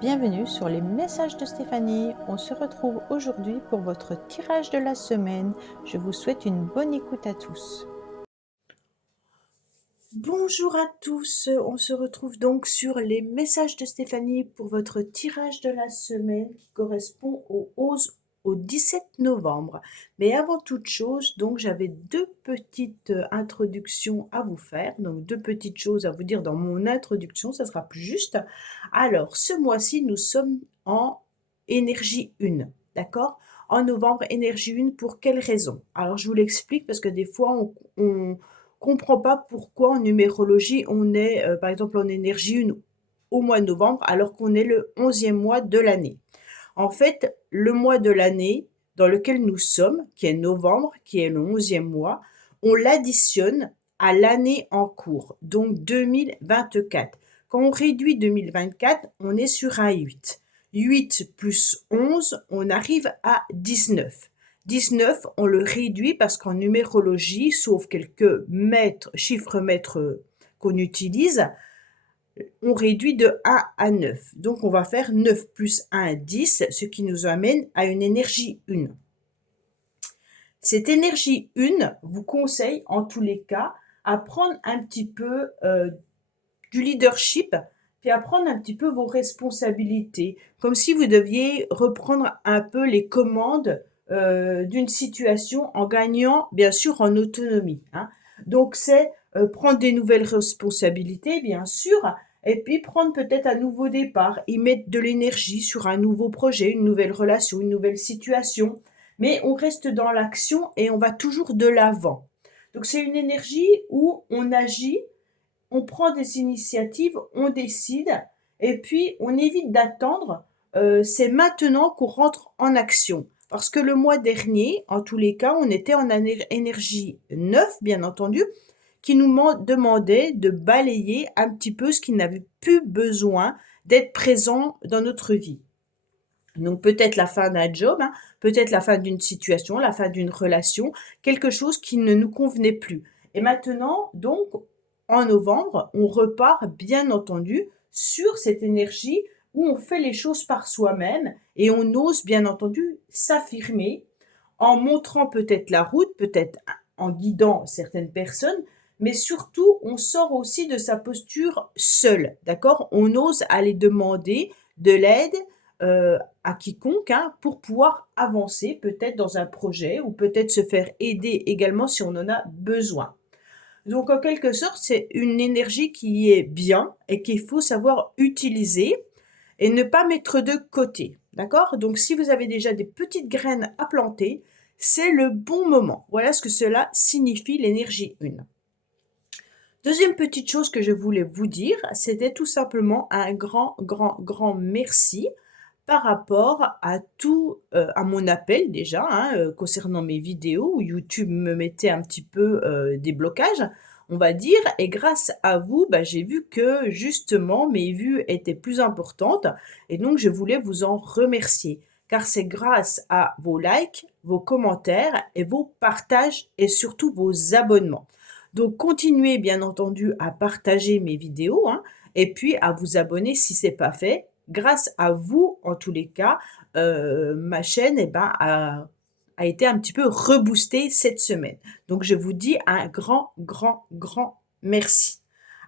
Bienvenue sur les messages de Stéphanie. On se retrouve aujourd'hui pour votre tirage de la semaine. Je vous souhaite une bonne écoute à tous. Bonjour à tous, on se retrouve donc sur les messages de Stéphanie pour votre tirage de la semaine qui correspond au 11 au 17 novembre. Mais avant toute chose, donc j'avais deux petites introductions à vous faire, donc deux petites choses à vous dire dans mon introduction, ça sera plus juste. Alors, ce mois-ci, nous sommes en énergie 1, d'accord? En novembre, énergie 1, pour quelle raison? Alors, je vous l'explique parce que des fois, on comprend pas pourquoi en numérologie on est, par exemple en énergie 1 au mois de novembre alors qu'on est le 11e mois de l'année. En fait, le mois de l'année dans lequel nous sommes, qui est novembre, qui est le 11e mois, on l'additionne à l'année en cours, donc 2024. Quand on réduit 2024, on est sur un 8. 8 plus 11, on arrive à 19. 19, on le réduit parce qu'en numérologie, sauf quelques chiffres mètres qu'on utilise, on réduit de 1 à 9. Donc, on va faire 9 plus 1, 10, ce qui nous amène à une énergie 1. Cette énergie 1 vous conseille, en tous les cas, à prendre un petit peu du leadership, puis à prendre un petit peu vos responsabilités, comme si vous deviez reprendre un peu les commandes d'une situation en gagnant, bien sûr, en autonomie. Donc, c'est prendre des nouvelles responsabilités, bien sûr, et puis prendre peut-être un nouveau départ, y mettre de l'énergie sur un nouveau projet, une nouvelle relation, une nouvelle situation. Mais on reste dans l'action et on va toujours de l'avant. Donc, c'est une énergie où on agit, on prend des initiatives, on décide, et puis on évite d'attendre. C'est maintenant qu'on rentre en action. Parce que le mois dernier, en tous les cas, on était en énergie 9, bien entendu, qui nous demandait de balayer un petit peu ce qui n'avait plus besoin d'être présent dans notre vie. Donc peut-être la fin d'un job, peut-être la fin d'une situation, la fin d'une relation, quelque chose qui ne nous convenait plus. Et maintenant, donc, en novembre, on repart bien entendu sur cette énergie où on fait les choses par soi-même et on ose bien entendu s'affirmer en montrant peut-être la route, peut-être en guidant certaines personnes, mais surtout on sort aussi de sa posture seule, d'accord? On ose aller demander de l'aide à quiconque pour pouvoir avancer peut-être dans un projet ou peut-être se faire aider également si on en a besoin. Donc en quelque sorte, c'est une énergie qui est bien et qu'il faut savoir utiliser et ne pas mettre de côté. D'accord? Donc si vous avez déjà des petites graines à planter, c'est le bon moment. Voilà ce que cela signifie l'énergie 1. Deuxième petite chose que je voulais vous dire, c'était tout simplement un grand merci par rapport à à mon appel déjà, concernant mes vidéos où YouTube me mettait un petit peu des blocages, on va dire. Et grâce à vous, j'ai vu que justement mes vues étaient plus importantes et donc je voulais vous en remercier. Car c'est grâce à vos likes, vos commentaires et vos partages et surtout vos abonnements. Donc continuez bien entendu à partager mes vidéos et puis à vous abonner si ce n'est pas fait. Grâce à vous, en tous les cas, ma chaîne a été un petit peu reboostée cette semaine. Donc je vous dis un grand merci.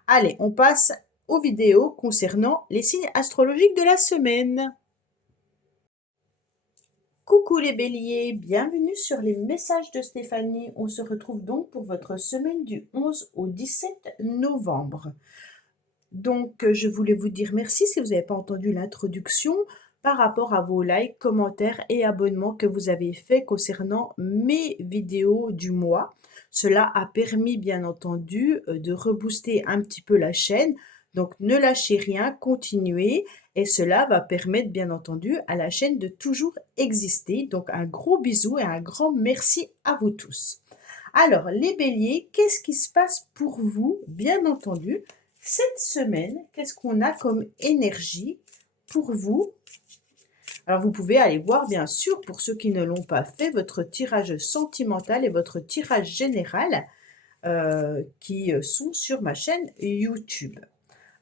Allez, on passe aux vidéos concernant les signes astrologiques de la semaine. Coucou les béliers, bienvenue sur les messages de Stéphanie. On se retrouve donc pour votre semaine du 11 au 17 novembre. Donc, je voulais vous dire merci si vous n'avez pas entendu l'introduction par rapport à vos likes, commentaires et abonnements que vous avez fait concernant mes vidéos du mois. Cela a permis, bien entendu, de rebooster un petit peu la chaîne. Donc, ne lâchez rien, continuez. Et cela va permettre, bien entendu, à la chaîne de toujours exister. Donc, un gros bisou et un grand merci à vous tous. Alors, les béliers, qu'est-ce qui se passe pour vous, bien entendu, cette semaine? Qu'est-ce qu'on a comme énergie pour vous? Alors, vous pouvez aller voir, bien sûr, pour ceux qui ne l'ont pas fait, votre tirage sentimental et votre tirage général qui sont sur ma chaîne YouTube.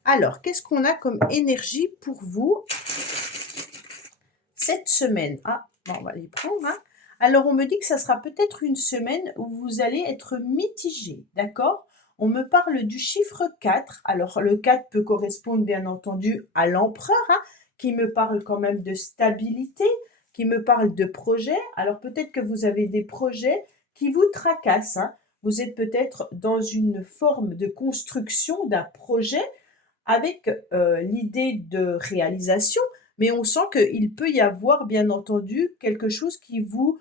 Alors, qu'est-ce qu'on a comme énergie pour vous Cette semaine, ah, bon, on va les prendre, hein. Alors, on me dit que ça sera peut-être une semaine où vous allez être mitigé, d'accord? On me parle du chiffre 4. Alors, le 4 peut correspondre, bien entendu, à l'empereur, hein, qui me parle quand même de stabilité, qui me parle de projet. Alors, peut-être que vous avez des projets qui vous tracassent, hein. Vous êtes peut-être dans une forme de construction d'un projet avec l'idée de réalisation, mais on sent qu'il peut y avoir, bien entendu, quelque chose qui vous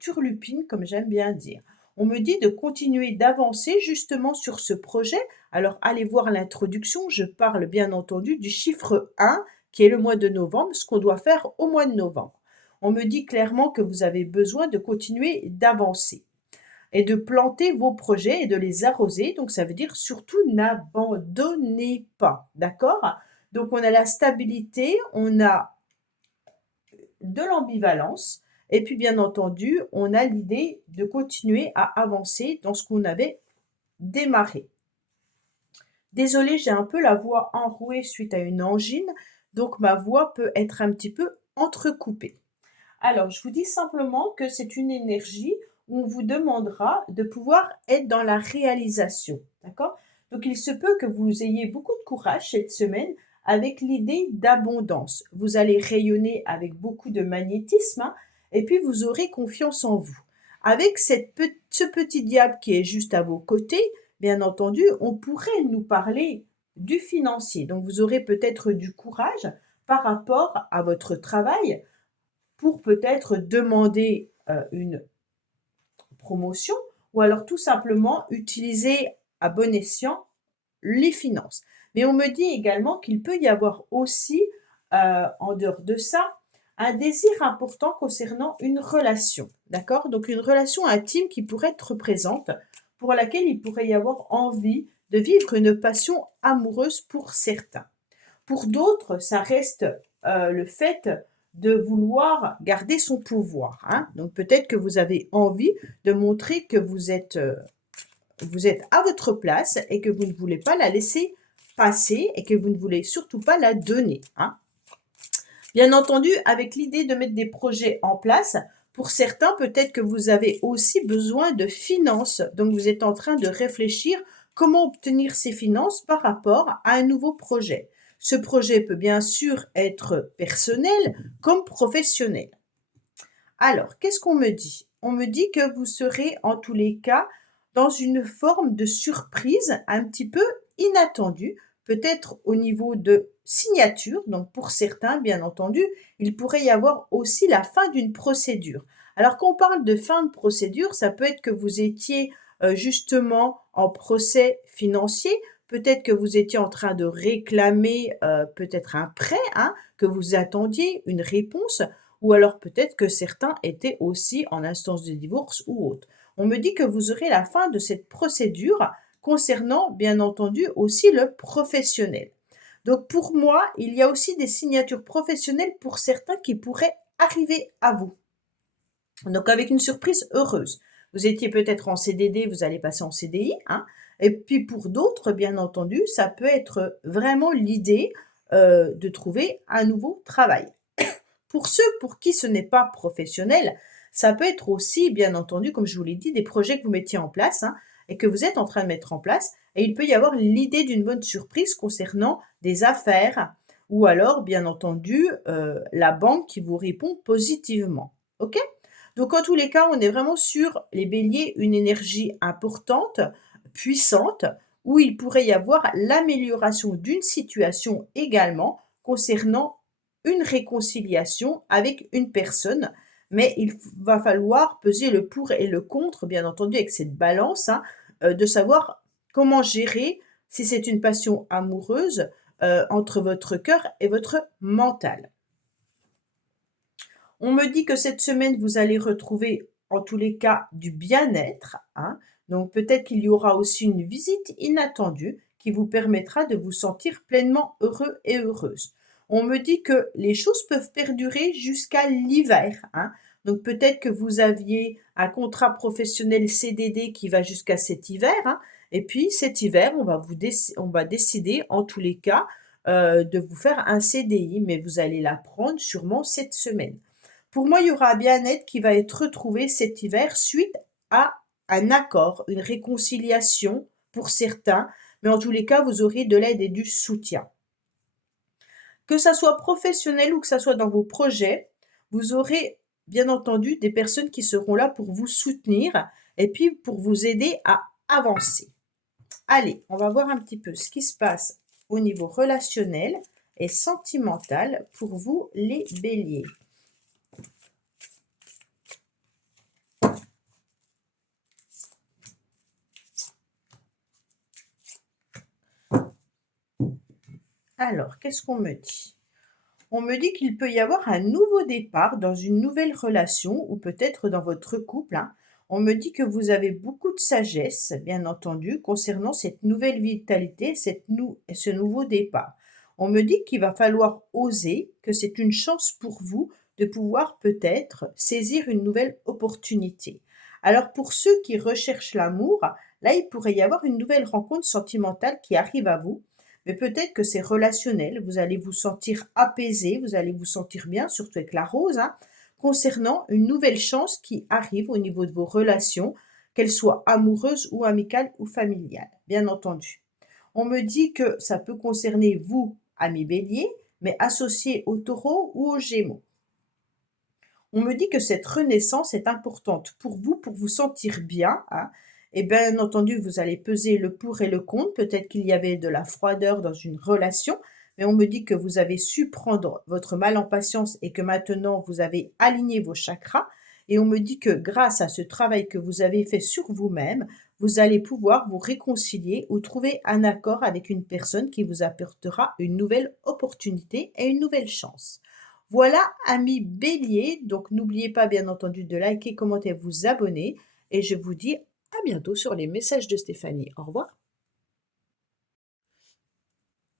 turlupine, comme j'aime bien dire. On me dit de continuer d'avancer justement sur ce projet. Alors, allez voir l'introduction. Je parle bien entendu du chiffre 1, qui est le mois de novembre, ce qu'on doit faire au mois de novembre. On me dit clairement que vous avez besoin de continuer d'avancer et de planter vos projets et de les arroser. Donc, ça veut dire surtout n'abandonnez pas. D'accord? Donc, on a la stabilité, on a de l'ambivalence. Et puis, bien entendu, on a l'idée de continuer à avancer dans ce qu'on avait démarré. Désolée, j'ai un peu la voix enrouée suite à une angine, donc ma voix peut être un petit peu entrecoupée. Alors, je vous dis simplement que c'est une énergie où on vous demandera de pouvoir être dans la réalisation, d'accord? Donc, il se peut que vous ayez beaucoup de courage cette semaine avec l'idée d'abondance. Vous allez rayonner avec beaucoup de magnétisme, hein, et puis vous aurez confiance en vous. Avec ce petit diable qui est juste à vos côtés, bien entendu, on pourrait nous parler du financier. Donc, vous aurez peut-être du courage par rapport à votre travail, pour peut-être demander une promotion ou alors tout simplement utiliser à bon escient les finances. Mais on me dit également qu'il peut y avoir aussi, en dehors de ça, un désir important concernant une relation, d'accord? Donc une relation intime qui pourrait être présente, pour laquelle il pourrait y avoir envie de vivre une passion amoureuse pour certains. Pour d'autres, ça reste le fait de vouloir garder son pouvoir, hein. Donc peut-être que vous avez envie de montrer que vous êtes à votre place et que vous ne voulez pas la laisser passer et que vous ne voulez surtout pas la donner, hein. Bien entendu, avec l'idée de mettre des projets en place, pour certains, peut-être que vous avez aussi besoin de finances. Donc, vous êtes en train de réfléchir comment obtenir ces finances par rapport à un nouveau projet. Ce projet peut bien sûr être personnel comme professionnel. Alors, qu'est-ce qu'on me dit? On me dit que vous serez en tous les cas dans une forme de surprise un petit peu inattendue, peut-être au niveau de signature. Donc, pour certains, bien entendu, il pourrait y avoir aussi la fin d'une procédure. Alors, quand on parle de fin de procédure, ça peut être que vous étiez justement en procès financier, peut-être que vous étiez en train de réclamer peut-être un prêt, hein, que vous attendiez une réponse, ou alors peut-être que certains étaient aussi en instance de divorce ou autre. On me dit que vous aurez la fin de cette procédure concernant, bien entendu, aussi le professionnel. Donc pour moi, il y a aussi des signatures professionnelles pour certains qui pourraient arriver à vous. Donc avec une surprise heureuse. Vous étiez peut-être en CDD, vous allez passer en CDI, hein. Et puis pour d'autres, bien entendu, ça peut être vraiment l'idée de trouver un nouveau travail. Pour ceux pour qui ce n'est pas professionnel, ça peut être aussi, bien entendu, comme je vous l'ai dit, des projets que vous mettiez en place, hein, et que vous êtes en train de mettre en place. Et il peut y avoir l'idée d'une bonne surprise concernant des affaires ou alors, bien entendu, la banque qui vous répond positivement. OK? Donc, en tous les cas, on est vraiment sur les béliers, une énergie importante, puissante, où il pourrait y avoir l'amélioration d'une situation également concernant une réconciliation avec une personne, mais il va falloir peser le pour et le contre, bien entendu, avec cette balance, hein, de savoir comment gérer si c'est une passion amoureuse entre votre cœur et votre mental. On me dit que cette semaine, vous allez retrouver en tous les cas du bien-être, hein. Donc peut-être qu'il y aura aussi une visite inattendue qui vous permettra de vous sentir pleinement heureux et heureuse. On me dit que les choses peuvent perdurer jusqu'à l'hiver, hein. Donc peut-être que vous aviez un contrat professionnel CDD qui va jusqu'à cet hiver, hein. Et puis cet hiver, on va décider en tous les cas de vous faire un CDI, mais vous allez l'apprendre sûrement cette semaine. Pour moi, il y aura un bien-être qui va être retrouvé cet hiver suite à un accord, une réconciliation pour certains, mais en tous les cas, vous aurez de l'aide et du soutien. Que ça soit professionnel ou que ça soit dans vos projets, vous aurez bien entendu des personnes qui seront là pour vous soutenir et puis pour vous aider à avancer. Allez, on va voir un petit peu ce qui se passe au niveau relationnel et sentimental pour vous les béliers. Alors, qu'est-ce qu'on me dit? On me dit qu'il peut y avoir un nouveau départ dans une nouvelle relation ou peut-être dans votre couple, hein. On me dit que vous avez beaucoup de sagesse, bien entendu, concernant cette nouvelle vitalité, ce nouveau départ. On me dit qu'il va falloir oser, que c'est une chance pour vous de pouvoir peut-être saisir une nouvelle opportunité. Alors pour ceux qui recherchent l'amour, là il pourrait y avoir une nouvelle rencontre sentimentale qui arrive à vous, mais peut-être que c'est relationnel, vous allez vous sentir apaisé, vous allez vous sentir bien, surtout avec la rose, hein, concernant une nouvelle chance qui arrive au niveau de vos relations, qu'elles soient amoureuses ou amicales ou familiales, bien entendu. On me dit que ça peut concerner vous, amis bélier, mais associé au taureau ou au gémeaux. On me dit que cette renaissance est importante pour vous sentir bien, hein. Et bien entendu, vous allez peser le pour et le contre. Peut-être qu'il y avait de la froideur dans une relation, mais on me dit que vous avez su prendre votre mal en patience et que maintenant vous avez aligné vos chakras. Et on me dit que grâce à ce travail que vous avez fait sur vous-même, vous allez pouvoir vous réconcilier ou trouver un accord avec une personne qui vous apportera une nouvelle opportunité et une nouvelle chance. Voilà, amis bélier, donc n'oubliez pas bien entendu de liker, commenter, vous abonner et je vous dis à bientôt sur les messages de Stéphanie. Au revoir.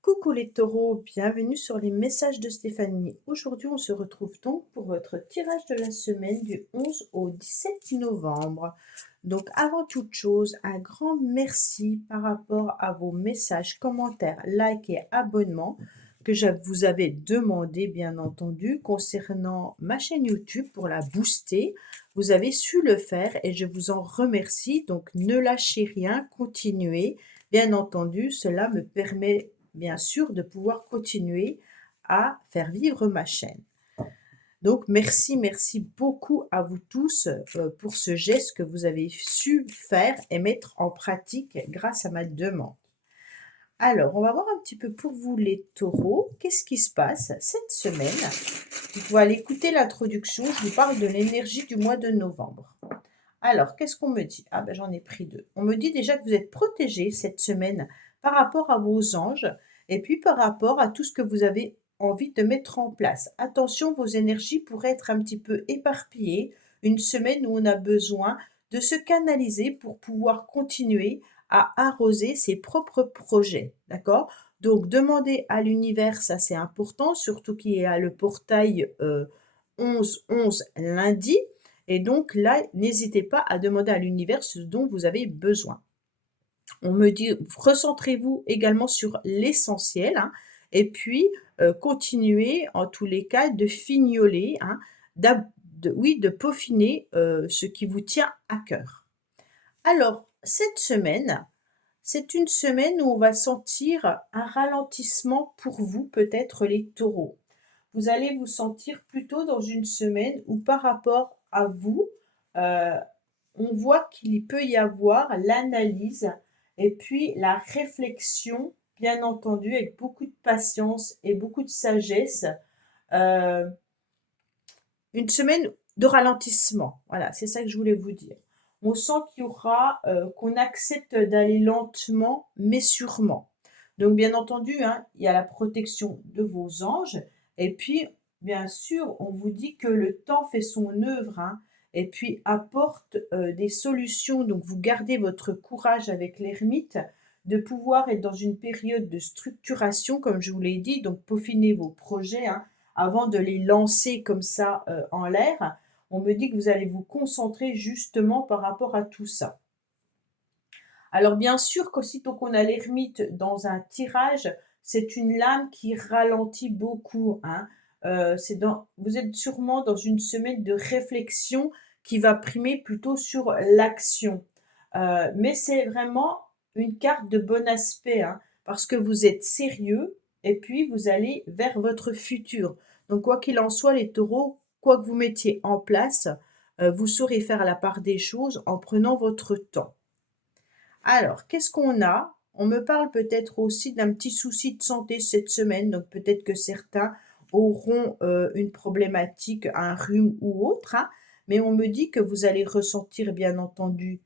Coucou les taureaux, bienvenue sur les messages de Stéphanie. Aujourd'hui, on se retrouve donc pour votre tirage de la semaine du 11 au 17 novembre. Donc avant toute chose, un grand merci par rapport à vos messages, commentaires, likes et abonnements que je vous avais demandé bien entendu concernant ma chaîne YouTube pour la booster. Vous avez su le faire et je vous en remercie. Donc ne lâchez rien, continuez. Bien entendu, cela me permet bien sûr de pouvoir continuer à faire vivre ma chaîne. Donc merci, merci beaucoup à vous tous pour ce geste que vous avez su faire et mettre en pratique grâce à ma demande. Alors, on va voir un petit peu pour vous les taureaux, qu'est-ce qui se passe cette semaine. Vous pouvez aller écouter l'introduction, je vous parle de l'énergie du mois de novembre. Alors, qu'est-ce qu'on me dit? Ah ben j'en ai pris deux. On me dit déjà que vous êtes protégé cette semaine par rapport à vos anges et puis par rapport à tout ce que vous avez envie de mettre en place. Attention, vos énergies pourraient être un petit peu éparpillées. Une semaine où on a besoin de se canaliser pour pouvoir continuer à arroser ses propres projets. D'accord? Donc, demander à l'univers, ça c'est important, surtout qu'il y a le portail 11-11 lundi. Et donc là, n'hésitez pas à demander à l'univers ce dont vous avez besoin. On me dit, recentrez-vous également sur l'essentiel, hein, et puis continuez en tous les cas de fignoler, hein, de peaufiner ce qui vous tient à cœur. Alors, cette semaine, c'est une semaine où on va sentir un ralentissement pour vous, peut-être les taureaux. Vous allez vous sentir plutôt dans une semaine où par rapport à vous, euh, on voit qu'il peut y avoir l'analyse et puis la réflexion, bien entendu, avec beaucoup de patience et beaucoup de sagesse. Euh, une semaine de ralentissement. Voilà, c'est ça que je voulais vous dire. On sent qu'il y aura, qu'on accepte d'aller lentement, mais sûrement. Donc, bien entendu, hein, il y a la protection de vos anges. Et puis, bien sûr, on vous dit que le temps fait son œuvre, hein, et puis apporte des solutions. Donc, vous gardez votre courage avec l'ermite de pouvoir être dans une période de structuration, comme je vous l'ai dit, donc peaufiner vos projets, hein, avant de les lancer comme ça en l'air. On me dit que vous allez vous concentrer justement par rapport à tout ça. Alors bien sûr qu'aussitôt qu'on a l'ermite dans un tirage, c'est une lame qui ralentit beaucoup, hein. Vous êtes sûrement dans une semaine de réflexion qui va primer plutôt sur l'action. Mais c'est vraiment une carte de bon aspect, hein, parce que vous êtes sérieux et puis vous allez vers votre futur. Donc quoi qu'il en soit, les taureaux, quoi que vous mettiez en place, vous saurez faire la part des choses en prenant votre temps. Alors, qu'est-ce qu'on a? On me parle peut-être aussi d'un petit souci de santé cette semaine, donc peut-être que certains auront, une problématique, un rhume ou autre, hein, mais on me dit que vous allez ressentir bien entendu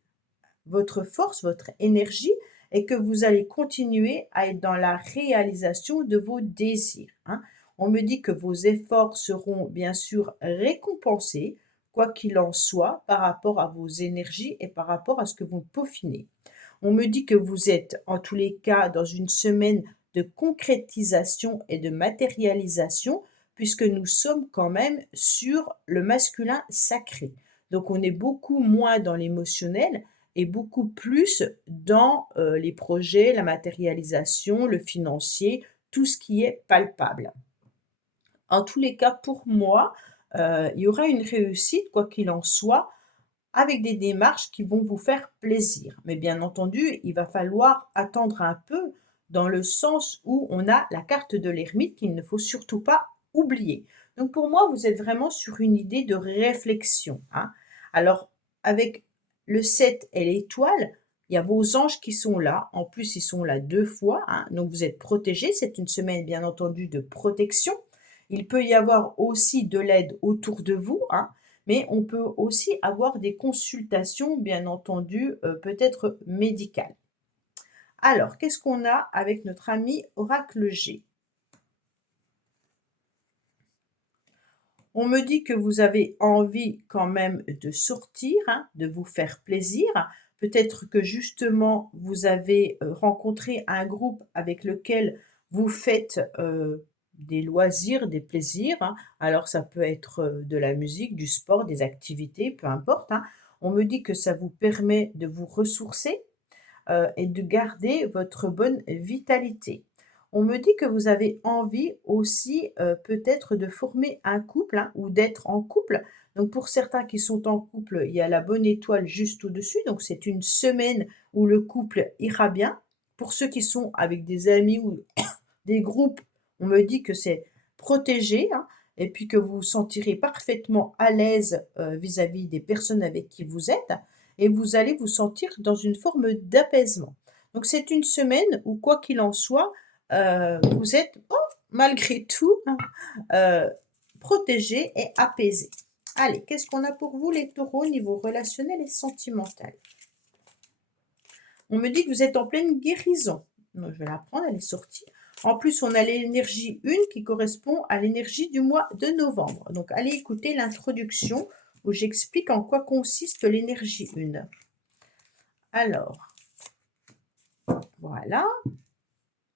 votre force, votre énergie et que vous allez continuer à être dans la réalisation de vos désirs, hein. On me dit que vos efforts seront bien sûr récompensés, quoi qu'il en soit, par rapport à vos énergies et par rapport à ce que vous peaufinez. On me dit que vous êtes, en tous les cas, dans une semaine de concrétisation et de matérialisation, puisque nous sommes quand même sur le masculin sacré. Donc on est beaucoup moins dans l'émotionnel et beaucoup plus dans les projets, la matérialisation, le financier, tout ce qui est palpable. En tous les cas, pour moi, il y aura une réussite, quoi qu'il en soit, avec des démarches qui vont vous faire plaisir. Mais bien entendu, il va falloir attendre un peu dans le sens où on a la carte de l'ermite qu'il ne faut surtout pas oublier. Donc pour moi, vous êtes vraiment sur une idée de réflexion, hein. Alors avec le 7 et l'étoile, il y a vos anges qui sont là. En plus, ils sont là 2 fois, hein, donc vous êtes protégés. C'est une semaine bien entendu de protection. Il peut y avoir aussi de l'aide autour de vous, hein, mais on peut aussi avoir des consultations, bien entendu, peut-être médicales. Alors, qu'est-ce qu'on a avec notre ami Oracle G? On me dit que vous avez envie quand même de sortir, hein, de vous faire plaisir. Peut-être que justement vous avez, rencontré un groupe avec lequel vous faites, des loisirs, des plaisirs, hein. Alors ça peut être, de la musique, du sport, des activités, peu importe, hein. On me dit que ça vous permet de vous ressourcer, et de garder votre bonne vitalité. On me dit que vous avez envie aussi, peut-être de former un couple, hein, ou d'être en couple. Donc pour certains qui sont en couple, il y a la bonne étoile juste au-dessus, donc c'est une semaine où le couple ira bien. Pour ceux qui sont avec des amis ou des groupes, on me dit que c'est protégé, hein, et puis que vous vous sentirez parfaitement à l'aise, vis-à-vis des personnes avec qui vous êtes et vous allez vous sentir dans une forme d'apaisement. Donc c'est une semaine où quoi qu'il en soit, vous êtes, oh, malgré tout, hein, protégés et apaisés. Allez, qu'est-ce qu'on a pour vous les taureaux au niveau relationnel et sentimental? On me dit que vous êtes en pleine guérison. Donc, je vais la prendre, elle est sortie. En plus, on a l'énergie 1 qui correspond à l'énergie du mois de novembre. Donc, allez écouter l'introduction où j'explique en quoi consiste l'énergie 1. Alors, voilà.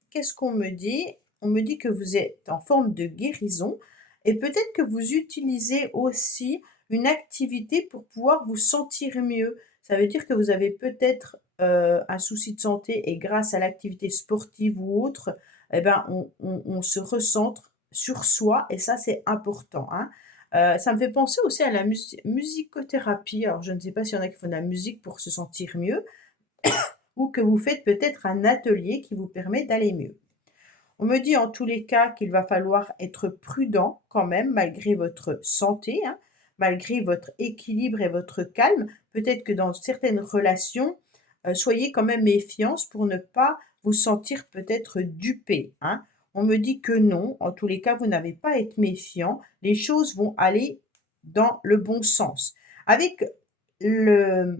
Qu'est-ce qu'on me dit? On me dit que vous êtes en forme de guérison et peut-être que vous utilisez aussi une activité pour pouvoir vous sentir mieux. Ça veut dire que vous avez peut-être un souci de santé et grâce à l'activité sportive ou autre, eh ben, on se recentre sur soi et ça, c'est important, hein. Ça me fait penser aussi à la musicothérapie. Alors, je ne sais pas s'il y en a qui font de la musique pour se sentir mieux ou que vous faites peut-être un atelier qui vous permet d'aller mieux. On me dit en tous les cas qu'il va falloir être prudent quand même malgré votre santé, hein, malgré votre équilibre et votre calme. Peut-être que dans certaines relations, soyez quand même méfiants pour ne pas vous sentir peut-être dupé, hein. On me dit que non, en tous les cas, vous n'avez pas à être méfiant. Les choses vont aller dans le bon sens. Avec le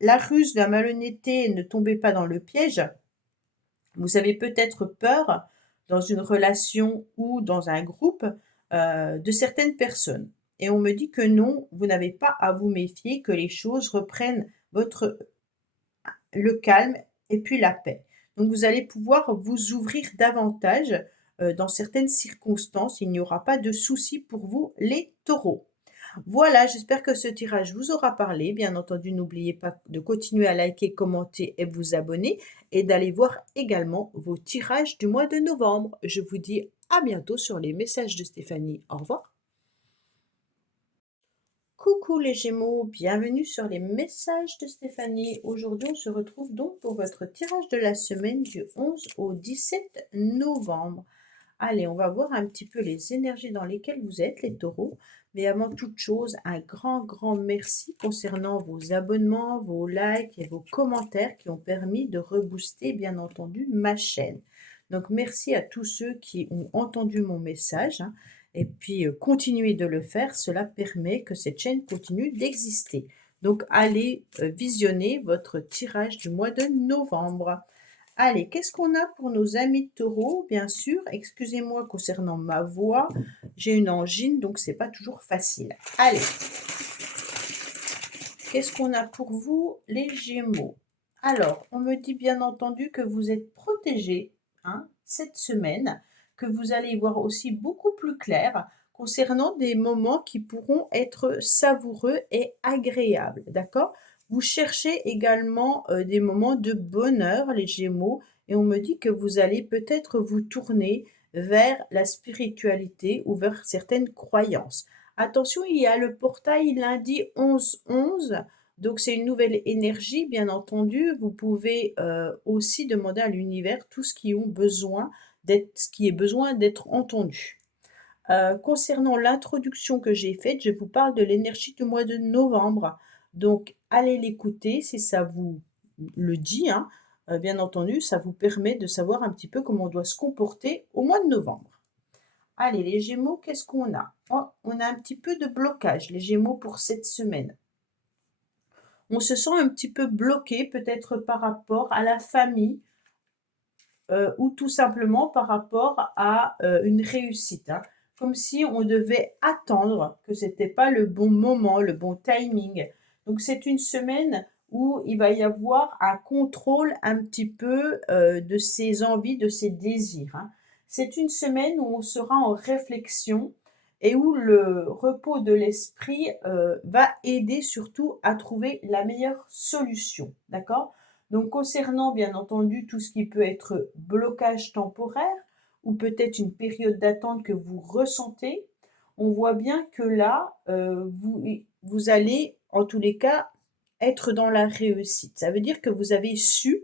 la ruse de la malhonnêteté, ne tombez pas dans le piège. Vous avez peut-être peur dans une relation ou dans un groupe, de certaines personnes et on me dit que non, vous n'avez pas à vous méfier, que les choses reprennent votre le calme et puis la paix. Donc vous allez pouvoir vous ouvrir davantage, dans certaines circonstances, il n'y aura pas de souci pour vous les taureaux. Voilà, j'espère que ce tirage vous aura parlé. Bien entendu, n'oubliez pas de continuer à liker, commenter et vous abonner et d'aller voir également vos tirages du mois de novembre. Je vous dis à bientôt sur les messages de Stéphanie. Au revoir. Coucou les Gémeaux, bienvenue sur les messages de Stéphanie. Aujourd'hui, on se retrouve donc pour votre tirage de la semaine du 11 au 17 novembre. Allez, on va voir un petit peu les énergies dans lesquelles vous êtes, les taureaux. Mais avant toute chose, un grand merci concernant vos abonnements, vos likes et vos commentaires qui ont permis de rebooster, bien entendu, ma chaîne. Donc, merci à tous ceux qui ont entendu mon message, hein. Et puis, continuez de le faire. Cela permet que cette chaîne continue d'exister. Donc, allez visionner votre tirage du mois de novembre. Allez, qu'est-ce qu'on a pour nos amis de taureau? Bien sûr, excusez-moi concernant ma voix, j'ai une angine, donc c'est pas toujours facile. Allez, qu'est-ce qu'on a pour vous, les Gémeaux? Alors, on me dit bien entendu que vous êtes protégés, hein, cette semaine, que vous allez y voir aussi beaucoup plus clair concernant des moments qui pourront être savoureux et agréables, d'accord? Vous cherchez également des moments de bonheur, les Gémeaux, et on me dit que vous allez peut-être vous tourner vers la spiritualité ou vers certaines croyances. Attention, il y a le portail lundi 11-11, donc c'est une nouvelle énergie, bien entendu. Vous pouvez aussi demander à l'univers tout ce qui est besoin d'être entendu. Concernant l'introduction que j'ai faite, je vous parle de l'énergie du mois de novembre. Donc, allez l'écouter si ça vous le dit, hein. Bien entendu, ça vous permet de savoir un petit peu comment on doit se comporter au mois de novembre. Allez, les Gémeaux, qu'est-ce qu'on a? Oh, on a un petit peu de blocage, les Gémeaux, pour cette semaine. On se sent un petit peu bloqué, peut-être par rapport à la famille ou tout simplement par rapport à une réussite, hein. Comme si on devait attendre, que ce n'était pas le bon moment, le bon timing. Donc c'est une semaine où il va y avoir un contrôle un petit peu de ses envies, de ses désirs, hein. C'est une semaine où on sera en réflexion et où le repos de l'esprit va aider surtout à trouver la meilleure solution, d'accord? Donc concernant bien entendu tout ce qui peut être blocage temporaire ou peut-être une période d'attente que vous ressentez, on voit bien que là, vous allez en tous les cas être dans la réussite. Ça veut dire que vous avez su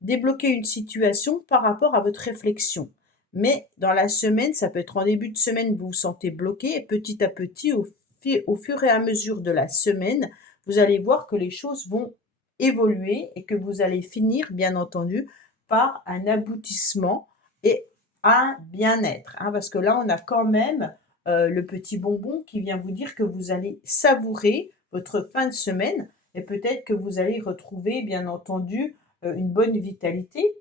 débloquer une situation par rapport à votre réflexion. Mais dans la semaine, ça peut être en début de semaine, vous vous sentez bloqué et petit à petit, au fur et à mesure de la semaine, vous allez voir que les choses vont évoluer et que vous allez finir, bien entendu, par un aboutissement et un bien-être, hein, parce que là, on a quand même le petit bonbon qui vient vous dire que vous allez savourer votre fin de semaine et peut-être que vous allez retrouver, bien entendu, une bonne vitalité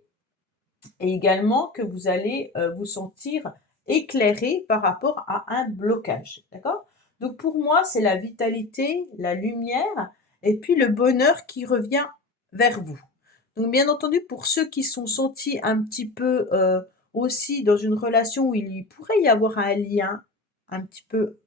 et également que vous allez vous sentir éclairé par rapport à un blocage. D'accord? Donc pour moi, c'est la vitalité, la lumière et puis le bonheur qui revient vers vous. Donc bien entendu, pour ceux qui sont sentis un petit peu aussi dans une relation où il pourrait y avoir un lien un petit peu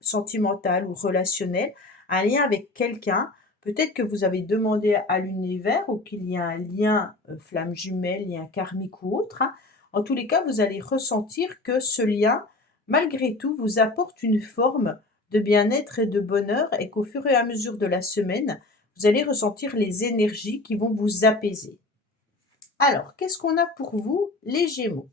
sentimental ou relationnel, un lien avec quelqu'un. Peut-être que vous avez demandé à l'univers ou qu'il y a un lien flamme jumelle, lien karmique ou autre, hein. En tous les cas, vous allez ressentir que ce lien, malgré tout, vous apporte une forme de bien-être et de bonheur et qu'au fur et à mesure de la semaine, vous allez ressentir les énergies qui vont vous apaiser. Alors, qu'est-ce qu'on a pour vous, les Gémeaux?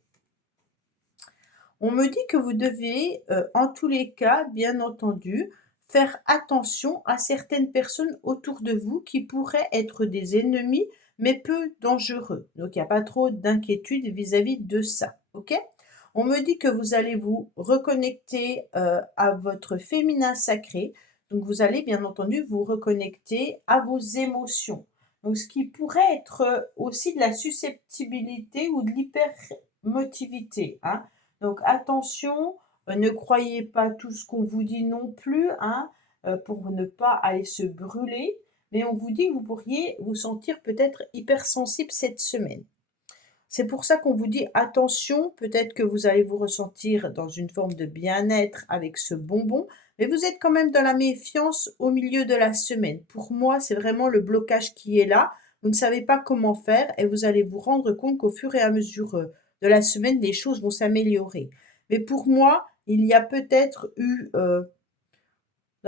On me dit que vous devez, en tous les cas, bien entendu, faire attention à certaines personnes autour de vous qui pourraient être des ennemis, mais peu dangereux. Donc il n'y a pas trop d'inquiétude vis-à-vis de ça, OK? On me dit que vous allez vous reconnecter, à votre féminin sacré. Donc vous allez bien entendu vous reconnecter à vos émotions. Donc ce qui pourrait être, aussi de la susceptibilité ou de l'hypermotivité, hein. Donc attention, ne croyez pas tout ce qu'on vous dit non plus, hein, pour ne pas aller se brûler. Mais on vous dit que vous pourriez vous sentir peut-être hypersensible cette semaine. C'est pour ça qu'on vous dit attention, peut-être que vous allez vous ressentir dans une forme de bien-être avec ce bonbon, mais vous êtes quand même dans la méfiance au milieu de la semaine. Pour moi, c'est vraiment le blocage qui est là. Vous ne savez pas comment faire et vous allez vous rendre compte qu'au fur et à mesure de la semaine, les choses vont s'améliorer. Mais pour moi, il y a peut-être eu,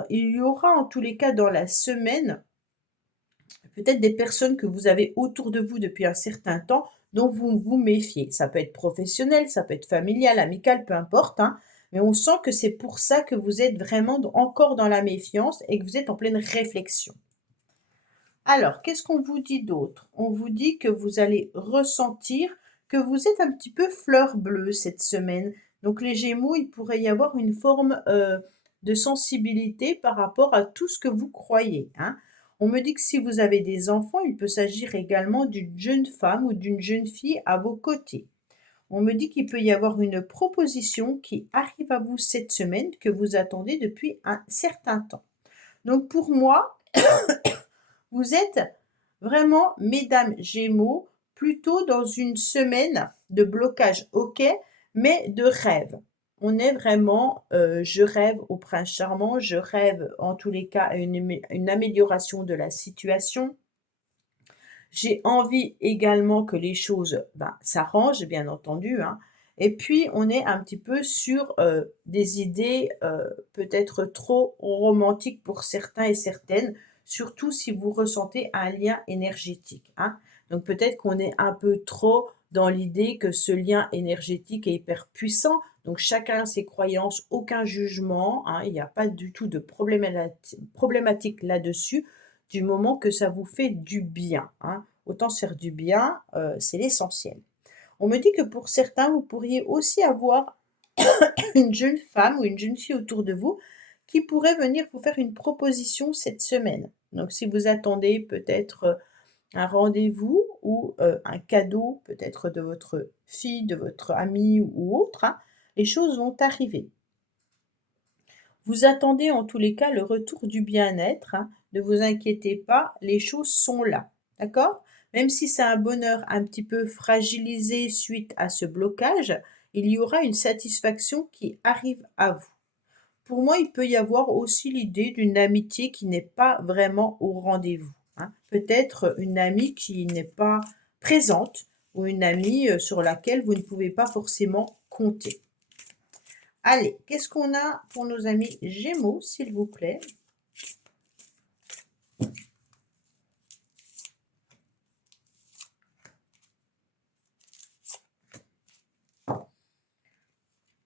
il y aura en tous les cas dans la semaine peut-être des personnes que vous avez autour de vous depuis un certain temps dont vous vous méfiez. Ça peut être professionnel, ça peut être familial, amical, peu importe, hein, mais on sent que c'est pour ça que vous êtes vraiment encore dans la méfiance et que vous êtes en pleine réflexion. Alors, qu'est-ce qu'on vous dit d'autre? On vous dit que vous allez ressentir que vous êtes un petit peu fleur bleue cette semaine. Donc les Gémeaux, il pourrait y avoir une forme de sensibilité par rapport à tout ce que vous croyez, hein. On me dit que si vous avez des enfants, il peut s'agir également d'une jeune femme ou d'une jeune fille à vos côtés. On me dit qu'il peut y avoir une proposition qui arrive à vous cette semaine que vous attendez depuis un certain temps. Donc pour moi, vous êtes vraiment, mesdames Gémeaux, plutôt dans une semaine de blocage, ok, mais de rêve. On est vraiment, je rêve au prince charmant, je rêve en tous les cas à une amélioration de la situation. J'ai envie également que les choses s'arrangent, bien entendu, hein. Et puis, on est un petit peu sur des idées peut-être trop romantiques pour certains et certaines, surtout si vous ressentez un lien énergétique, hein. Donc peut-être qu'on est un peu trop dans l'idée que ce lien énergétique est hyper puissant. Donc chacun a ses croyances, aucun jugement, hein, il n'y a pas du tout de problématique là-dessus du moment que ça vous fait du bien, hein. Autant se faire du bien, c'est l'essentiel. On me dit que pour certains, vous pourriez aussi avoir une jeune femme ou une jeune fille autour de vous qui pourrait venir vous faire une proposition cette semaine. Donc si vous attendez peut-être, un rendez-vous ou, un cadeau peut-être de votre fille, de votre amie ou autre, hein, les choses vont arriver. Vous attendez en tous les cas le retour du bien-être, hein. Ne vous inquiétez pas, les choses sont là, d'accord? Même si c'est un bonheur un petit peu fragilisé suite à ce blocage, il y aura une satisfaction qui arrive à vous. Pour moi, il peut y avoir aussi l'idée d'une amitié qui n'est pas vraiment au rendez-vous, hein. Peut-être une amie qui n'est pas présente ou une amie, sur laquelle vous ne pouvez pas forcément compter. Allez, qu'est-ce qu'on a pour nos amis Gémeaux, s'il vous plaît?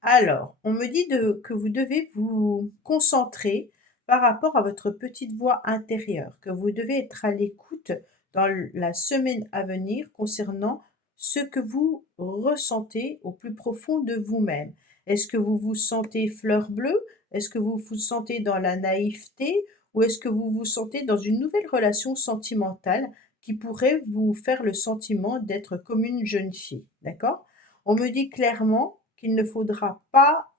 Alors, on me dit que vous devez vous concentrer par rapport à votre petite voix intérieure, que vous devez être à l'écoute dans la semaine à venir concernant ce que vous ressentez au plus profond de vous-même. Est-ce que vous vous sentez fleur bleue? Est-ce que vous vous sentez dans la naïveté? Ou est-ce que vous vous sentez dans une nouvelle relation sentimentale qui pourrait vous faire le sentiment d'être comme une jeune fille? D'accord? On me dit clairement qu'il ne faudra pas,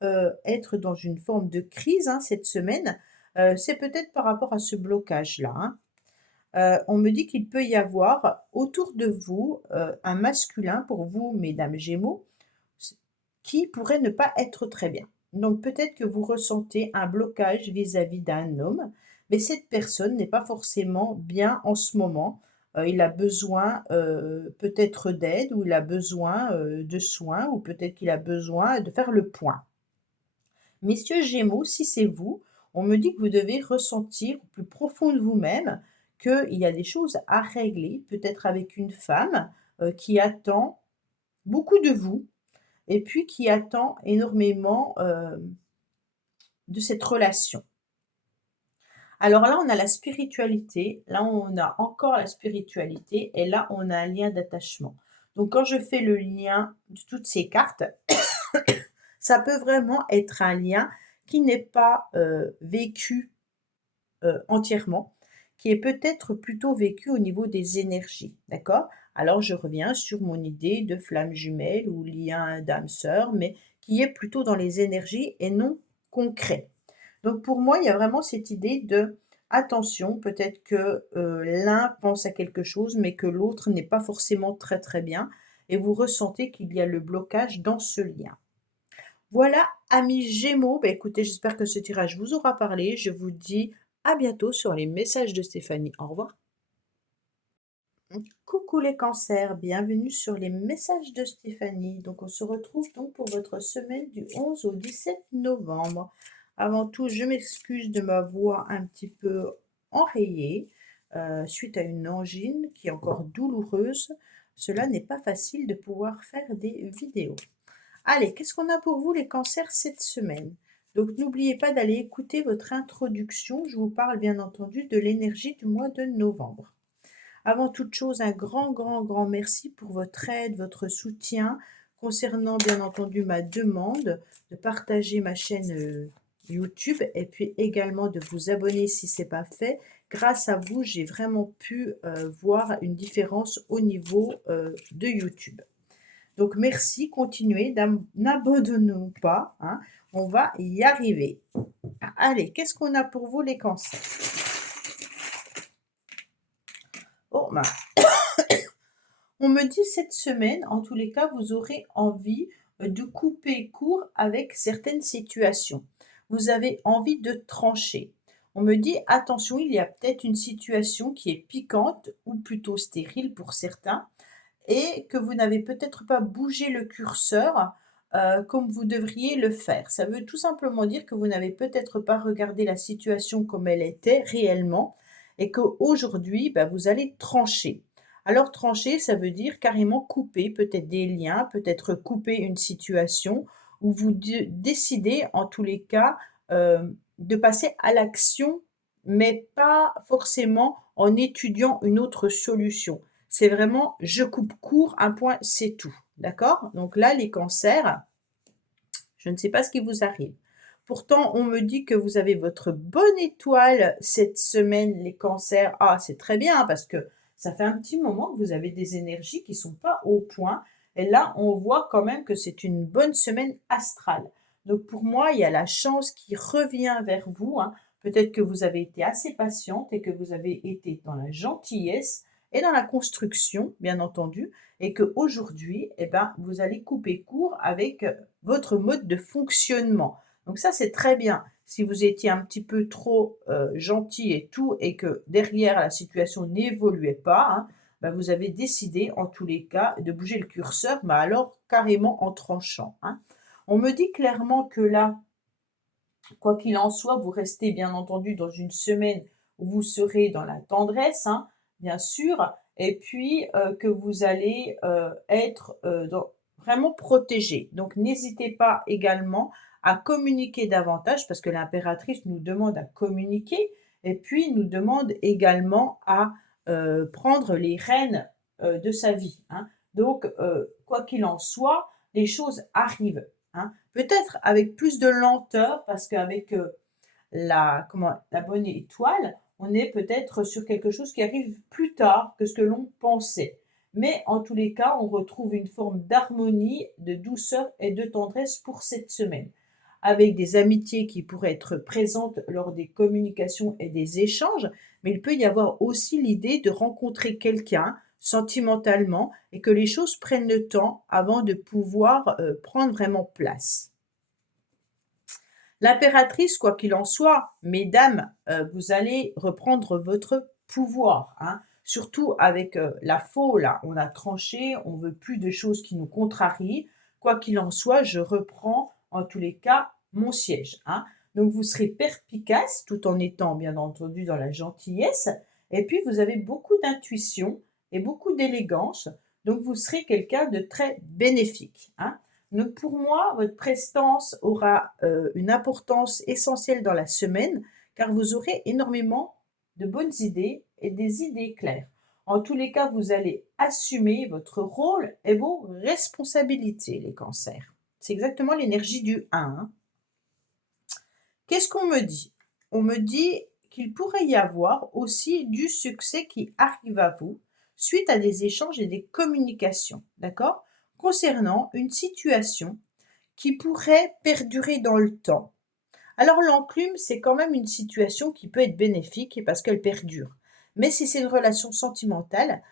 être dans une forme de crise, hein, cette semaine. C'est peut-être par rapport à ce blocage-là, hein. On me dit qu'il peut y avoir autour de vous, un masculin pour vous, mesdames Gémeaux, s qui pourrait ne pas être très bien. Donc peut-être que vous ressentez un blocage vis-à-vis d'un homme, mais cette personne n'est pas forcément bien en ce moment. Il a besoin, peut-être d'aide ou il a besoin, de soins ou peut-être qu'il a besoin de faire le point. Messieurs Gémeaux, si c'est vous, on me dit que vous devez ressentir au plus profond de vous-même qu'il y a des choses à régler, peut-être avec une femme, qui attend beaucoup de vous et puis qui attend énormément, de cette relation. Alors là, on a la spiritualité, là on a encore la spiritualité et là on a un lien d'attachement. Donc quand je fais le lien de toutes ces cartes, ça peut vraiment être un lien qui n'est pas, vécu, entièrement, qui est peut-être plutôt vécu au niveau des énergies, d'accord? Alors je reviens sur mon idée de flamme jumelle ou lien d'âme sœur, mais qui est plutôt dans les énergies et non concret. Donc pour moi, il y a vraiment cette idée de attention, peut-être que, l'un pense à quelque chose, mais que l'autre n'est pas forcément très, très bien et vous ressentez qu'il y a le blocage dans ce lien. Voilà, amis Gémeaux, bah, écoutez, j'espère que ce tirage vous aura parlé. Je vous dis à bientôt sur les messages de Stéphanie. Au revoir. Coucou les cancers, bienvenue sur les messages de Stéphanie. Donc on se retrouve donc pour votre semaine du 11 au 17 novembre. Avant tout, je m'excuse de ma voix un petit peu enrayée suite à une angine qui est encore douloureuse. Cela n'est pas facile de pouvoir faire des vidéos. Allez, qu'est-ce qu'on a pour vous les cancers cette semaine? Donc n'oubliez pas d'aller écouter votre introduction. Je vous parle bien entendu de l'énergie du mois de novembre. Avant toute chose, un grand merci pour votre aide, votre soutien concernant bien entendu ma demande de partager ma chaîne YouTube et puis également de vous abonner si ce n'est pas fait. Grâce à vous, j'ai vraiment pu voir une différence au niveau de YouTube. Donc merci, continuez, n'abandonnons pas, hein, on va y arriver. Allez, qu'est-ce qu'on a pour vous les cancers? Oh, bah, on me dit cette semaine, en tous les cas, vous aurez envie de couper court avec certaines situations. Vous avez envie de trancher. On me dit, attention, il y a peut-être une situation qui est piquante ou plutôt stérile pour certains et que vous n'avez peut-être pas bougé le curseur comme vous devriez le faire. Ça veut tout simplement dire que vous n'avez peut-être pas regardé la situation comme elle était réellement et qu'aujourd'hui, bah, vous allez trancher. Alors trancher, ça veut dire carrément couper peut-être des liens, peut-être couper une situation où vous décidez en tous les cas de passer à l'action, mais pas forcément en étudiant une autre solution. C'est vraiment je coupe court, un point, c'est tout. D'accord? Donc là, les cancers, je ne sais pas ce qui vous arrive. Pourtant, on me dit que vous avez votre bonne étoile cette semaine, les cancers. Ah, c'est très bien parce que ça fait un petit moment que vous avez des énergies qui ne sont pas au point. Et là, on voit quand même que c'est une bonne semaine astrale. Donc pour moi, il y a la chance qui revient vers vous, hein. Peut-être que vous avez été assez patiente et que vous avez été dans la gentillesse et dans la construction, bien entendu, et qu'aujourd'hui, eh ben, vous allez couper court avec votre mode de fonctionnement. Donc ça, c'est très bien. Si vous étiez un petit peu trop gentil et tout, et que derrière la situation n'évoluait pas, hein, ben, vous avez décidé, en tous les cas, de bouger le curseur, mais alors carrément en tranchant, hein. On me dit clairement que là, quoi qu'il en soit, vous restez bien entendu dans une semaine où vous serez dans la tendresse, hein, bien sûr, et puis que vous allez être vraiment protégé. Donc n'hésitez pas également à communiquer davantage parce que l'impératrice nous demande à communiquer et puis nous demande également à prendre les rênes de sa vie, hein. Donc, quoi qu'il en soit, les choses arrivent, hein. Peut-être avec plus de lenteur parce qu'avec la bonne étoile, on est peut-être sur quelque chose qui arrive plus tard que ce que l'on pensait. Mais en tous les cas, on retrouve une forme d'harmonie, de douceur et de tendresse pour cette semaine. Avec des amitiés qui pourraient être présentes lors des communications et des échanges, mais il peut y avoir aussi l'idée de rencontrer quelqu'un sentimentalement et que les choses prennent le temps avant de pouvoir prendre vraiment place. L'impératrice, quoi qu'il en soit, mesdames, vous allez reprendre votre pouvoir, hein. Surtout avec la faux, là, on a tranché, on veut plus de choses qui nous contrarient. Quoi qu'il en soit, je reprends en tous les cas mon siège, hein. Donc vous serez perspicace tout en étant bien entendu dans la gentillesse. Et puis vous avez beaucoup d'intuition et beaucoup d'élégance. Donc vous serez quelqu'un de très bénéfique, hein. Donc pour moi, votre prestance aura une importance essentielle dans la semaine car vous aurez énormément de bonnes idées et des idées claires. En tous les cas, vous allez assumer votre rôle et vos responsabilités, les cancers. C'est exactement l'énergie du 1, hein. Qu'est-ce qu'on me dit? On me dit qu'il pourrait y avoir aussi du succès qui arrive à vous suite à des échanges et des communications, d'accord? Concernant une situation qui pourrait perdurer dans le temps. Alors l'enclume, c'est quand même une situation qui peut être bénéfique parce qu'elle perdure. Mais si c'est une relation sentimentale,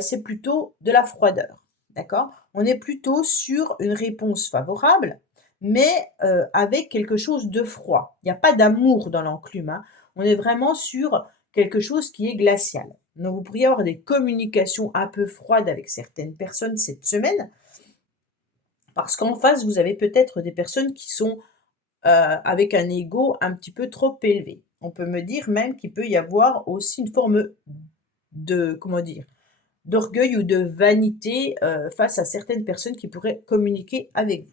c'est plutôt de la froideur, d'accord? on est plutôt sur une réponse favorable, mais avec quelque chose de froid. Il n'y a pas d'amour dans l'enclume, hein. On est vraiment sur quelque chose qui est glacial. Donc vous pourriez avoir des communications un peu froides avec certaines personnes cette semaine, parce qu'en face, vous avez peut-être des personnes qui sont avec un ego un petit peu trop élevé. On peut me dire même qu'il peut y avoir aussi une forme de, comment dire, d'orgueil ou de vanité, face à certaines personnes qui pourraient communiquer avec vous.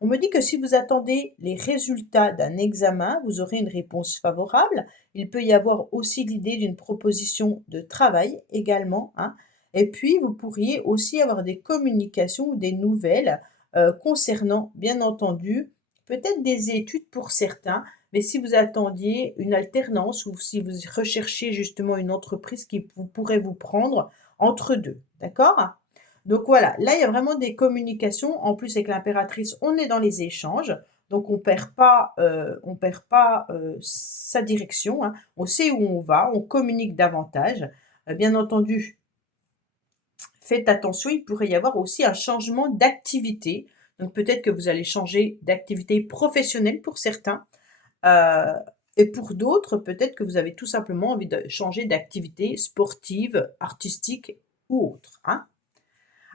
On me dit que si vous attendez les résultats d'un examen, vous aurez une réponse favorable. Il peut y avoir aussi l'idée d'une proposition de travail également, hein. Et puis vous pourriez aussi avoir des communications ou des nouvelles, concernant bien entendu, peut-être des études pour certains, mais si vous attendiez une alternance ou si vous recherchiez justement une entreprise qui pourrait vous prendre entre 2, d'accord? Donc voilà, là, il y a vraiment des communications. En plus, avec l'impératrice, on est dans les échanges, donc on perd pas, sa direction, hein. On sait où on va, on communique davantage. Bien entendu, faites attention, il pourrait y avoir aussi un changement d'activité. Donc peut-être que vous allez changer d'activité professionnelle pour certains, heu et pour d'autres, peut-être que vous avez tout simplement envie de changer d'activité sportive, artistique ou autre, hein.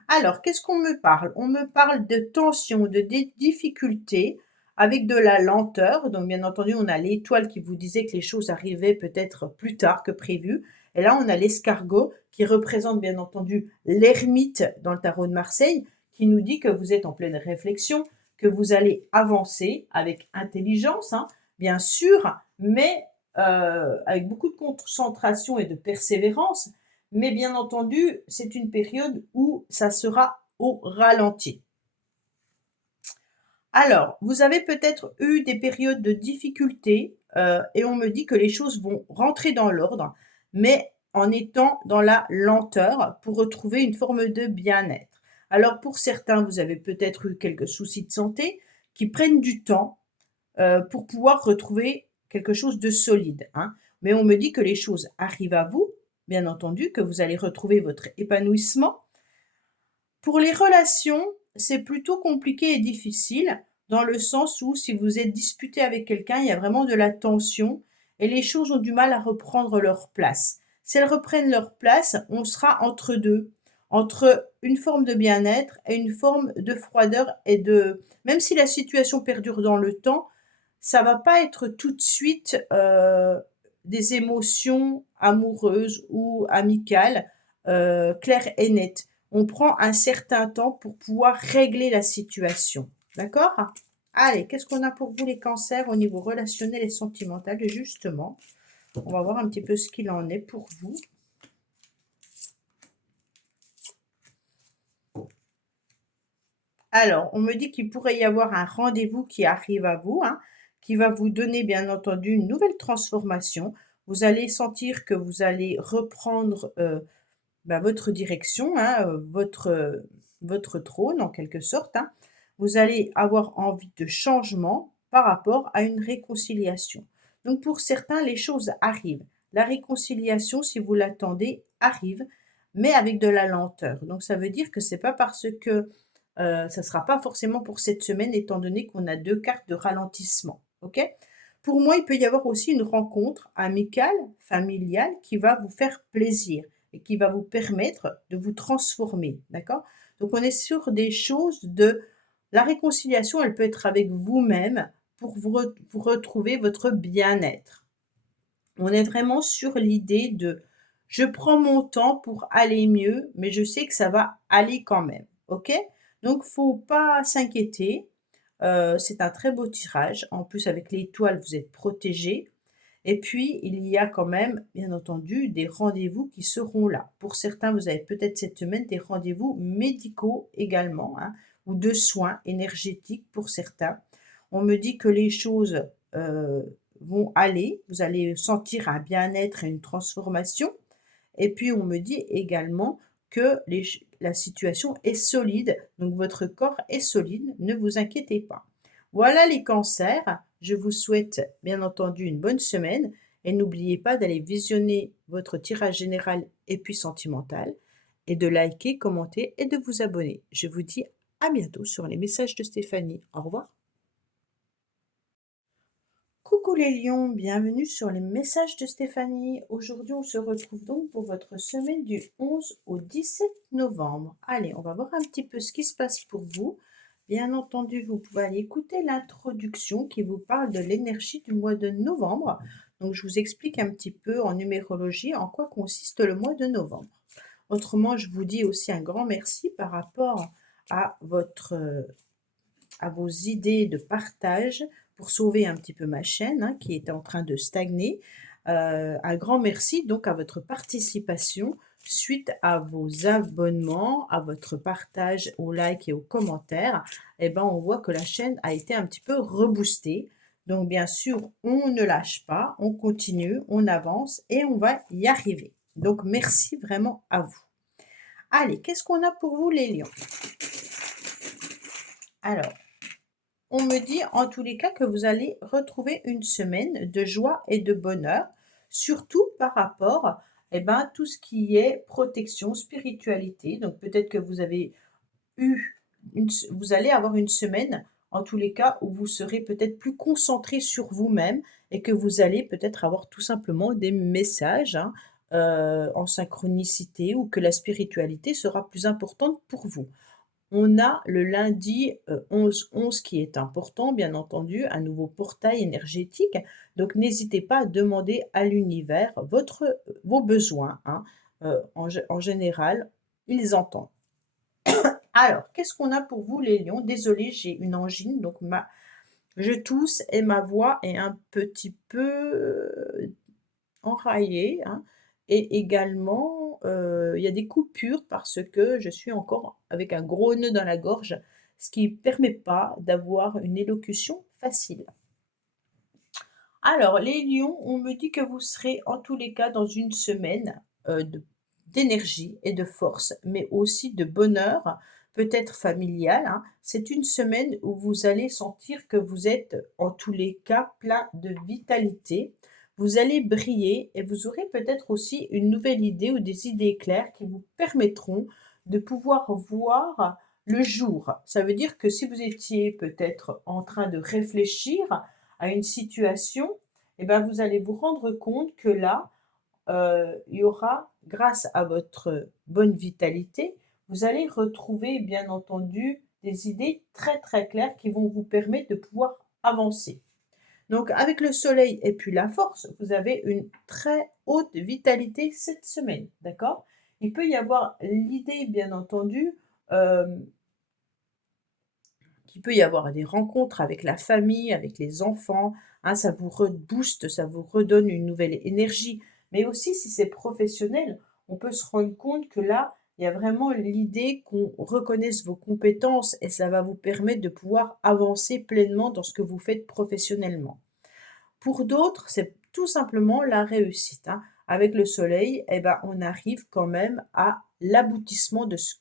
Alors, qu'est-ce qu'on me parle? On me parle de tension, de difficultés avec de la lenteur. Donc, bien entendu, on a l'étoile qui vous disait que les choses arrivaient peut-être plus tard que prévu. Et là, on a l'escargot qui représente bien entendu l'ermite dans le tarot de Marseille, qui nous dit que vous êtes en pleine réflexion, que vous allez avancer avec intelligence, hein, bien sûr, mais avec beaucoup de concentration et de persévérance, mais bien entendu, c'est une période où ça sera au ralenti. Alors, vous avez peut-être eu des périodes de difficulté, et on me dit que les choses vont rentrer dans l'ordre, mais en étant dans la lenteur pour retrouver une forme de bien-être. Alors pour certains, vous avez peut-être eu quelques soucis de santé qui prennent du temps, pour pouvoir retrouver quelque chose de solide, hein. Mais on me dit que les choses arrivent à vous, bien entendu, que vous allez retrouver votre épanouissement. Pour les relations, c'est plutôt compliqué et difficile, dans le sens où si vous êtes disputé avec quelqu'un, il y a vraiment de la tension et les choses ont du mal à reprendre leur place. Si elles reprennent leur place, on sera entre deux, entre une forme de bien-être et une forme de froideur et de même si la situation perdure dans le temps, ça va pas être tout de suite, des émotions amoureuses ou amicales, claires et nettes. On prend un certain temps pour pouvoir régler la situation. D'accord? Allez, qu'est-ce qu'on a pour vous les cancers au niveau relationnel et sentimental? Justement, on va voir un petit peu ce qu'il en est pour vous. Alors, on me dit qu'il pourrait y avoir un rendez-vous qui arrive à vous, hein, qui va vous donner bien entendu une nouvelle transformation. Vous allez sentir que vous allez reprendre votre direction, hein, votre trône en quelque sorte, hein. Vous allez avoir envie de changement par rapport à une réconciliation. Donc pour certains, les choses arrivent. La réconciliation, si vous l'attendez, arrive, mais avec de la lenteur. Donc ça veut dire que c'est pas parce que ça ne sera pas forcément pour cette semaine, étant donné qu'on a 2 cartes de ralentissement, OK? Pour moi, il peut y avoir aussi une rencontre amicale, familiale, qui va vous faire plaisir et qui va vous permettre de vous transformer, d'accord? Donc on est sur des choses de la réconciliation, elle peut être avec vous-même pour vous retrouver votre bien-être. On est vraiment sur l'idée de: «Je prends mon temps pour aller mieux, mais je sais que ça va aller quand même». OK? Donc faut pas s'inquiéter, c'est un très beau tirage. En plus avec l'étoile, vous êtes protégé. Et puis il y a quand même, bien entendu, des rendez-vous qui seront là. Pour certains, vous avez peut-être cette semaine des rendez-vous médicaux également, hein, ou de soins énergétiques pour certains. On me dit que les choses, vont aller, vous allez sentir un bien-être et une transformation. Et puis on me dit également que la situation est solide, donc votre corps est solide, ne vous inquiétez pas. Voilà les cancers, je vous souhaite bien entendu une bonne semaine et n'oubliez pas d'aller visionner votre tirage général et puis sentimental. et de liker, commenter et de vous abonner. Je vous dis à bientôt sur les messages de Stéphanie. Au revoir. Coucou les lions, bienvenue sur les messages de Stéphanie. Aujourd'hui, on se retrouve donc pour votre semaine du 11 au 17 novembre. Allez, on va voir un petit peu ce qui se passe pour vous. Bien entendu, vous pouvez aller écouter l'introduction qui vous parle de l'énergie du mois de novembre. Donc, je vous explique un petit peu en numérologie en quoi consiste le mois de novembre. Autrement, je vous dis aussi un grand merci par rapport à à vos idées de partage pour sauver un petit peu ma chaîne, hein, qui était en train de stagner. Un grand merci donc à votre participation suite à vos abonnements, à votre partage, aux likes et aux commentaires. Eh ben, on voit que la chaîne a été un petit peu reboostée. Donc bien sûr, on ne lâche pas, on continue, on avance et on va y arriver. Donc merci vraiment à vous. Allez, qu'est-ce qu'on a pour vous les lions? Alors, on me dit en tous les cas que vous allez retrouver une semaine de joie et de bonheur, surtout par rapport tout ce qui est protection, spiritualité. Donc peut-être que vous avez vous allez avoir une semaine, en tous les cas, où vous serez peut-être plus concentré sur vous-même et que vous allez peut-être avoir tout simplement des messages, hein, en synchronicité, ou que la spiritualité sera plus importante pour vous. On a le lundi 11-11 qui est important, bien entendu, un nouveau portail énergétique. Donc n'hésitez pas à demander à l'univers vos besoins, hein. En général, ils entendent. Alors, qu'est-ce qu'on a pour vous les lions? Désolée, j'ai une angine, donc je tousse et ma voix est un petit peu enraillée, hein. Et également, il y a des coupures parce que je suis encore avec un gros nœud dans la gorge, ce qui ne permet pas d'avoir une élocution facile. Alors, les lions, on me dit que vous serez en tous les cas dans une semaine d'énergie et de force, mais aussi de bonheur, peut-être familial, hein. C'est une semaine où vous allez sentir que vous êtes en tous les cas plein de vitalité. Vous allez briller et vous aurez peut-être aussi une nouvelle idée ou des idées claires qui vous permettront de pouvoir voir le jour. Ça veut dire que si vous étiez peut-être en train de réfléchir à une situation, eh ben, vous allez vous rendre compte que là, il y aura, grâce à votre bonne vitalité, vous allez retrouver bien entendu des idées très très claires qui vont vous permettre de pouvoir avancer. Donc avec le soleil et puis la force, vous avez une très haute vitalité cette semaine, d'accord? Il peut y avoir l'idée bien entendu, qu'il peut y avoir des rencontres avec la famille, avec les enfants, hein, ça vous rebooste, ça vous redonne une nouvelle énergie. Mais aussi, si c'est professionnel, on peut se rendre compte que là, il y a vraiment l'idée qu'on reconnaisse vos compétences et ça va vous permettre de pouvoir avancer pleinement dans ce que vous faites professionnellement. Pour d'autres, c'est tout simplement la réussite, hein. Avec le soleil, eh ben, on arrive quand même à l'aboutissement de ce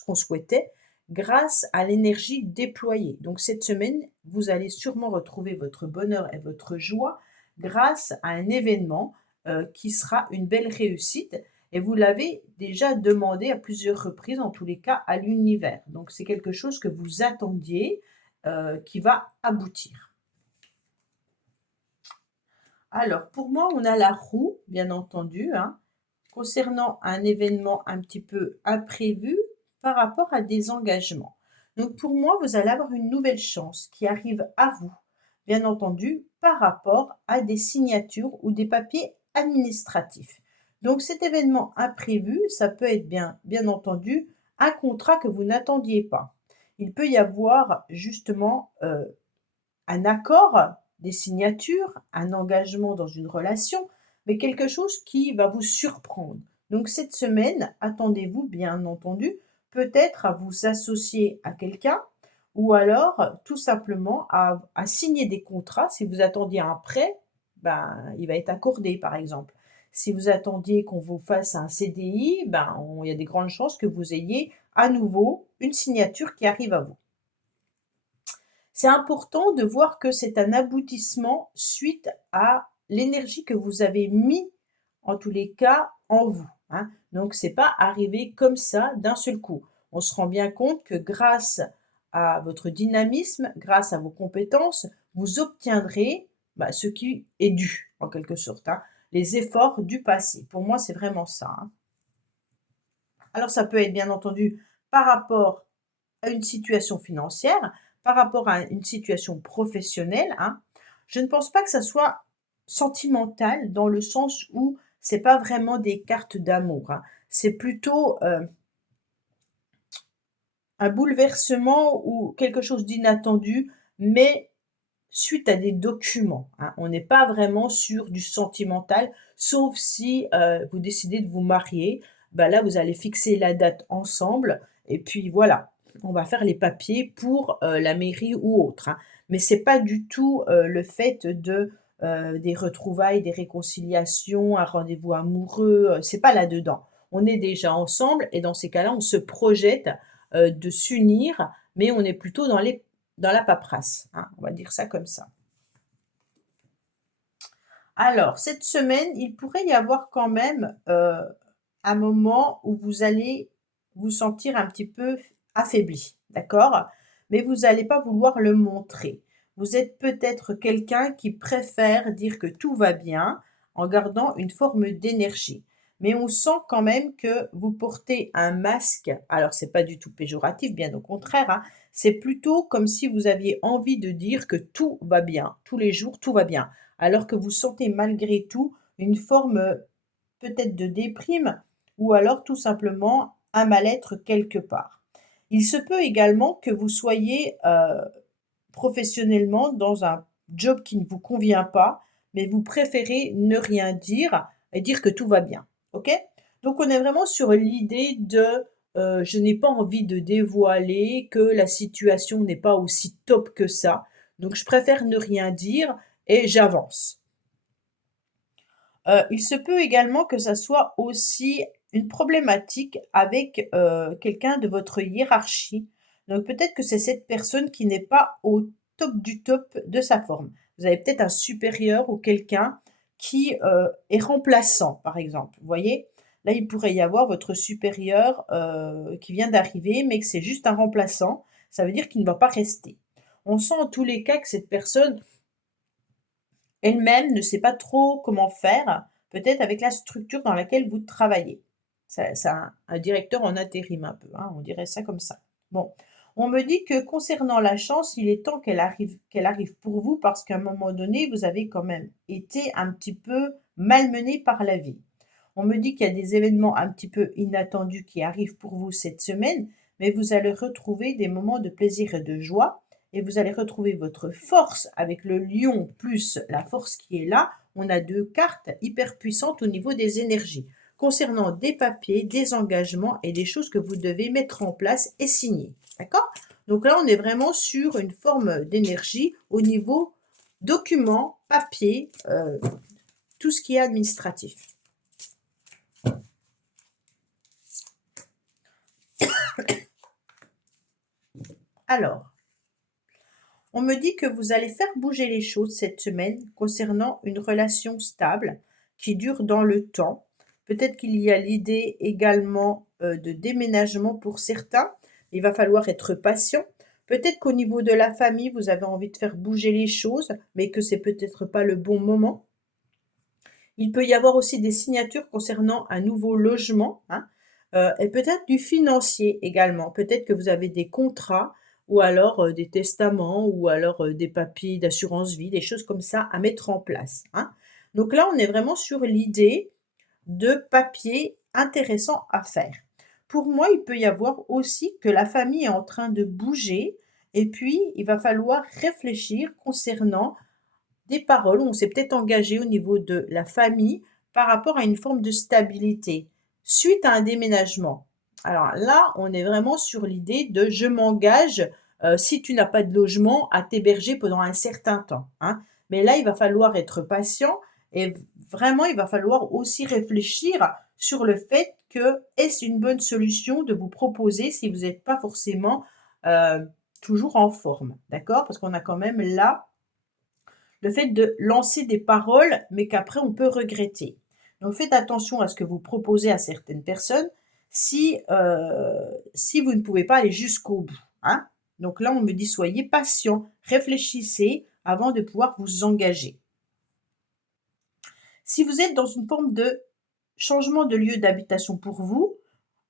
qu'on souhaitait grâce à l'énergie déployée. Donc cette semaine, vous allez sûrement retrouver votre bonheur et votre joie grâce à un événement qui sera une belle réussite. Et vous l'avez déjà demandé à plusieurs reprises, en tous les cas, à l'univers. Donc c'est quelque chose que vous attendiez, qui va aboutir. Alors, pour moi, on a la roue, bien entendu, hein, concernant un événement un petit peu imprévu par rapport à des engagements. Donc, pour moi, vous allez avoir une nouvelle chance qui arrive à vous, bien entendu, par rapport à des signatures ou des papiers administratifs. Donc, cet événement imprévu, ça peut être bien entendu, un contrat que vous n'attendiez pas. Il peut y avoir justement un accord, des signatures, un engagement dans une relation, mais quelque chose qui va vous surprendre. Donc cette semaine, attendez-vous bien entendu peut-être à vous associer à quelqu'un ou alors tout simplement à signer des contrats. Si vous attendiez un prêt, ben, il va être accordé par exemple. Si vous attendiez qu'on vous fasse un CDI, ben, il y a des grandes chances que vous ayez à nouveau une signature qui arrive à vous. C'est important de voir que c'est un aboutissement suite à l'énergie que vous avez mis, en tous les cas, en vous. hein. Donc c'est pas arrivé comme ça d'un seul coup. On se rend bien compte que grâce à votre dynamisme, grâce à vos compétences, vous obtiendrez, ce qui est dû en quelque sorte, hein, les efforts du passé. Pour moi, c'est vraiment ça, hein. Alors ça peut être bien entendu par rapport à une situation financière, par rapport à une situation professionnelle, hein. Je ne pense pas que ça soit sentimental dans le sens où c'est pas vraiment des cartes d'amour, hein. C'est plutôt, un bouleversement ou quelque chose d'inattendu, mais suite à des documents, hein. On n'est pas vraiment sur du sentimental, sauf si, vous décidez de vous marier. Là, vous allez fixer la date ensemble et puis voilà, on va faire les papiers pour, la mairie ou autre, hein. Mais c'est pas du tout, le fait de, des retrouvailles, des réconciliations, un rendez-vous amoureux, c'est pas là-dedans. On est déjà ensemble et dans ces cas-là, on se projette, de s'unir, mais on est plutôt dans la paperasse, hein, on va dire ça comme ça. Alors, cette semaine, il pourrait y avoir quand même, un moment où vous allez vous sentir un petit peu affaibli, d'accord? Mais vous n'allez pas vouloir le montrer. Vous êtes peut-être quelqu'un qui préfère dire que tout va bien en gardant une forme d'énergie. Mais on sent quand même que vous portez un masque. Alors, c'est pas du tout péjoratif, bien au contraire, hein. C'est plutôt comme si vous aviez envie de dire que tout va bien. Tous les jours, tout va bien. Alors que vous sentez malgré tout une forme, peut-être de déprime ou alors tout simplement un mal-être quelque part. Il se peut également que vous soyez, professionnellement dans un job qui ne vous convient pas, mais vous préférez ne rien dire et dire que tout va bien. OK? Donc on est vraiment sur l'idée de, je n'ai pas envie de dévoiler que la situation n'est pas aussi top que ça, donc je préfère ne rien dire et j'avance. Il se peut également que ça soit aussi une problématique avec, quelqu'un de votre hiérarchie. Donc peut-être que c'est cette personne qui n'est pas au top du top de sa forme. Vous avez peut-être un supérieur ou quelqu'un qui, est remplaçant, par exemple, vous voyez? Là, il pourrait y avoir votre supérieur, qui vient d'arriver, mais que c'est juste un remplaçant. Ça veut dire qu'il ne va pas rester. On sent en tous les cas que cette personne elle-même ne sait pas trop comment faire, peut-être avec la structure dans laquelle vous travaillez. C'est un directeur en intérim un peu, hein, on dirait ça comme ça. Bon, on me dit que concernant la chance, il est temps qu'elle arrive pour vous parce qu'à un moment donné, vous avez quand même été un petit peu malmené par la vie. On me dit qu'il y a des événements un petit peu inattendus qui arrivent pour vous cette semaine, mais vous allez retrouver des moments de plaisir et de joie et vous allez retrouver votre force avec le lion plus la force qui est là. On a deux cartes hyper puissantes au niveau des énergies concernant des papiers, des engagements et des choses que vous devez mettre en place et signer. D'accord? Donc là, on est vraiment sur une forme d'énergie au niveau documents, papier, tout ce qui est administratif. Alors, on me dit que vous allez faire bouger les choses cette semaine concernant une relation stable qui dure dans le temps. Peut-être qu'il y a l'idée également de déménagement pour certains. Il va falloir être patient. Peut-être qu'au niveau de la famille, vous avez envie de faire bouger les choses, mais que c'est peut-être pas le bon moment. Il peut y avoir aussi des signatures concernant un nouveau logement, hein, et peut-être du financier également. Peut-être que vous avez des contrats ou alors, des testaments ou alors, des papiers d'assurance vie, des choses comme ça à mettre en place, hein. Donc là, on est vraiment sur l'idée de papiers intéressants à faire. Pour moi, il peut y avoir aussi que la famille est en train de bouger et puis il va falloir réfléchir concernant des paroles où on s'est peut-être engagé au niveau de la famille par rapport à une forme de stabilité suite à un déménagement. Alors là, on est vraiment sur l'idée de je m'engage, si tu n'as pas de logement, à t'héberger pendant un certain temps, hein. Mais là, il va falloir être patient et vraiment, il va falloir aussi réfléchir sur le fait que est-ce une bonne solution de vous proposer si vous n'êtes pas forcément, toujours en forme, d'accord? Parce qu'on a quand même là le fait de lancer des paroles, mais qu'après on peut regretter. Donc faites attention à ce que vous proposez à certaines personnes si vous ne pouvez pas aller jusqu'au bout, hein. Donc là, on me dit: «Soyez patient, réfléchissez avant de pouvoir vous engager». Si vous êtes dans une forme de changement de lieu d'habitation pour vous,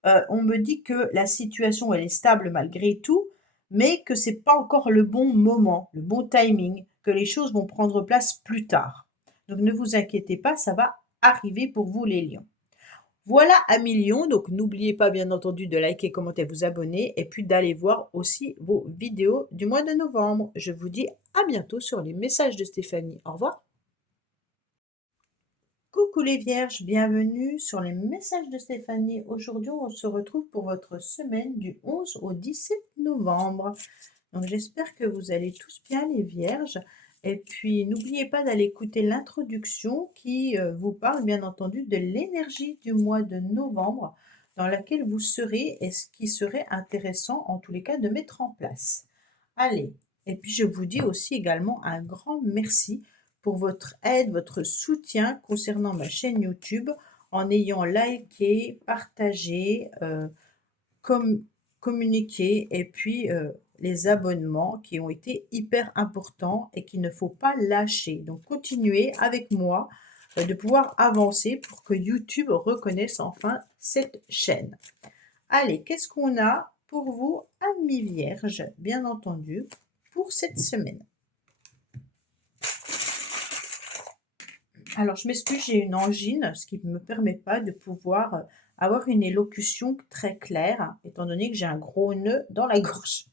on me dit que la situation, elle est stable malgré tout, mais que c'est pas encore le bon moment, le bon timing, que les choses vont prendre place plus tard. Donc ne vous inquiétez pas, ça va arriver pour vous les lions. Voilà, amis lions, donc n'oubliez pas bien entendu de liker, commenter, vous abonner et puis d'aller voir aussi vos vidéos du mois de novembre. Je vous dis à bientôt sur les messages de Stéphanie. Au revoir. Coucou les vierges, bienvenue sur les messages de Stéphanie. Aujourd'hui, on se retrouve pour votre semaine du 11 au 17 novembre. Donc j'espère que vous allez tous bien les vierges. Et puis n'oubliez pas d'aller écouter l'introduction qui vous parle bien entendu de l'énergie du mois de novembre dans laquelle vous serez et ce qui serait intéressant en tous les cas de mettre en place. Allez, et puis je vous dis aussi également un grand merci pour votre aide, votre soutien concernant ma chaîne YouTube en ayant liké, partagé, communiqué et puis les abonnements qui ont été hyper importants et qu'il ne faut pas lâcher. Donc continuez avec moi de pouvoir avancer pour que YouTube reconnaisse enfin cette chaîne. Allez, qu'est-ce qu'on a pour vous, amis vierges, bien entendu, pour cette semaine? Alors, je m'excuse, j'ai une angine, ce qui ne me permet pas de pouvoir avoir une élocution très claire, étant donné que j'ai un gros nœud dans la gorge.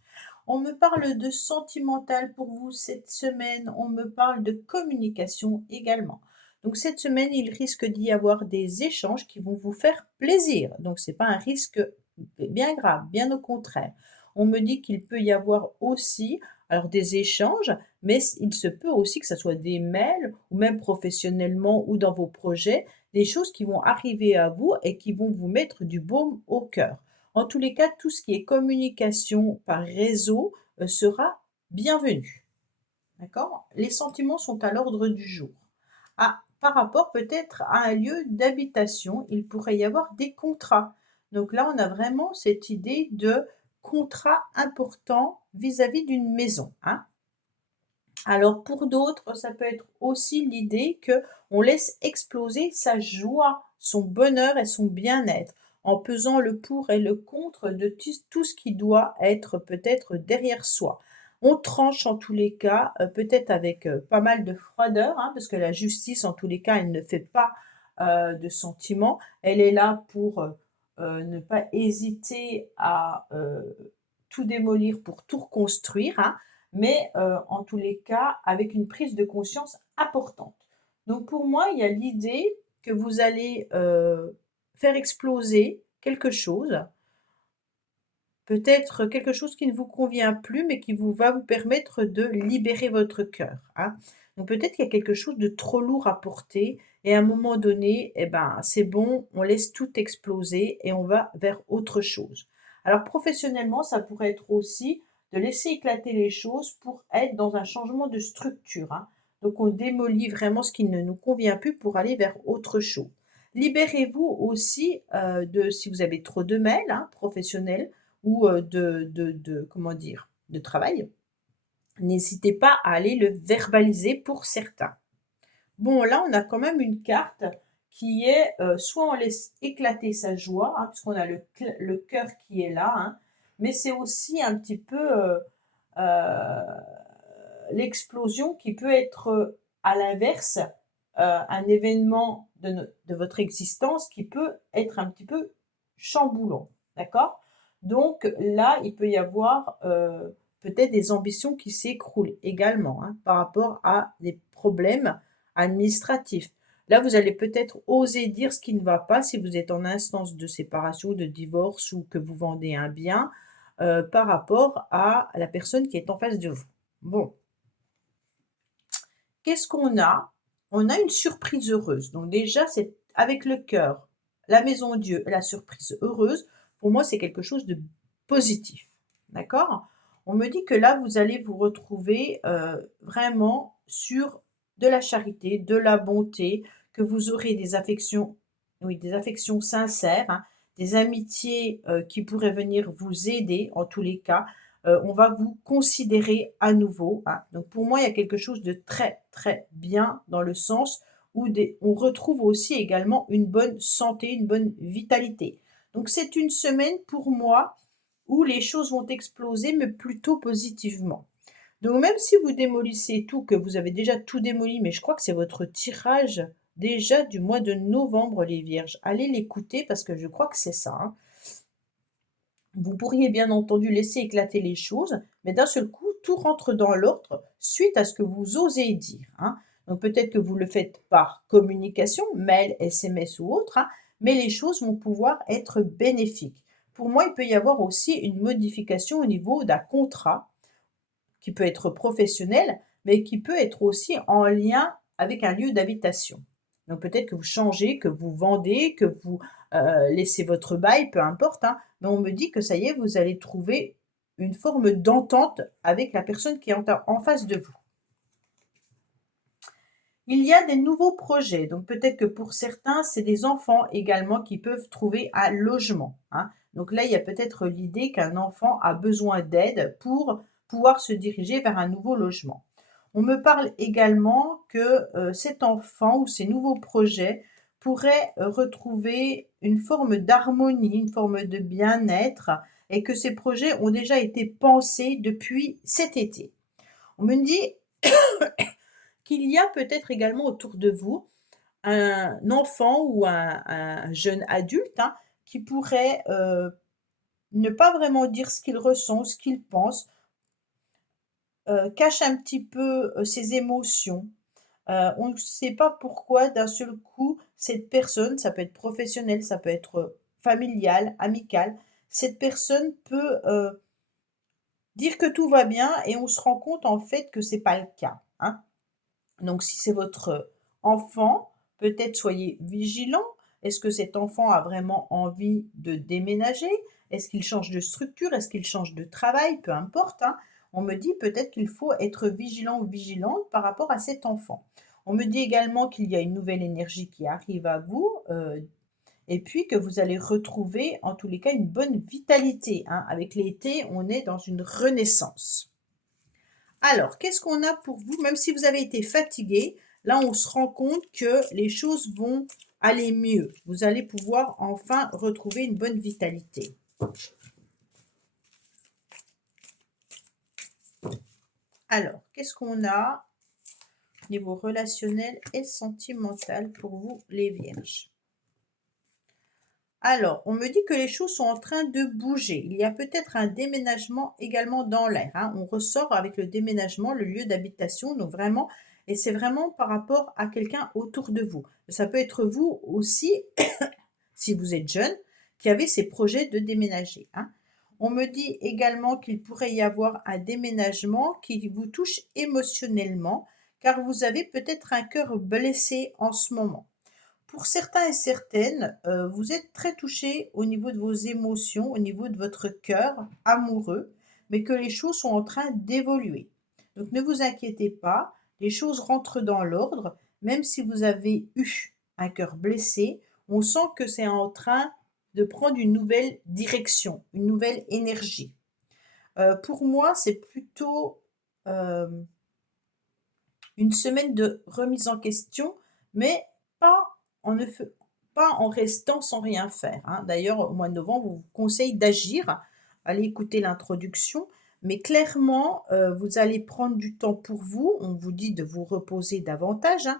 On me parle de sentimental pour vous cette semaine, on me parle de communication également. Donc cette semaine, il risque d'y avoir des échanges qui vont vous faire plaisir. Donc ce n'est pas un risque bien grave, bien au contraire. On me dit qu'il peut y avoir aussi alors des échanges, mais il se peut aussi que ça soit des mails ou même professionnellement ou dans vos projets, des choses qui vont arriver à vous et qui vont vous mettre du baume au cœur. En tous les cas, tout ce qui est communication par réseau sera bienvenu. D'accord? Les sentiments sont à l'ordre du jour. Ah, par rapport peut-être à un lieu d'habitation, il pourrait y avoir des contrats. Donc là, on a vraiment cette idée de contrat important vis-à-vis d'une maison, hein. Alors pour d'autres, ça peut être aussi l'idée que on laisse exploser sa joie, son bonheur et son bien-être, en pesant le pour et le contre de tout ce qui doit être peut-être derrière soi. On tranche en tous les cas, peut-être avec pas mal de froideur, hein, parce que la justice, en tous les cas, elle ne fait pas de sentiments. Elle est là pour ne pas hésiter à tout démolir pour tout reconstruire, hein, mais en tous les cas avec une prise de conscience importante. Donc pour moi, il y a l'idée que vous allez faire exploser quelque chose, peut-être quelque chose qui ne vous convient plus, mais qui va vous permettre de libérer votre cœur, hein. Donc peut-être qu'il y a quelque chose de trop lourd à porter et à un moment donné, eh ben, c'est bon, on laisse tout exploser et on va vers autre chose. Alors professionnellement, ça pourrait être aussi de laisser éclater les choses pour être dans un changement de structure, hein. Donc on démolit vraiment ce qui ne nous convient plus pour aller vers autre chose. Libérez-vous aussi de si vous avez trop de mails, hein, professionnels, ou comment dire? De travail, n'hésitez pas à aller le verbaliser pour certains. Bon, là, on a quand même une carte qui est, soit on laisse éclater sa joie, hein, puisqu'on a le cœur qui est là, hein, mais c'est aussi un petit peu, l'explosion qui peut être, à l'inverse, un événement de votre existence qui peut être un petit peu chamboulant, d'accord? Donc là, il peut y avoir, peut-être des ambitions qui s'écroulent également, hein, par rapport à des problèmes administratifs. Là, vous allez peut-être oser dire ce qui ne va pas si vous êtes en instance de séparation, de divorce ou que vous vendez un bien, par rapport à la personne qui est en face de vous. Bon, qu'est-ce qu'on a? On a une surprise heureuse. Donc déjà, c'est avec le cœur, la maison Dieu et la surprise heureuse, pour moi, c'est quelque chose de positif. D'accord? On me dit que là, vous allez vous retrouver vraiment sur de la charité, de la bonté, que vous aurez des affections, oui, des affections sincères, hein, des amitiés qui pourraient venir vous aider en tous les cas. On va vous considérer à nouveau, hein. Donc pour moi, il y a quelque chose de très, très bien dans le sens où on retrouve aussi également une bonne santé, une bonne vitalité. Donc c'est une semaine pour moi où les choses vont exploser, mais plutôt positivement. Donc même si vous démolissez tout, que vous avez déjà tout démoli, mais je crois que c'est votre tirage déjà du mois de novembre, les Vierges. Allez l'écouter parce que je crois que c'est ça, hein. Vous pourriez bien entendu laisser éclater les choses, mais d'un seul coup, tout rentre dans l'ordre suite à ce que vous osez dire, hein. Donc peut-être que vous le faites par communication, mail, SMS ou autre, hein, mais les choses vont pouvoir être bénéfiques. Pour moi, il peut y avoir aussi une modification au niveau d'un contrat qui peut être professionnel, mais qui peut être aussi en lien avec un lieu d'habitation. Donc peut-être que vous changez, que vous vendez, que vous laissez votre bail, peu importe, hein, mais on me dit que ça y est, vous allez trouver une forme d'entente avec la personne qui est en face de vous. Il y a des nouveaux projets, donc peut-être que pour certains, c'est des enfants également qui peuvent trouver un logement, hein. Donc là, il y a peut-être l'idée qu'un enfant a besoin d'aide pour pouvoir se diriger vers un nouveau logement. On me parle également que cet enfant ou ces nouveaux projets pourraient retrouver une forme d'harmonie, une forme de bien-être et que ces projets ont déjà été pensés depuis cet été. On me dit qu'il y a peut-être également autour de vous un enfant ou un jeune adulte, hein, qui pourrait, ne pas vraiment dire ce qu'il ressent, ce qu'il pense, cache un petit peu, ses émotions. On ne sait pas pourquoi d'un seul coup, cette personne, ça peut être professionnel, ça peut être, familial, amical, cette personne peut, dire que tout va bien et on se rend compte en fait que c'est pas le cas, hein. Donc si c'est votre enfant, peut-être soyez vigilant. Est-ce que cet enfant a vraiment envie de déménager? Est-ce qu'il change de structure? Est-ce qu'il change de travail? Peu importe, hein. On me dit peut-être qu'il faut être vigilant ou vigilante par rapport à cet enfant. On me dit également qu'il y a une nouvelle énergie qui arrive à vous, et puis que vous allez retrouver en tous les cas une bonne vitalité, hein. Avec l'été, on est dans une renaissance. Alors, qu'est-ce qu'on a pour vous? Même si vous avez été fatigué, là, on se rend compte que les choses vont aller mieux. Vous allez pouvoir enfin retrouver une bonne vitalité. Alors, qu'est-ce qu'on a au niveau relationnel et sentimental pour vous, les Vierges? Alors, on me dit que les choses sont en train de bouger. Il y a peut-être un déménagement également dans l'air, hein. On ressort avec le déménagement, le lieu d'habitation, donc vraiment, et c'est vraiment par rapport à quelqu'un autour de vous. Ça peut être vous aussi, si vous êtes jeune, qui avez ces projets de déménager, hein. On me dit également qu'il pourrait y avoir un déménagement qui vous touche émotionnellement, car vous avez peut-être un cœur blessé en ce moment. Pour certains et certaines, vous êtes très touchés au niveau de vos émotions, au niveau de votre cœur amoureux, mais que les choses sont en train d'évoluer. Donc ne vous inquiétez pas, les choses rentrent dans l'ordre, même si vous avez eu un cœur blessé, on sent que c'est en train de prendre une nouvelle direction, une nouvelle énergie. Pour moi, c'est plutôt, hem une semaine de remise en question, mais pas en ne fe pas en restant sans rien faire, hein. D'ailleurs, au mois de novembre, on vous conseille d'agir. Allez écouter l'introduction, mais clairement, vous allez prendre du temps pour vous. On vous dit de vous reposer davantage, hein,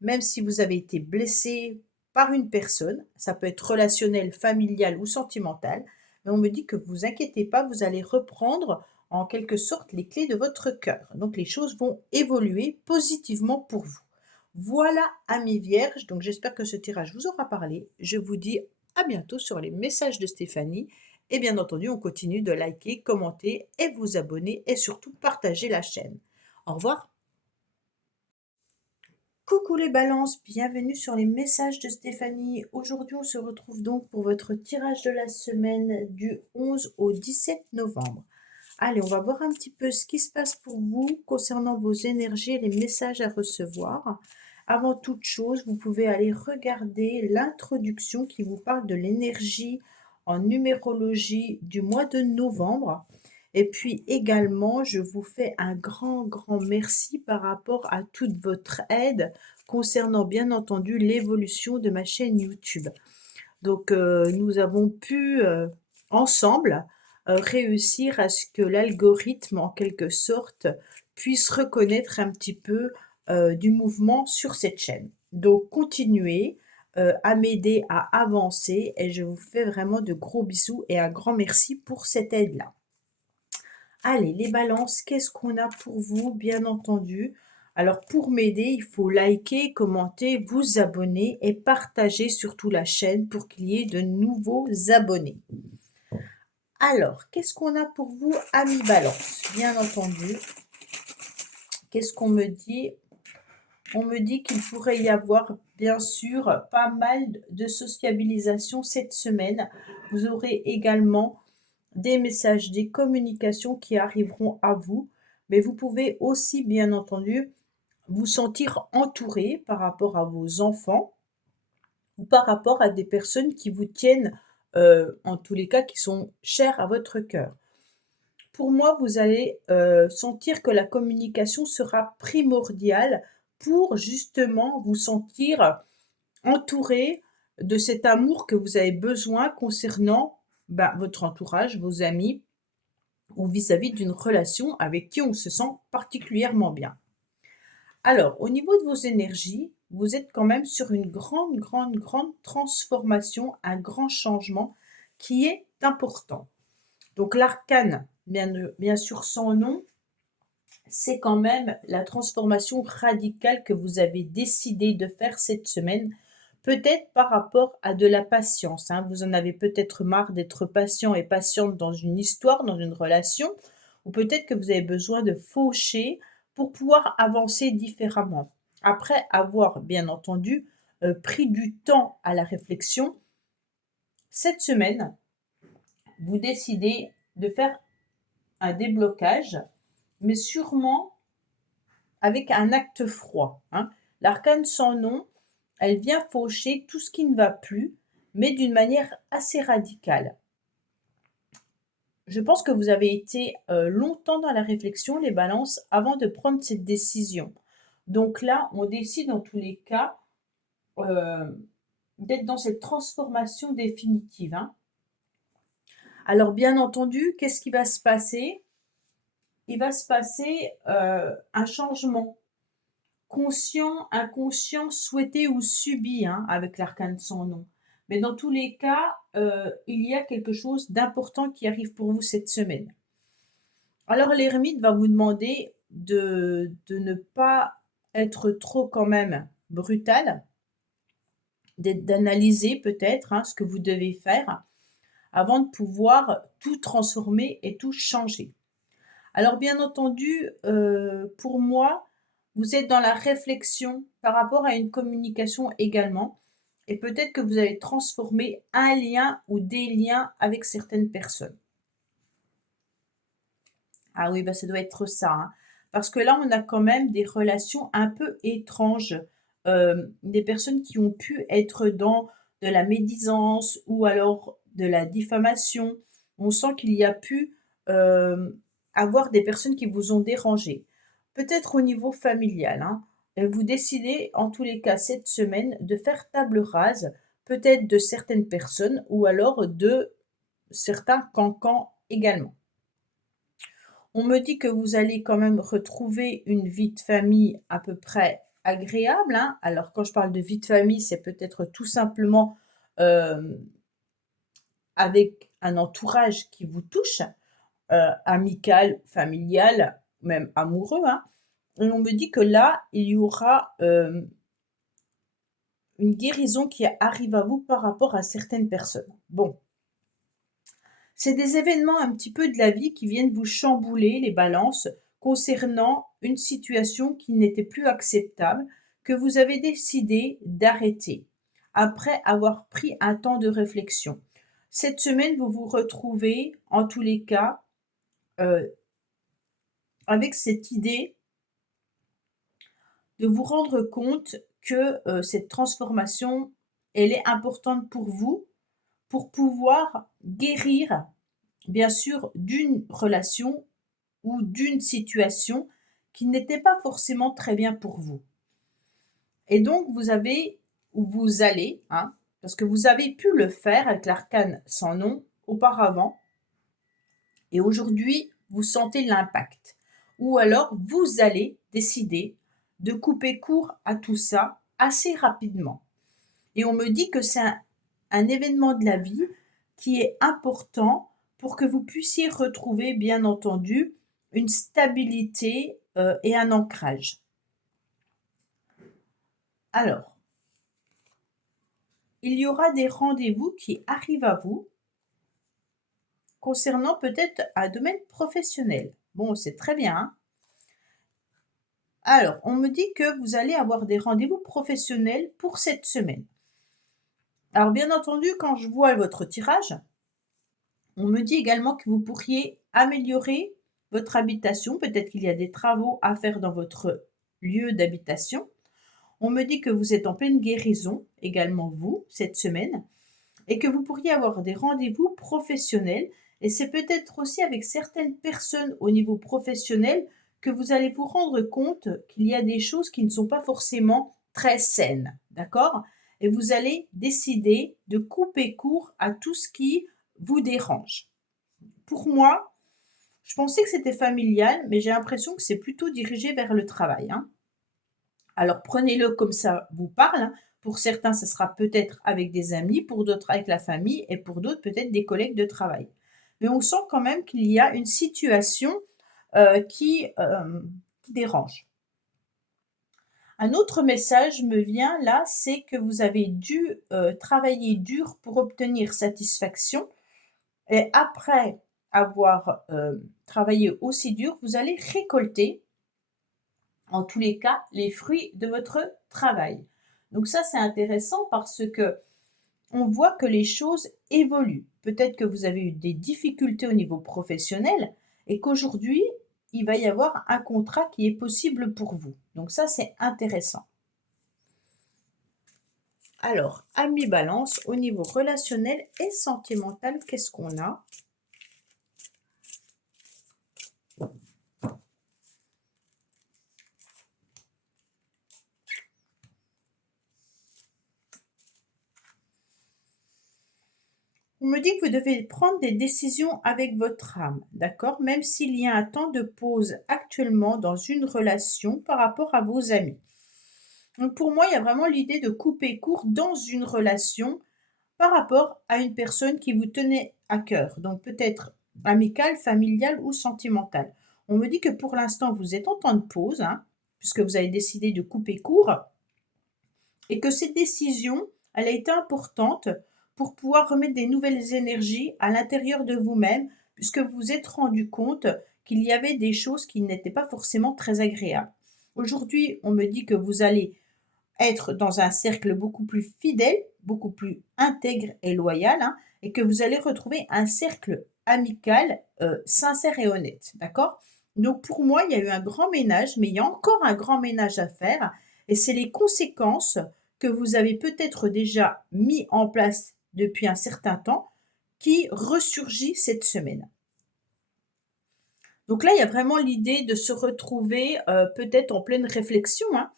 même si vous avez été blessé par une personne. Ça peut être relationnel, familial ou sentimental, mais on me dit que vous inquiétez pas, vous allez reprendre en quelque sorte les clés de votre cœur. Donc les choses vont évoluer positivement pour vous. Voilà, amis vierges, donc j'espère que ce tirage vous aura parlé. Je vous dis à bientôt sur les messages de Stéphanie. Et bien entendu, on continue de liker, commenter et vous abonner et surtout partager la chaîne. Au revoir. Coucou les balances, bienvenue sur les messages de Stéphanie. Aujourd'hui, on se retrouve donc pour votre tirage de la semaine du 11 au 17 novembre. Allez, on va voir un petit peu ce qui se passe pour vous concernant vos énergies et les messages à recevoir. avant toute chose, vous pouvez aller regarder l'introduction qui vous parle de l'énergie en numérologie du mois de novembre. Et puis également, je vous fais un grand, grand merci par rapport à toute votre aide concernant bien entendu l'évolution de ma chaîne YouTube. Donc, nous avons pu, ensemble, réussir à ce que l'algorithme, en quelque sorte, puisse reconnaître un petit peu, du mouvement sur cette chaîne. Donc continuez, à m'aider à avancer et je vous fais vraiment de gros bisous et un grand merci pour cette aide-là. Allez, les balances, qu'est-ce qu'on a pour vous? Bien entendu. Alors, pour m'aider, il faut liker, commenter, vous abonner et partager surtout la chaîne pour qu'il y ait de nouveaux abonnés. Alors, qu'est-ce qu'on a pour vous, amis balance? Bien entendu, qu'est-ce qu'on me dit? On me dit qu'il pourrait y avoir, bien sûr, pas mal de sociabilisation cette semaine. Vous aurez également des messages, des communications qui arriveront à vous, mais vous pouvez aussi, bien entendu, vous sentir entouré par rapport à vos enfants ou par rapport à des personnes qui vous tiennent, en tous les cas, qui sont chères à votre cœur. Pour moi, vous allez, sentir que la communication sera primordiale pour justement vous sentir entouré de cet amour que vous avez besoin concernant, votre entourage, vos amis ou vis-à-vis d'une relation avec qui on se sent particulièrement bien. Alors, au niveau de vos énergies, vous êtes quand même sur une grande, grande, grande transformation, un grand changement qui est important. Donc l'arcane, bien sûr sans nom, c'est quand même la transformation radicale que vous avez décidé de faire cette semaine, peut-être par rapport à de la patience, hein. Vous en avez peut-être marre d'être patient et patiente dans une histoire, dans une relation, ou peut-être que vous avez besoin de faucher pour pouvoir avancer différemment. Après avoir, bien entendu, pris du temps à la réflexion, cette semaine, vous décidez de faire un déblocage, mais sûrement avec un acte froid, hein. L'arcane sans nom, elle vient faucher tout ce qui ne va plus, mais d'une manière assez radicale. Je pense que vous avez été longtemps dans la réflexion, les balances, avant de prendre cette décision. Donc là, on décide en tous les cas d'être dans cette transformation définitive, hein. Alors bien entendu, qu'est-ce qui va se passer? Il va se passer un changement conscient, inconscient, souhaité ou subi, hein, avec l'arcane sans nom. Mais dans tous les cas, il y a quelque chose d'important qui arrive pour vous cette semaine. Alors l'ermite va vous demander de ne pas être trop quand même brutal, d'analyser peut-être, hein, ce que vous devez faire avant de pouvoir tout transformer et tout changer. Alors bien entendu, pour moi, vous êtes dans la réflexion par rapport à une communication également et peut-être que vous allez transformer un lien ou des liens avec certaines personnes. Ah oui, bah, ça doit être ça, hein, parce que là, on a quand même des relations un peu étranges, des personnes qui ont pu être dans de la médisance ou alors de la diffamation. On sent qu'il y a pu, avoir des personnes qui vous ont dérangé. Peut-être au niveau familial, hein, vous décidez en tous les cas cette semaine de faire table rase, peut-être de certaines personnes ou alors de certains cancans également. On me dit que vous allez quand même retrouver une vie de famille à peu près agréable, hein. Alors quand je parle de vie de famille, c'est peut-être tout simplement, hem, avec un entourage qui vous touche, amical, familial, même amoureux, hein. Et on me dit que là, il y aura, une guérison qui arrive à vous par rapport à certaines personnes. Bon, c'est des événements un petit peu de la vie qui viennent vous chambouler les balances concernant une situation qui n'était plus acceptable, que vous avez décidé d'arrêter après avoir pris un temps de réflexion. Cette semaine, vous vous retrouvez en tous les cas avec cette idée de vous rendre compte que cette transformation, elle est importante pour vous, pour pouvoir guérir, bien sûr, d'une relation ou d'une situation qui n'était pas forcément très bien pour vous. Et donc vous avez ou vous allez, hein, parce que vous avez pu le faire avec l'arcane sans nom auparavant et aujourd'hui vous sentez l'impact. Ou alors vous allez décider de couper court à tout ça assez rapidement. Et on me dit que c'est un événement de la vie qui est important pour que vous puissiez retrouver, bien entendu, une stabilité et un ancrage. Alors, il y aura des rendez-vous qui arrivent à vous concernant peut-être un domaine professionnel. Bon, c'est très bien, hein. Alors, on me dit que vous allez avoir des rendez-vous professionnels pour cette semaine. Alors, bien entendu, quand je vois votre tirage, on me dit également que vous pourriez améliorer votre habitation. Peut-être qu'il y a des travaux à faire dans votre lieu d'habitation. On me dit que vous êtes en pleine guérison, également vous, cette semaine, et que vous pourriez avoir des rendez-vous professionnels. Et c'est peut-être aussi avec certaines personnes au niveau professionnel que vous allez vous rendre compte qu'il y a des choses qui ne sont pas forcément très saines, d'accord? Et vous allez décider de couper court à tout ce qui vous dérange. Pour moi, je pensais que c'était familial, mais j'ai l'impression que c'est plutôt dirigé vers le travail, hein. Alors prenez-le comme ça vous parle, hein. Pour certains, ce sera peut-être avec des amis, pour d'autres avec la famille et pour d'autres peut-être des collègues de travail. Mais on sent quand même qu'il y a une situation qui dérange. Un autre message me vient là, c'est que vous avez dû travailler dur pour obtenir satisfaction et après avoir travaillé aussi dur, vous allez récolter en tous les cas les fruits de votre travail. Donc ça, c'est intéressant parce que on voit que les choses évoluent. Peut-être que vous avez eu des difficultés au niveau professionnel et qu'aujourd'hui, il va y avoir un contrat qui est possible pour vous. Donc ça, c'est intéressant. Alors, amis balance, au niveau relationnel et sentimental, qu'est-ce qu'on a? On me dit que vous devez prendre des décisions avec votre âme, d'accord? Même s'il y a un temps de pause actuellement dans une relation par rapport à vos amis. Donc pour moi, il y a vraiment l'idée de couper court dans une relation par rapport à une personne qui vous tenait à cœur. Donc peut-être amicale, familiale ou sentimentale. On me dit que pour l'instant, vous êtes en temps de pause, hein, puisque vous avez décidé de couper court, et que cette décision, elle a été importante pour pouvoir remettre des nouvelles énergies à l'intérieur de vous-même, puisque vous vous êtes rendu compte qu'il y avait des choses qui n'étaient pas forcément très agréables. Aujourd'hui, on me dit que vous allez être dans un cercle beaucoup plus fidèle, beaucoup plus intègre et loyal, hein, et que vous allez retrouver un cercle amical, sincère et honnête, d'accord? Donc pour moi, il y a eu un grand ménage, mais il y a encore un grand ménage à faire et c'est les conséquences que vous avez peut-être déjà mis en place depuis un certain temps qui ressurgit cette semaine. Donc là, il y a vraiment l'idée de se retrouver, peut-être en pleine réflexion, hein,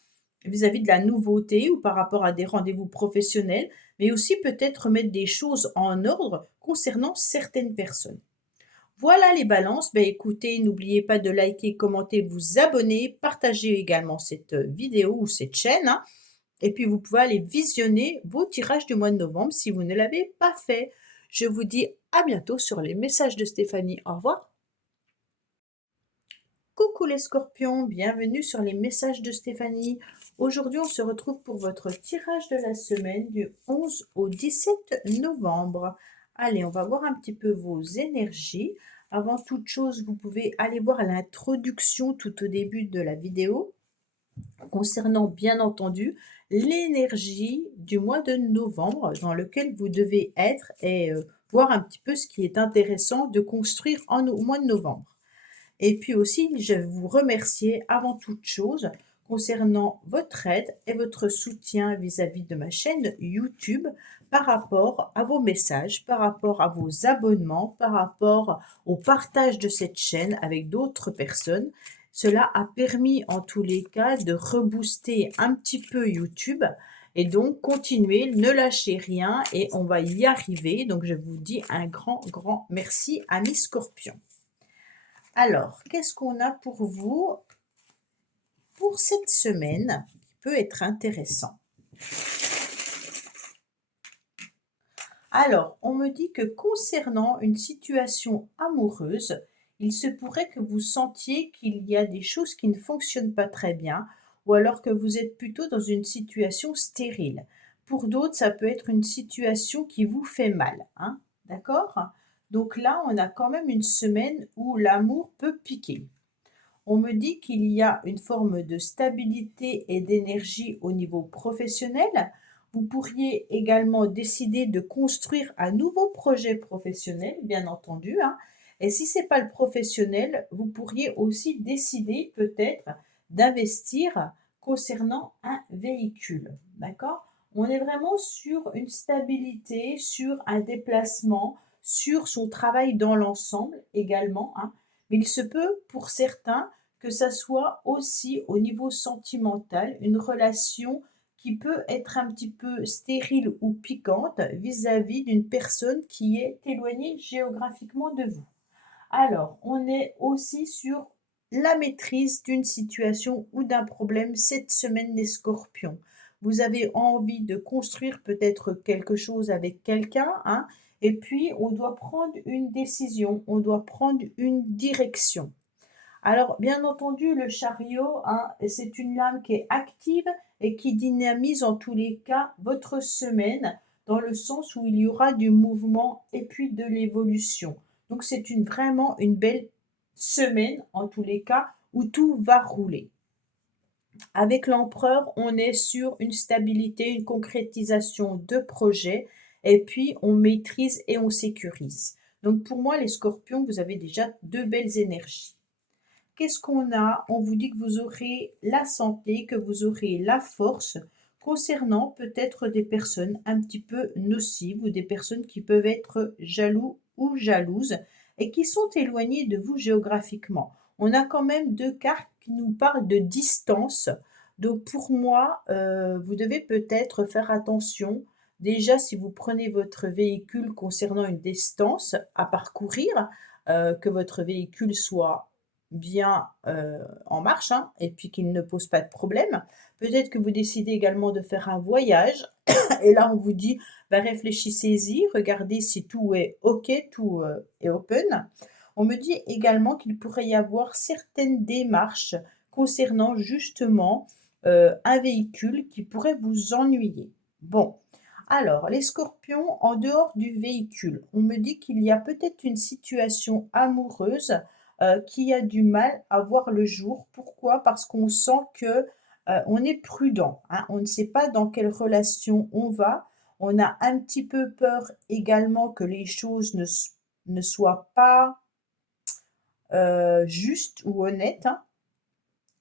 vis-à-vis de la nouveauté ou par rapport à des rendez-vous professionnels, mais aussi peut-être mettre des choses en ordre concernant certaines personnes. Voilà les balances. Ben, écoutez, n'oubliez pas de liker, commenter, vous abonner, partager également cette vidéo ou cette chaîne, hein. Et puis vous pouvez aller visionner vos tirages du mois de novembre si vous ne l'avez pas fait. Je vous dis à bientôt sur les messages de Stéphanie. Au revoir. Coucou les scorpions, bienvenue sur les messages de Stéphanie. Aujourd'hui, on se retrouve pour votre tirage de la semaine du 11 au 17 novembre. Allez, on va voir un petit peu vos énergies. Avant toute chose, vous pouvez aller voir l'introduction tout au début de la vidéo concernant bien entendu l'énergie du mois de novembre dans lequel vous devez être et voir un petit peu ce qui est intéressant de construire au mois de novembre. Et puis aussi, je vais vous remercier avant toute chose concernant votre aide et votre soutien vis-à-vis de ma chaîne YouTube par rapport à vos messages, par rapport à vos abonnements, par rapport au partage de cette chaîne avec d'autres personnes. Cela a permis en tous les cas de rebooster un petit peu YouTube et donc continuez, ne lâchez rien et on va y arriver. Donc je vous dis un grand merci amis Scorpions. Alors, qu'est-ce qu'on a pour vous pour cette semaine qui peut être intéressant? Alors, on me dit que concernant une situation amoureuse, il se pourrait que vous sentiez qu'il y a des choses qui ne fonctionnent pas très bien ou alors que vous êtes plutôt dans une situation stérile. Pour d'autres, ça peut être une situation qui vous fait mal, hein, d'accord? Donc là, on a quand même une semaine où l'amour peut piquer. On me dit qu'il y a une forme de stabilité et d'énergie au niveau professionnel. Vous pourriez également décider de construire un nouveau projet professionnel, bien entendu, hein. Et si ce n'est pas le professionnel, vous pourriez aussi décider peut-être d'investir concernant un véhicule. D'accord? On est vraiment sur une stabilité, sur un déplacement, sur son travail dans l'ensemble également, hein. Mais il se peut pour certains que ça soit aussi au niveau sentimental, une relation qui peut être un petit peu stérile ou piquante vis-à-vis d'une personne qui est éloignée géographiquement de vous. Alors, on est aussi sur la maîtrise d'une situation ou d'un problème cette semaine des Scorpions. Vous avez envie de construire peut-être quelque chose avec quelqu'un, hein, et puis on doit prendre une décision, on doit prendre une direction. Alors, bien entendu, le chariot, hein, c'est une lame qui est active et qui dynamise en tous les cas votre semaine, dans le sens où il y aura du mouvement et puis de l'évolution. Donc, c'est vraiment une belle semaine, en tous les cas, où tout va rouler. Avec l'empereur, on est sur une stabilité, une concrétisation de projet, et puis on maîtrise et on sécurise. Donc, pour moi, les scorpions, vous avez déjà deux belles énergies. Qu'est-ce qu'on a? On vous dit que vous aurez la santé, que vous aurez la force concernant peut-être des personnes un petit peu nocives ou des personnes qui peuvent être jaloux ou jalouses et qui sont éloignées de vous géographiquement. On a quand même deux cartes qui nous parlent de distance. Donc pour moi, vous devez peut-être faire attention. Déjà, si vous prenez votre véhicule concernant une distance à parcourir, que votre véhicule soit bien en marche, hein, et puis qu'il ne pose pas de problème. Peut-être que vous décidez également de faire un voyage et là on vous dit bah, réfléchissez-y, regardez si tout est OK, tout est open. On me dit également qu'il pourrait y avoir certaines démarches concernant justement un véhicule qui pourrait vous ennuyer. Bon, alors les scorpions, en dehors du véhicule, on me dit qu'il y a peut-être une situation amoureuse qui a du mal à voir le jour. Pourquoi? Parce qu'on sent que on est prudent, hein. On ne sait pas dans quelle relation on va. On a un petit peu peur également que les choses ne soient pas justes ou honnêtes, hein.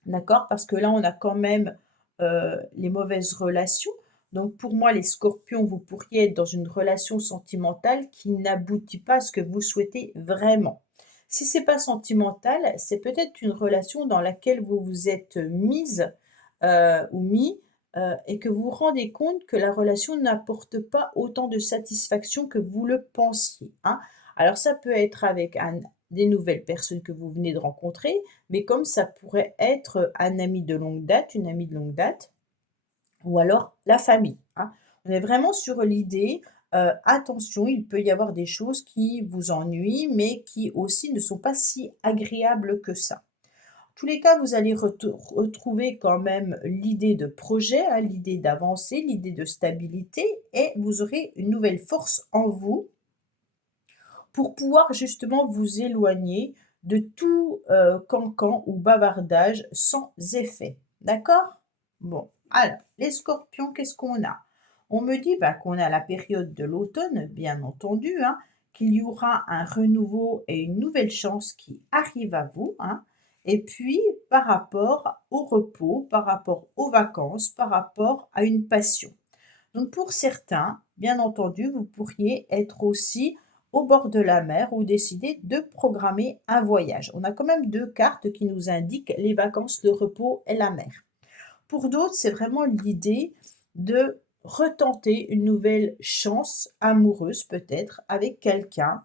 D'accord? Parce que là, on a quand même les mauvaises relations. Donc pour moi, les scorpions, vous pourriez être dans une relation sentimentale qui n'aboutit pas à ce que vous souhaitez vraiment. Si c'est pas sentimental, c'est peut-être une relation dans laquelle vous vous êtes mise ou mis et que vous vous rendez compte que la relation n'apporte pas autant de satisfaction que vous le pensiez, hein. Alors ça peut être avec des nouvelles personnes que vous venez de rencontrer, mais comme ça pourrait être un ami de longue date, une amie de longue date, ou alors la famille, hein. On est vraiment sur l'idée, attention, il peut y avoir des choses qui vous ennuient, mais qui aussi ne sont pas si agréables que ça. En tous les cas, vous allez retrouver quand même l'idée de projet, hein, l'idée d'avancer, l'idée de stabilité et vous aurez une nouvelle force en vous pour pouvoir justement vous éloigner de tout, cancan ou bavardage sans effet. D'accord? Bon, alors les scorpions, qu'est-ce qu'on a? On me dit, bah, qu'on a la période de l'automne, bien entendu, hein, qu'il y aura un renouveau et une nouvelle chance qui arrive à vous, hein, et puis par rapport au repos, par rapport aux vacances, par rapport à une passion. Donc pour certains, bien entendu, vous pourriez être aussi au bord de la mer ou décider de programmer un voyage. On a quand même 2 cartes qui nous indiquent les vacances, le repos et la mer. Pour d'autres, c'est vraiment l'idée de retenter une nouvelle chance amoureuse peut-être avec quelqu'un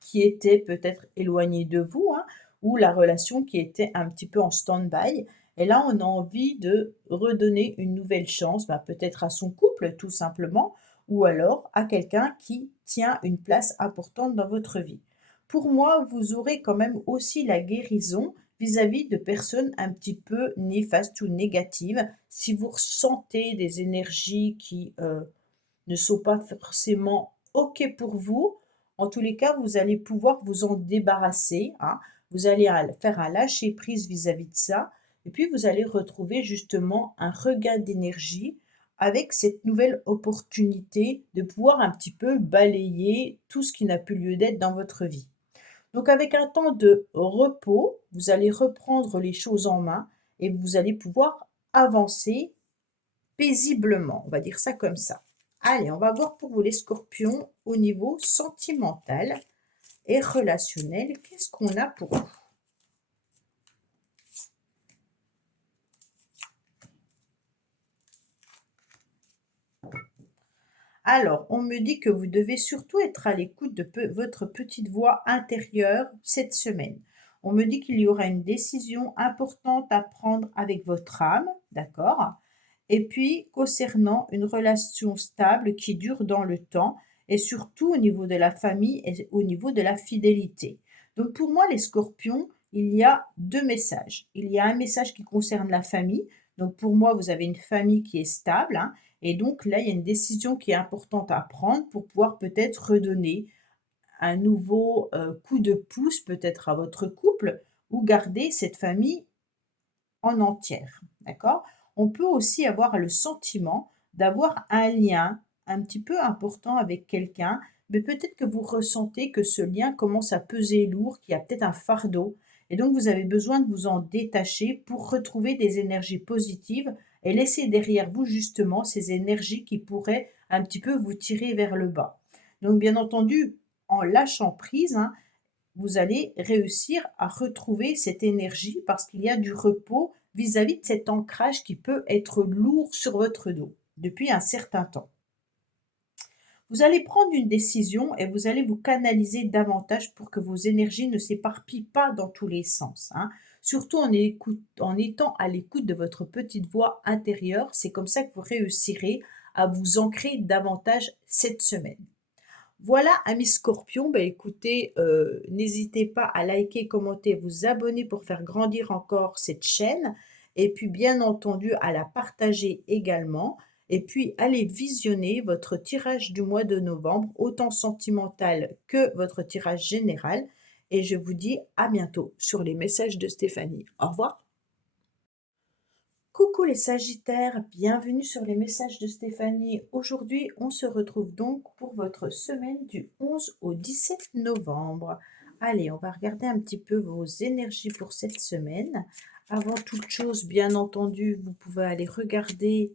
qui était peut-être éloigné de vous, hein, ou la relation qui était un petit peu en stand-by. Et là, on a envie de redonner une nouvelle chance, bah, peut-être à son couple tout simplement, ou alors à quelqu'un qui tient une place importante dans votre vie. Pour moi, vous aurez quand même aussi la guérison vis-à-vis de personnes un petit peu néfastes ou négatives. Si vous ressentez des énergies qui ne sont pas forcément OK pour vous. En tous les cas, vous allez pouvoir vous en débarrasser, hein. Vous allez faire un lâcher prise vis-à-vis de ça et puis vous allez retrouver justement un regain d'énergie avec cette nouvelle opportunité de pouvoir un petit peu balayer tout ce qui n'a plus lieu d'être dans votre vie. Donc avec un temps de repos, vous allez reprendre les choses en main et vous allez pouvoir avancer paisiblement, on va dire ça comme ça. Allez, on va voir pour vous les scorpions au niveau sentimental et relationnel. Qu'est-ce qu'on a pour vous? Alors, on me dit que vous devez surtout être à l'écoute de votre petite voix intérieure cette semaine. On me dit qu'il y aura une décision importante à prendre avec votre âme, d'accord? Et puis, concernant une relation stable qui dure dans le temps et surtout au niveau de la famille et au niveau de la fidélité. Donc, pour moi, les scorpions, il y a 2 messages. Il y a un message qui concerne la famille. Donc, pour moi, vous avez une famille qui est stable, hein, et donc là, il y a une décision qui est importante à prendre pour pouvoir peut-être redonner un nouveau, coup de pouce peut-être à votre couple ou garder cette famille en entière, d'accord? On peut aussi avoir le sentiment d'avoir un lien un petit peu important avec quelqu'un, mais peut-être que vous ressentez que ce lien commence à peser lourd, qu'il y a peut-être un fardeau et donc vous avez besoin de vous en détacher pour retrouver des énergies positives et laisser derrière vous justement ces énergies qui pourraient un petit peu vous tirer vers le bas. Donc bien entendu, en lâchant prise, hein, vous allez réussir à retrouver cette énergie parce qu'il y a du repos vis-à-vis de cet ancrage qui peut être lourd sur votre dos depuis un certain temps. Vous allez prendre une décision et vous allez vous canaliser davantage pour que vos énergies ne s'éparpillent pas dans tous les sens, hein. Surtout en étant à l'écoute de votre petite voix intérieure, c'est comme ça que vous réussirez à vous ancrer davantage cette semaine. Voilà, amis scorpions, bah, écoutez, n'hésitez pas à liker, commenter, vous abonner pour faire grandir encore cette chaîne et puis bien entendu à la partager également et puis allez visionner votre tirage du mois de novembre, autant sentimental que votre tirage général et je vous dis à bientôt sur les messages de Stéphanie. Au revoir. Coucou les Sagittaires, bienvenue sur les messages de Stéphanie. Aujourd'hui, on se retrouve donc pour votre semaine du 11 au 17 novembre. Allez, on va regarder un petit peu vos énergies pour cette semaine. Avant toute chose, bien entendu, vous pouvez aller regarder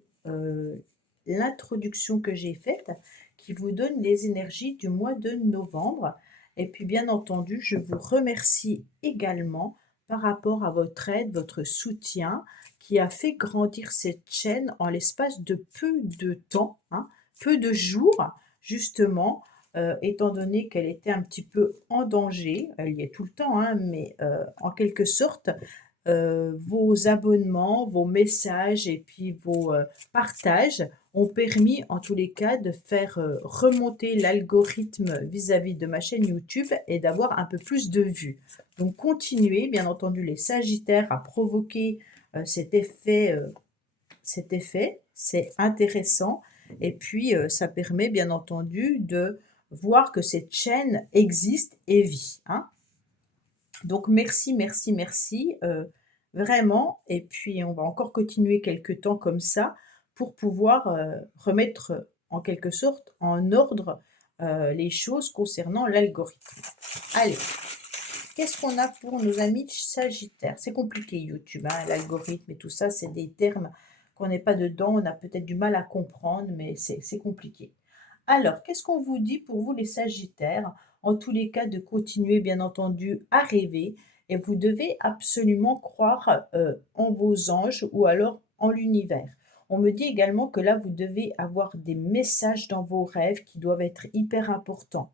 l'introduction que j'ai faite qui vous donne les énergies du mois de novembre. Et puis, bien entendu, je vous remercie également par rapport à votre aide, votre soutien qui a fait grandir cette chaîne en l'espace de peu de temps, hein, peu de jours, justement, étant donné qu'elle était un petit peu en danger. Elle y est tout le temps, hein, mais en quelque sorte, vos abonnements, vos messages et puis vos partages ont permis, en tous les cas, de faire remonter l'algorithme vis-à-vis de ma chaîne YouTube et d'avoir un peu plus de vues. Donc, continuez, bien entendu, les Sagittaires à provoquer cet effet, c'est intéressant et puis ça permet bien entendu de voir que cette chaîne existe et vit, hein. Donc merci, merci, merci, vraiment et puis on va encore continuer quelque temps comme ça pour pouvoir, remettre, en quelque sorte en ordre, les choses concernant l'algorithme. Allez! qu'est-ce qu'on a pour nos amis Sagittaires? C'est compliqué YouTube, hein, l'algorithme et tout ça, c'est des termes qu'on n'est pas dedans, on a peut-être du mal à comprendre, mais c'est compliqué. Alors, qu'est-ce qu'on vous dit pour vous les Sagittaires? En tous les cas, de continuer bien entendu à rêver et vous devez absolument croire en vos anges ou alors en l'univers. On me dit également que là, vous devez avoir des messages dans vos rêves qui doivent être hyper importants.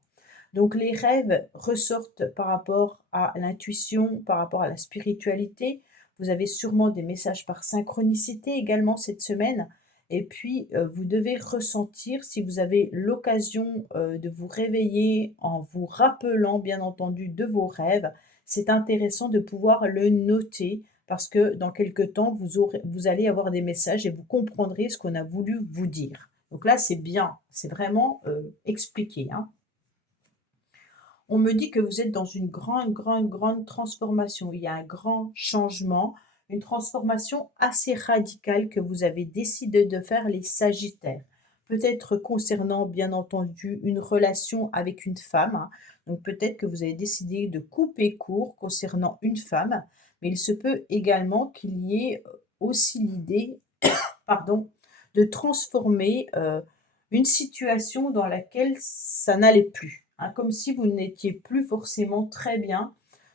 Donc les rêves ressortent par rapport à l'intuition, par rapport à la spiritualité. Vous avez sûrement des messages par synchronicité également cette semaine. Et puis, vous devez ressentir, si vous avez l'occasion, de vous réveiller en vous rappelant bien entendu de vos rêves, c'est intéressant de pouvoir le noter parce que dans quelque temps, vous allez avoir des messages et vous comprendrez ce qu'on a voulu vous dire. Donc là, c'est bien, c'est vraiment, expliqué, hein. On me dit que vous êtes dans une grande, grande, grande transformation. Il y a un grand changement, une transformation assez radicale que vous avez décidé de faire les Sagittaires. Peut-être concernant, bien entendu, une relation avec une femme, hein. Donc peut-être que vous avez décidé de couper court concernant une femme, mais il se peut également qu'il y ait aussi l'idée, pardon, de transformer une situation dans laquelle ça n'allait plus, hein, comme si vous n'étiez plus forcément très bien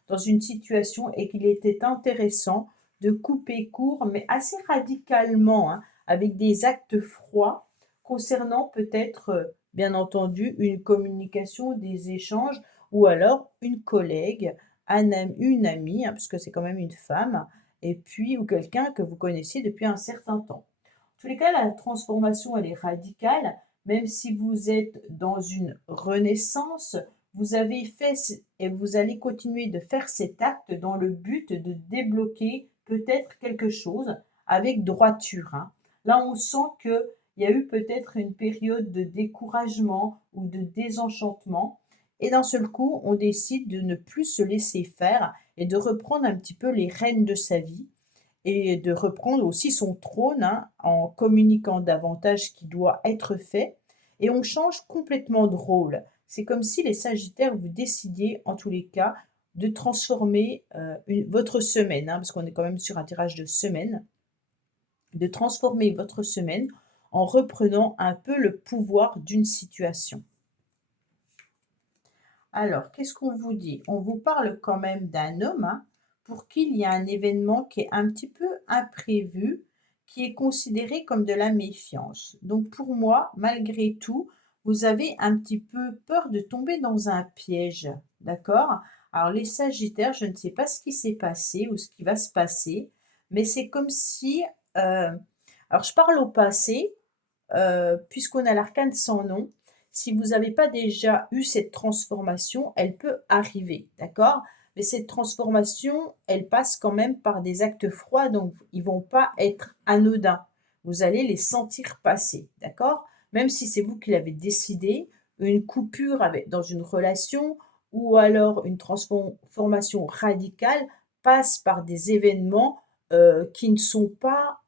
dans une situation et qu'il était intéressant de couper court, mais assez radicalement, hein, avec des actes froids concernant peut-être, bien entendu, une communication, des échanges ou alors une collègue, une amie, hein, puisque c'est quand même une femme, et puis ou quelqu'un que vous connaissiez depuis un certain temps. En tous les cas, la transformation, elle est radicale, même si vous êtes dans une renaissance, vous avez fait et vous allez continuer de faire cet acte dans le but de débloquer peut-être quelque chose avec droiture, hein. Là, on sent qu'il y a eu peut-être une période de découragement ou de désenchantement, et d'un seul coup, on décide de ne plus se laisser faire et de reprendre un petit peu les rênes de sa vie et de reprendre aussi son trône, hein, en communiquant davantage ce qui doit être fait et on change complètement de rôle. C'est comme si les Sagittaires, vous décidiez en tous les cas de transformer, votre semaine, hein, parce qu'on est quand même sur un tirage de semaine, de transformer votre semaine en reprenant un peu le pouvoir d'une situation. Alors, qu'est-ce qu'on vous dit? On vous parle quand même d'un homme, hein, pour qui il y a un événement qui est un petit peu imprévu, qui est considéré comme de la méfiance. Donc pour moi, malgré tout, vous avez un petit peu peur de tomber dans un piège, d'accord? Alors les Sagittaires, je ne sais pas ce qui s'est passé ou ce qui va se passer, mais c'est comme si, alors je parle au passé, puisqu'on a l'arcane sans nom, si vous n'avez pas déjà eu cette transformation, elle peut arriver, d'accord? Mais cette transformation, elle passe quand même par des actes froids, donc ils vont pas être anodins. Vous allez les sentir passer, d'accord? Même si c'est vous qui l'avez décidé, une coupure dans une relation ou alors une transformation radicale passe par des événements qui ne sont pas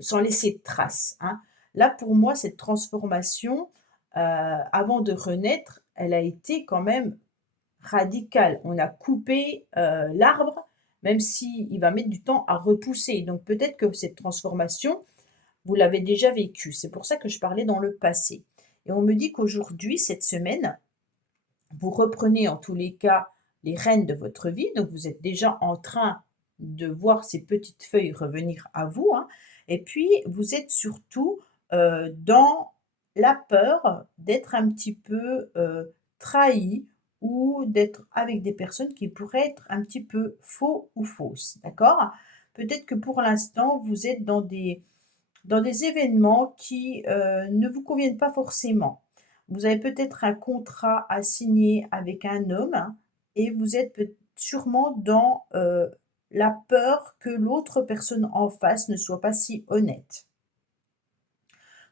sans laisser de traces, hein. Là, pour moi, cette transformation, avant de renaître, elle a été quand même radicale. On a coupé, l'arbre, même s'il va mettre du temps à repousser. Donc peut-être que cette transformation, vous l'avez déjà vécue. C'est pour ça que je parlais dans le passé. Et on me dit qu'aujourd'hui, cette semaine, vous reprenez en tous les cas les rênes de votre vie, donc vous êtes déjà en train de voir ces petites feuilles revenir à vous, hein, et puis vous êtes surtout, dans la peur d'être un petit peu, trahi ou d'être avec des personnes qui pourraient être un petit peu faux ou fausses, d'accord? Peut-être que pour l'instant, vous êtes dans des événements qui, ne vous conviennent pas forcément. Vous avez peut-être un contrat à signer avec un homme, hein, et vous êtes sûrement dans, la peur que l'autre personne en face ne soit pas si honnête.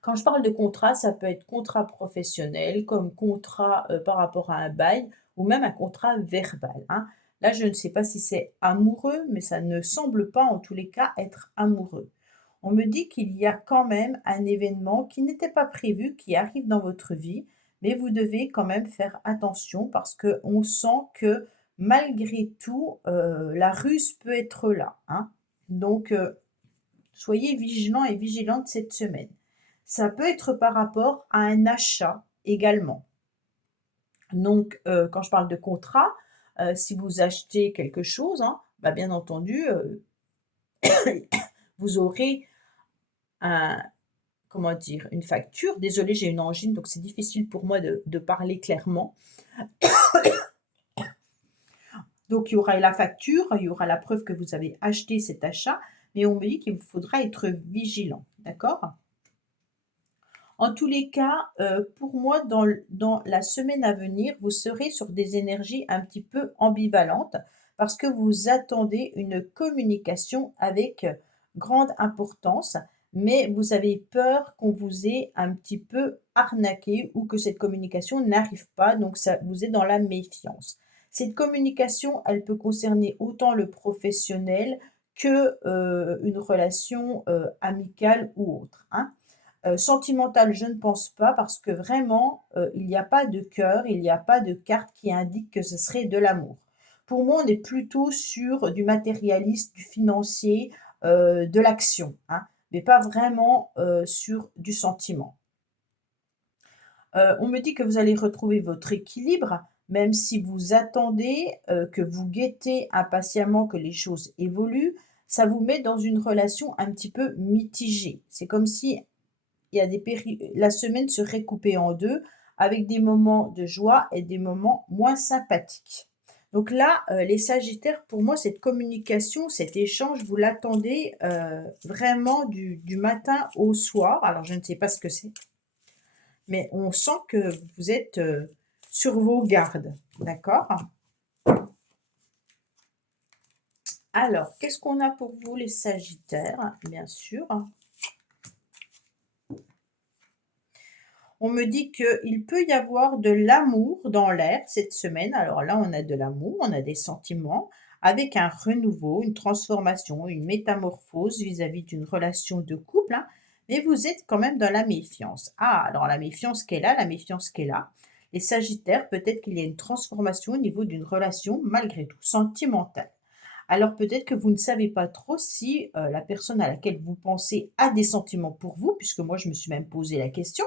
Quand je parle de contrat, ça peut être contrat professionnel, comme contrat, par rapport à un bail ou même un contrat verbal, hein. Là, je ne sais pas si c'est amoureux, mais ça ne semble pas en tous les cas être amoureux. On me dit qu'il y a quand même un événement qui n'était pas prévu, qui arrive dans votre vie, mais vous devez quand même faire attention parce qu'on sent que malgré tout, la ruse peut être là, hein. Donc, soyez vigilants et vigilantes cette semaine. Ça peut être par rapport à un achat également. Donc, quand je parle de contrat, si vous achetez quelque chose, hein, bah, bien entendu, vous aurez un comment dire? Une facture. Désolée, j'ai une angine, donc c'est difficile pour moi de parler clairement. Donc il y aura la facture, il y aura la preuve que vous avez acheté cet achat, mais on me dit qu'il vous faudra être vigilant, d'accord? En tous les cas, pour moi, dans la semaine à venir, vous serez sur des énergies un petit peu ambivalentes parce que vous attendez une communication avec grande importance, mais vous avez peur qu'on vous ait un petit peu arnaqué ou que cette communication n'arrive pas, donc ça vous êtes dans la méfiance. Cette communication, elle peut concerner autant le professionnel que, une relation, amicale ou autre, hein. Sentimental, je ne pense pas parce que vraiment, il n'y a pas de cœur, il n'y a pas de carte qui indique que ce serait de l'amour. Pour moi, on est plutôt sur du matérialiste, du financier, de l'action, hein, mais pas vraiment, sur du sentiment. On me dit que vous allez retrouver votre équilibre, même si vous attendez, que vous guettez impatiemment que les choses évoluent, ça vous met dans une relation un petit peu mitigée. C'est comme si il y a des la semaine serait coupée en 2 avec des moments de joie et des moments moins sympathiques. Donc là, les sagittaires, pour moi, cette communication, cet échange, vous l'attendez, vraiment du matin au soir. Alors je ne sais pas ce que c'est, mais on sent que vous êtes, sur vos gardes, d'accord? Alors, qu'est-ce qu'on a pour vous les sagittaires? Bien sûr. On me dit qu'il peut y avoir de l'amour dans l'air cette semaine. Alors là, on a de l'amour, on a des sentiments, avec un renouveau, une transformation, une métamorphose vis-à-vis d'une relation de couple, hein, mais vous êtes quand même dans la méfiance. Ah, alors la méfiance qu'est là, la méfiance qu'est là. Les Sagittaires, peut-être qu'il y a une transformation au niveau d'une relation, malgré tout, sentimentale. Alors peut-être que vous ne savez pas trop si la personne à laquelle vous pensez a des sentiments pour vous, puisque moi je me suis même posé la question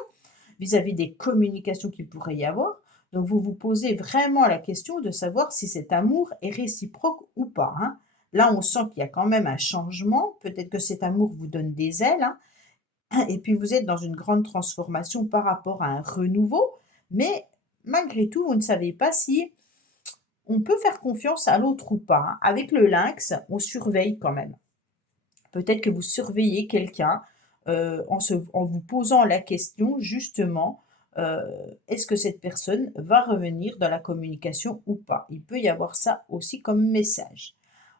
vis-à-vis des communications qu'il pourrait y avoir. Donc vous vous posez vraiment la question de savoir si cet amour est réciproque ou pas, hein. Là, on sent qu'il y a quand même un changement. Peut-être que cet amour vous donne des ailes, hein, et puis vous êtes dans une grande transformation par rapport à un renouveau. Mais malgré tout, vous ne savez pas si on peut faire confiance à l'autre ou pas, hein. Avec le lynx, on surveille quand même. Peut-être que vous surveillez quelqu'un, en vous posant la question justement, heu, est-ce que cette personne va revenir dans la communication ou pas? Il peut y avoir ça aussi comme message.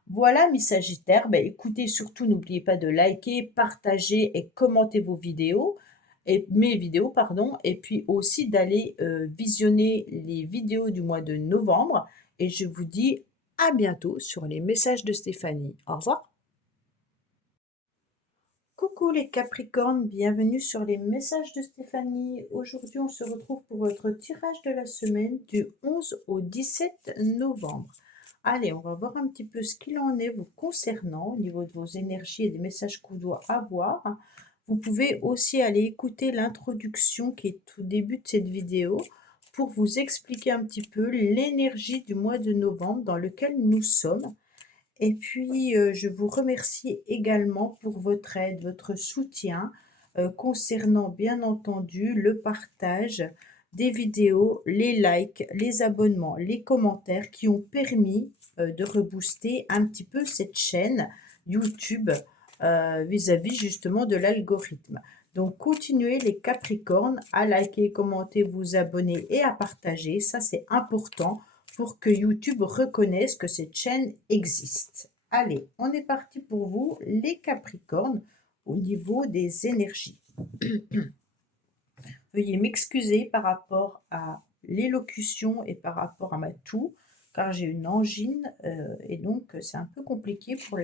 Voilà mes sagittaires, beh, écoutez surtout n'oubliez pas de liker, partager et commenter vos vidéos et mes vidéos pardon et puis aussi d'aller, visionner les vidéos du mois de novembre et je vous dis à bientôt sur les messages de Stéphanie. Au revoir. Coucou les Capricornes, bienvenue sur les messages de Stéphanie. Aujourd'hui, on se retrouve pour votre tirage de la semaine du 11 au 17 novembre. Allez, on va voir un petit peu ce qu'il en est vous concernant au niveau de vos énergies et des messages qu'on doit avoir. Vous pouvez aussi aller écouter l'introduction qui est au début de cette vidéo pour vous expliquer un petit peu l'énergie du mois de novembre dans lequel nous sommes. Et puis, je vous remercie également pour votre aide, votre soutien, concernant bien entendu le partage des vidéos, les likes, les abonnements, les commentaires qui ont permis, de rebooster un petit peu cette chaîne YouTube, vis-à-vis justement de l'algorithme. Donc continuez les Capricornes à liker, commenter, vous abonner et à partager, ça c'est important pour que YouTube reconnaisse que cette chaîne existe. Allez, on est parti pour vous, les Capricornes, au niveau des énergies. Veuillez m'excuser par rapport à l'élocution et par rapport à ma toux, car j'ai une angine et donc c'est un peu compliqué pour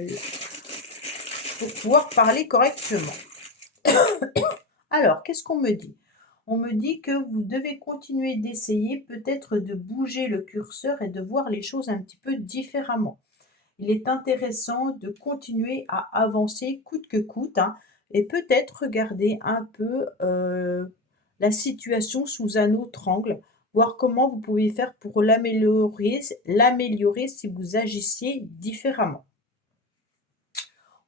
pouvoir parler correctement. Alors, qu'est-ce qu'on me dit? On me dit que vous devez continuer d'essayer, peut-être de bouger le curseur et de voir les choses un petit peu différemment. Il est intéressant de continuer à avancer coûte que coûte, hein, et peut-être regarder un peu, la situation sous un autre angle, voir comment vous pouvez faire pour l'améliorer si vous agissiez différemment.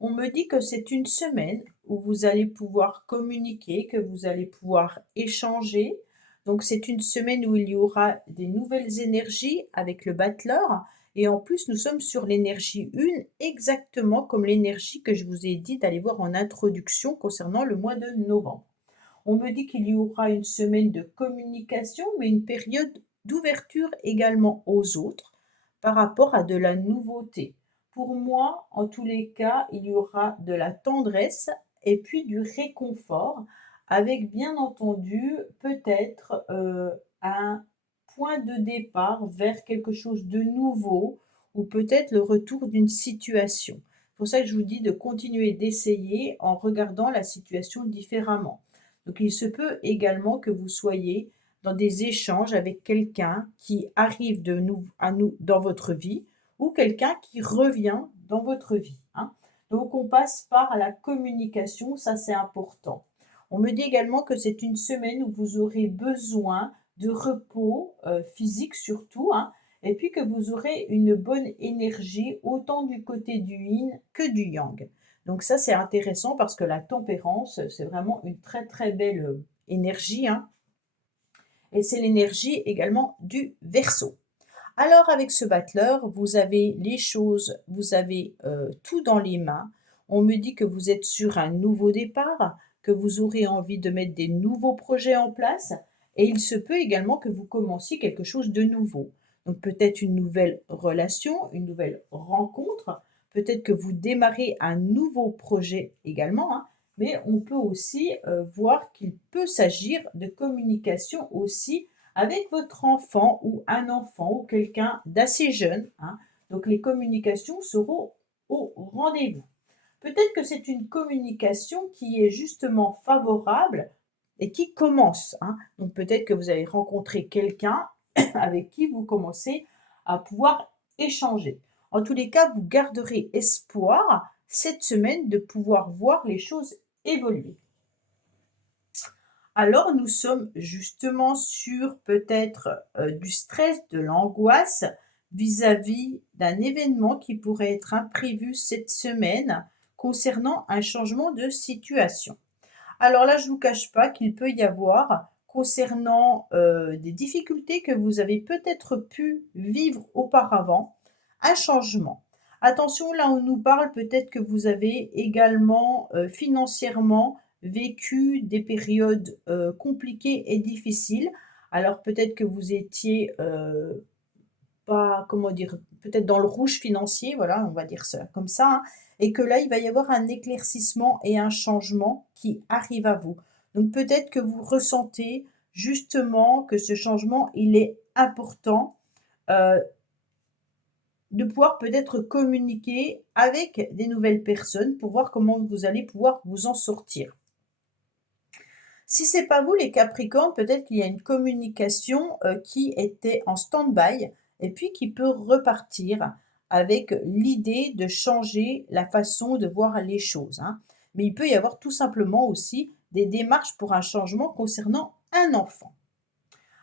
On me dit que c'est une semaine où vous allez pouvoir communiquer, que vous allez pouvoir échanger. Donc c'est une semaine où il y aura des nouvelles énergies avec le battleur. Et en plus, nous sommes sur l'énergie 1, exactement comme l'énergie que je vous ai dit d'aller voir en introduction concernant le mois de novembre. On me dit qu'il y aura une semaine de communication, mais une période d'ouverture également aux autres par rapport à de la nouveauté. Pour moi, en tous les cas, il y aura de la tendresse et puis du réconfort, avec bien entendu peut-être un point de départ vers quelque chose de nouveau ou peut-être le retour d'une situation. C'est pour ça que je vous dis de continuer d'essayer en regardant la situation différemment. Donc il se peut également que vous soyez dans des échanges avec quelqu'un qui arrive à nous dans votre vie ou quelqu'un qui revient dans votre vie, hein. Donc on passe par la communication, ça c'est important. On me dit également que c'est une semaine où vous aurez besoin de repos, physique surtout, hein, et puis que vous aurez une bonne énergie autant du côté du yin que du yang. Donc ça, c'est intéressant parce que la tempérance, c'est vraiment une très, très belle, énergie, hein, et c'est l'énergie également du Verseau. Alors avec ce battleur, vous avez les choses, vous avez, tout dans les mains. On me dit que vous êtes sur un nouveau départ, que vous aurez envie de mettre des nouveaux projets en place et il se peut également que vous commenciez quelque chose de nouveau. Donc peut-être une nouvelle relation, une nouvelle rencontre, peut-être que vous démarrez un nouveau projet également, hein, mais on peut aussi, voir qu'il peut s'agir de communication aussi avec votre enfant ou quelqu'un d'assez jeune, hein. Donc les communications seront au rendez-vous. Peut-être que c'est une communication qui est justement favorable et qui commence, hein. Donc peut-être que vous avez rencontré quelqu'un avec qui vous commencez à pouvoir échanger. En tous les cas, vous garderez espoir cette semaine de pouvoir voir les choses évoluer. Alors nous sommes justement sur peut-être, du stress, de l'angoisse vis-à-vis d'un événement qui pourrait être imprévu cette semaine concernant un changement de situation. Alors là, je ne vous cache pas qu'il peut y avoir concernant, des difficultés que vous avez peut-être pu vivre auparavant, un changement. Attention, là on nous parle peut-être que vous avez également, financièrement vécu des périodes, compliquées et difficiles. Alors peut-être que vous étiez, pas comment dire? Peut-être dans le rouge financier, voilà, on va dire ça comme ça, hein, et que là, il va y avoir un éclaircissement et un changement qui arrive à vous. Donc peut-être que vous ressentez justement que ce changement, il est important, heu, de pouvoir peut-être communiquer avec des nouvelles personnes pour voir comment vous allez pouvoir vous en sortir. Si c'est pas vous les Capricornes, peut-être qu'il y a une communication, qui était en stand-by et puis qui peut repartir avec l'idée de changer la façon de voir les choses, hein. Mais il peut y avoir tout simplement aussi des démarches pour un changement concernant un enfant.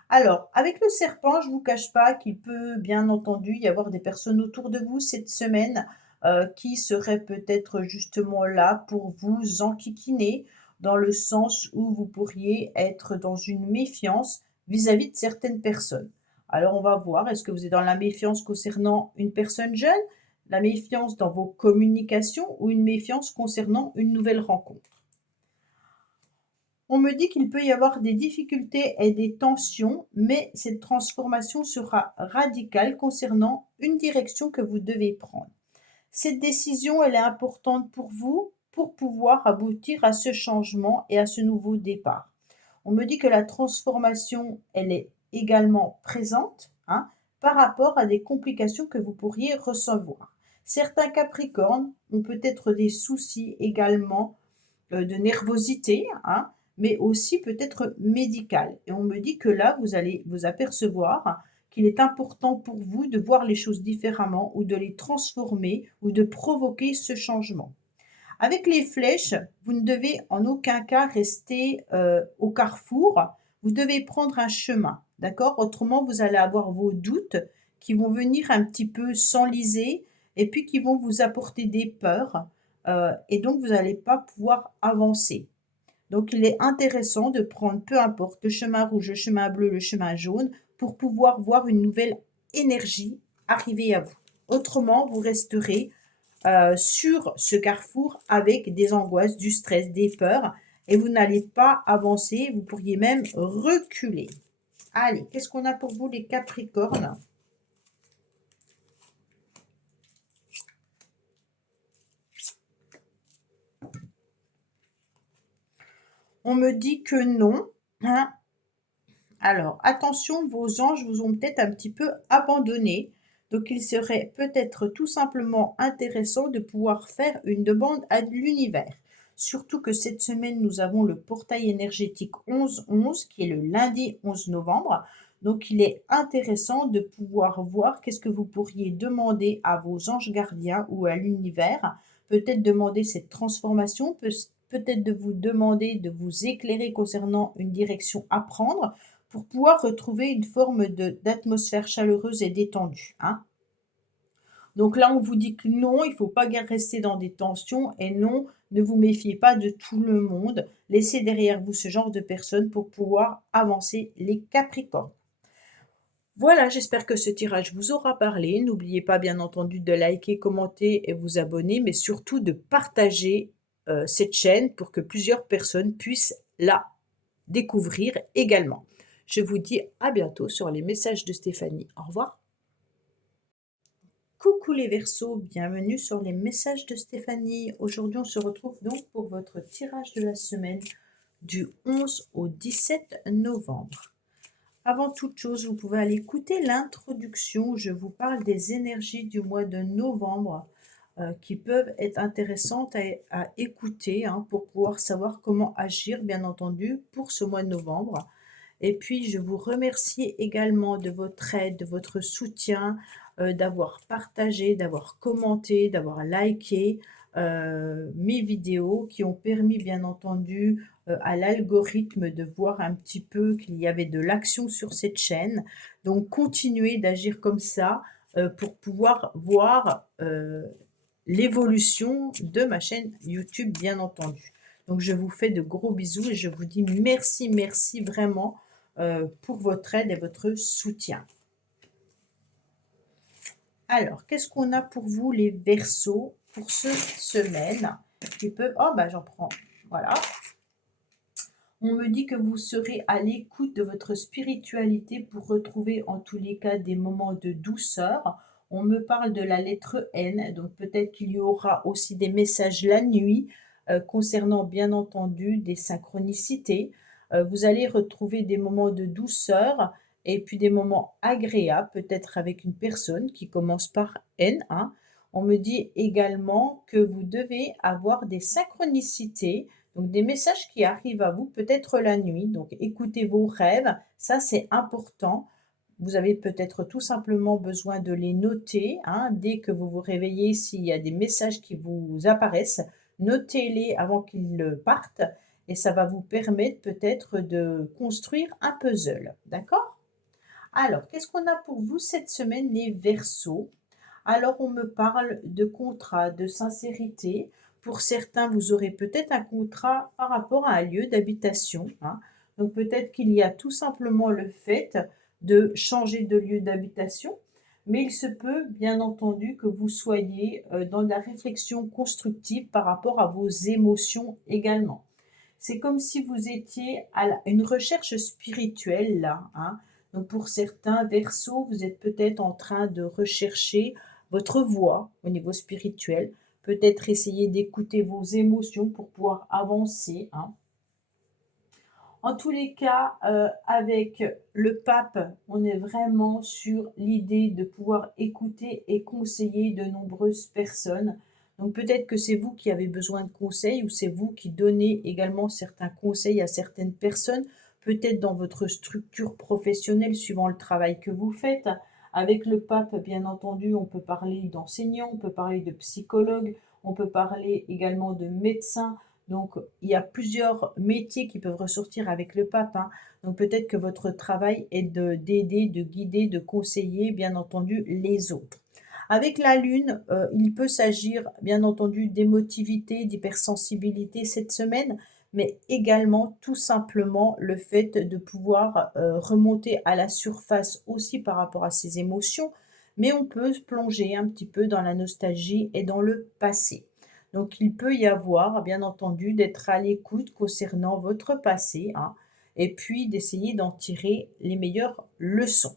Alors, avec le serpent, je ne vous cache pas qu'il peut bien entendu y avoir des personnes autour de vous cette semaine, qui seraient peut-être justement là pour vous enquiquiner, dans le sens où vous pourriez être dans une méfiance vis-à-vis de certaines personnes. Alors on va voir, est-ce que vous êtes dans la méfiance concernant une personne jeune, la méfiance dans vos communications ou une méfiance concernant une nouvelle rencontre? On me dit qu'il peut y avoir des difficultés et des tensions, mais cette transformation sera radicale concernant une direction que vous devez prendre. Cette décision, elle est importante pour vous pour pouvoir aboutir à ce changement et à ce nouveau départ. On me dit que la transformation, elle est également présente, hein, par rapport à des complications que vous pourriez recevoir. Certains Capricornes ont peut-être des soucis également de nervosité, hein, mais aussi peut-être médical. Et on me dit que là, vous allez vous apercevoir qu'il est important pour vous de voir les choses différemment ou de les transformer ou de provoquer ce changement. Avec les flèches, vous ne devez en aucun cas rester au carrefour. Vous devez prendre un chemin, d'accord? Autrement, vous allez avoir vos doutes qui vont venir un petit peu s'enliser et puis qui vont vous apporter des peurs. Et donc, vous n'allez pas pouvoir avancer. Donc, il est intéressant de prendre, peu importe, le chemin rouge, le chemin bleu, le chemin jaune, pour pouvoir voir une nouvelle énergie arriver à vous. Autrement, vous resterez sur ce carrefour avec des angoisses, du stress, des peurs, et vous n'allez pas avancer, vous pourriez même reculer. Allez, qu'est-ce qu'on a pour vous les Capricornes? On me dit que non, hein. Alors, attention, vos anges vous ont peut-être un petit peu abandonné. Donc, il serait peut-être tout simplement intéressant de pouvoir faire une demande à l'univers. Surtout que cette semaine, nous avons le portail énergétique 11-11, qui est le lundi 11 novembre. Donc, il est intéressant de pouvoir voir qu'est-ce que vous pourriez demander à vos anges gardiens ou à l'univers. Peut-être demander cette transformation, peut-être de vous demander de vous éclairer concernant une direction à prendre pour pouvoir retrouver une forme d'atmosphère chaleureuse et détendue, hein. Donc là, on vous dit que non, il ne faut pas rester dans des tensions et non, ne vous méfiez pas de tout le monde. Laissez derrière vous ce genre de personnes pour pouvoir avancer les Capricornes. Voilà, j'espère que ce tirage vous aura parlé. N'oubliez pas, bien entendu, de liker, commenter et vous abonner, mais surtout de partager cette chaîne pour que plusieurs personnes puissent la découvrir également. Je vous dis à bientôt sur les messages de Stéphanie. Au revoir. Coucou les Verseaux, bienvenue sur les messages de Stéphanie. Aujourd'hui, on se retrouve donc pour votre tirage de la semaine du 11 au 17 novembre. Avant toute chose, vous pouvez aller écouter l'introduction où je vous parle des énergies du mois de novembre qui peuvent être intéressantes à écouter, hein, pour pouvoir savoir comment agir, bien entendu, pour ce mois de novembre. Et puis, je vous remercie également de votre aide, de votre soutien, d'avoir partagé, d'avoir commenté, d'avoir liké mes vidéos qui ont permis, bien entendu, à l'algorithme de voir un petit peu qu'il y avait de l'action sur cette chaîne. Donc, continuez d'agir comme ça pour pouvoir voir l'évolution de ma chaîne YouTube, bien entendu. Donc, je vous fais de gros bisous et je vous dis merci, merci vraiment pour votre aide et votre soutien. Alors, qu'est-ce qu'on a pour vous les Verseaux pour cette semaine qui peuvent... Oh, bah j'en prends. Voilà. On me dit que vous serez à l'écoute de votre spiritualité pour retrouver en tous les cas des moments de douceur. On me parle de la lettre N, donc peut-être qu'il y aura aussi des messages la nuit concernant bien entendu des synchronicités. Vous allez retrouver des moments de douceur et puis des moments agréables, peut-être avec une personne qui commence par N, hein. On me dit également que vous devez avoir des synchronicités, donc des messages qui arrivent à vous peut-être la nuit. Donc écoutez vos rêves, ça c'est important. Vous avez peut-être tout simplement besoin de les noter, hein, dès que vous vous réveillez, s'il y a des messages qui vous apparaissent, notez-les avant qu'ils partent et ça va vous permettre peut-être de construire un puzzle. D'accord? Alors, qu'est-ce qu'on a pour vous cette semaine, les Verseaux? Alors, on me parle de contrat, de sincérité. Pour certains, vous aurez peut-être un contrat par rapport à un lieu d'habitation, hein. Donc, peut-être qu'il y a tout simplement le fait de changer de lieu d'habitation, mais il se peut, bien entendu, que vous soyez dans de la réflexion constructive par rapport à vos émotions également. C'est comme si vous étiez à une recherche spirituelle là, hein. Donc pour certains Verseaux, vous êtes peut-être en train de rechercher votre voie au niveau spirituel, peut-être essayer d'écouter vos émotions pour pouvoir avancer, hein. En tous les cas, avec le pape, on est vraiment sur l'idée de pouvoir écouter et conseiller de nombreuses personnes. Donc peut-être que c'est vous qui avez besoin de conseils ou c'est vous qui donnez également certains conseils à certaines personnes, peut-être dans votre structure professionnelle suivant le travail que vous faites. Avec le pape, bien entendu, on peut parler d'enseignants, on peut parler de psychologues, on peut parler également de médecins. Donc il y a plusieurs métiers qui peuvent ressortir avec le pape, hein. Donc peut-être que votre travail est d'aider, de guider, de conseiller, bien entendu, les autres. Avec la lune, il peut s'agir, bien entendu, d'émotivité, d'hypersensibilité cette semaine, mais également, tout simplement, le fait de pouvoir, remonter à la surface aussi par rapport à ses émotions, mais on peut se plonger un petit peu dans la nostalgie et dans le passé. Donc il peut y avoir, bien entendu, d'être à l'écoute concernant votre passé, hein, et puis d'essayer d'en tirer les meilleures leçons.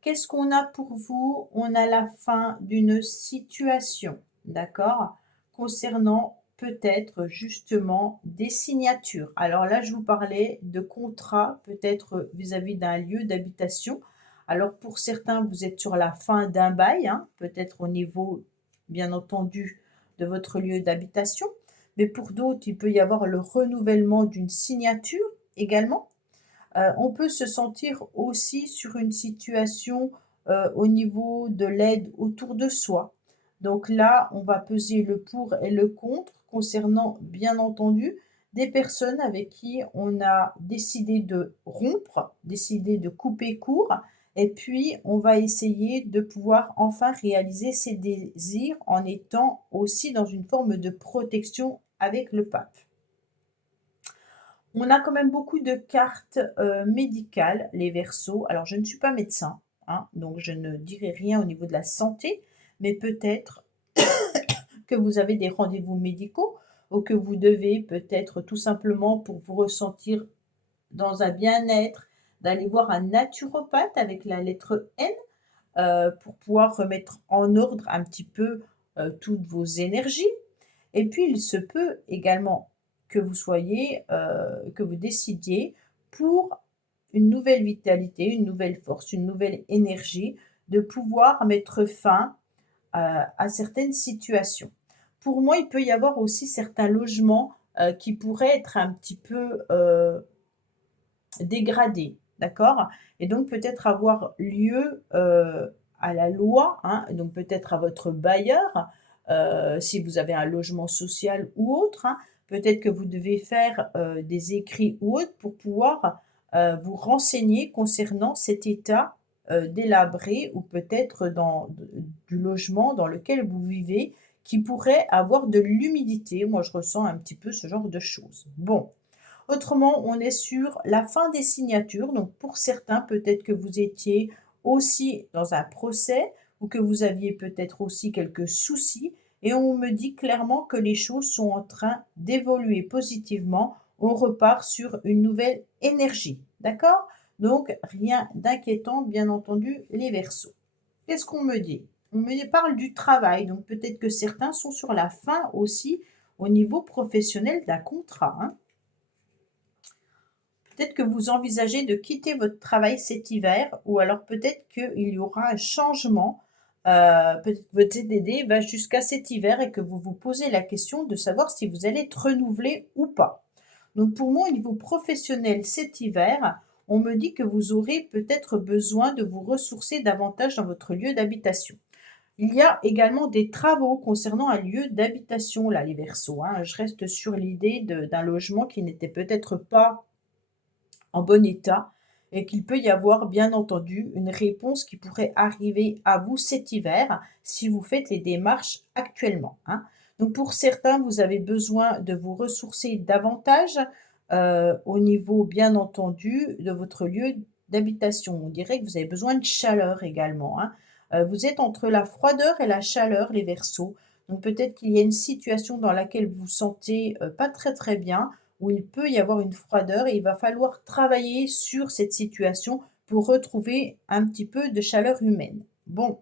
Qu'est-ce qu'on a pour vous? On a la fin d'une situation, d'accord? Concernant peut-être justement des signatures. Alors là, je vous parlais de contrat, peut-être vis-à-vis d'un lieu d'habitation. Alors pour certains, vous êtes sur la fin d'un bail, hein, peut-être au niveau, bien entendu, de votre lieu d'habitation. Mais pour d'autres, il peut y avoir le renouvellement d'une signature également. On peut se sentir aussi sur une situation, au niveau de l'aide autour de soi. Donc là, on va peser le pour et le contre concernant, bien entendu, des personnes avec qui on a décidé de rompre, décidé de couper court et puis on va essayer de pouvoir enfin réaliser ses désirs en étant aussi dans une forme de protection avec le pape. On a quand même beaucoup de cartes, médicales, les Verseaux. Alors je ne suis pas médecin, hein, donc je ne dirai rien au niveau de la santé, mais peut-être que vous avez des rendez-vous médicaux ou que vous devez peut-être tout simplement pour vous ressentir dans un bien-être, d'aller voir un naturopathe avec la lettre N, pour pouvoir remettre en ordre un petit peu, toutes vos énergies. Et puis, il se peut également que vous soyez, que vous décidiez pour une nouvelle vitalité, une nouvelle force, une nouvelle énergie, de pouvoir mettre fin, à certaines situations. Pour moi, il peut y avoir aussi certains logements, qui pourraient être un petit peu, dégradés, d'accord? Et donc peut-être avoir lieu, à la loi, hein, donc peut-être à votre bailleur, si vous avez un logement social ou autre, hein. Peut-être que vous devez faire, des écrits ou autres pour pouvoir, vous renseigner concernant cet état, délabré ou peut-être du logement dans lequel vous vivez qui pourrait avoir de l'humidité. Moi, je ressens un petit peu ce genre de choses. Bon. Autrement, on est sur la fin des signatures. Donc pour certains, peut-être que vous étiez aussi dans un procès ou que vous aviez peut-être aussi quelques soucis et on me dit clairement que les choses sont en train d'évoluer positivement. On repart sur une nouvelle énergie. D'accord? Donc rien d'inquiétant, bien entendu, les Verseaux. Qu'est-ce qu'on me dit? On me parle du travail, donc peut-être que certains sont sur la fin aussi au niveau professionnel d'un contrat, hein. Peut-être que vous envisagez de quitter votre travail cet hiver ou alors peut-être qu'il y aura un changement, peut-être que votre CDD va jusqu'à cet hiver et que vous vous posez la question de savoir si vous allez être renouvelé ou pas. Donc pour moi, au niveau professionnel cet hiver, on me dit que vous aurez peut-être besoin de vous ressourcer davantage dans votre lieu d'habitation. Il y a également des travaux concernant un lieu d'habitation là, les Verseaux, hein. Je reste sur l'idée d'un logement qui n'était peut-être pas en bon état et qu'il peut y avoir bien entendu une réponse qui pourrait arriver à vous cet hiver si vous faites les démarches actuellement, hein. Donc pour certains, vous avez besoin de vous ressourcer davantage, au niveau bien entendu de votre lieu d'habitation. On dirait que vous avez besoin de chaleur également, hein. Vous êtes entre la froideur et la chaleur, les Verseaux. Donc peut-être qu'il y a une situation dans laquelle vous vous sentez, pas très, très bien où il peut y avoir une froideur et il va falloir travailler sur cette situation pour retrouver un petit peu de chaleur humaine. Bon,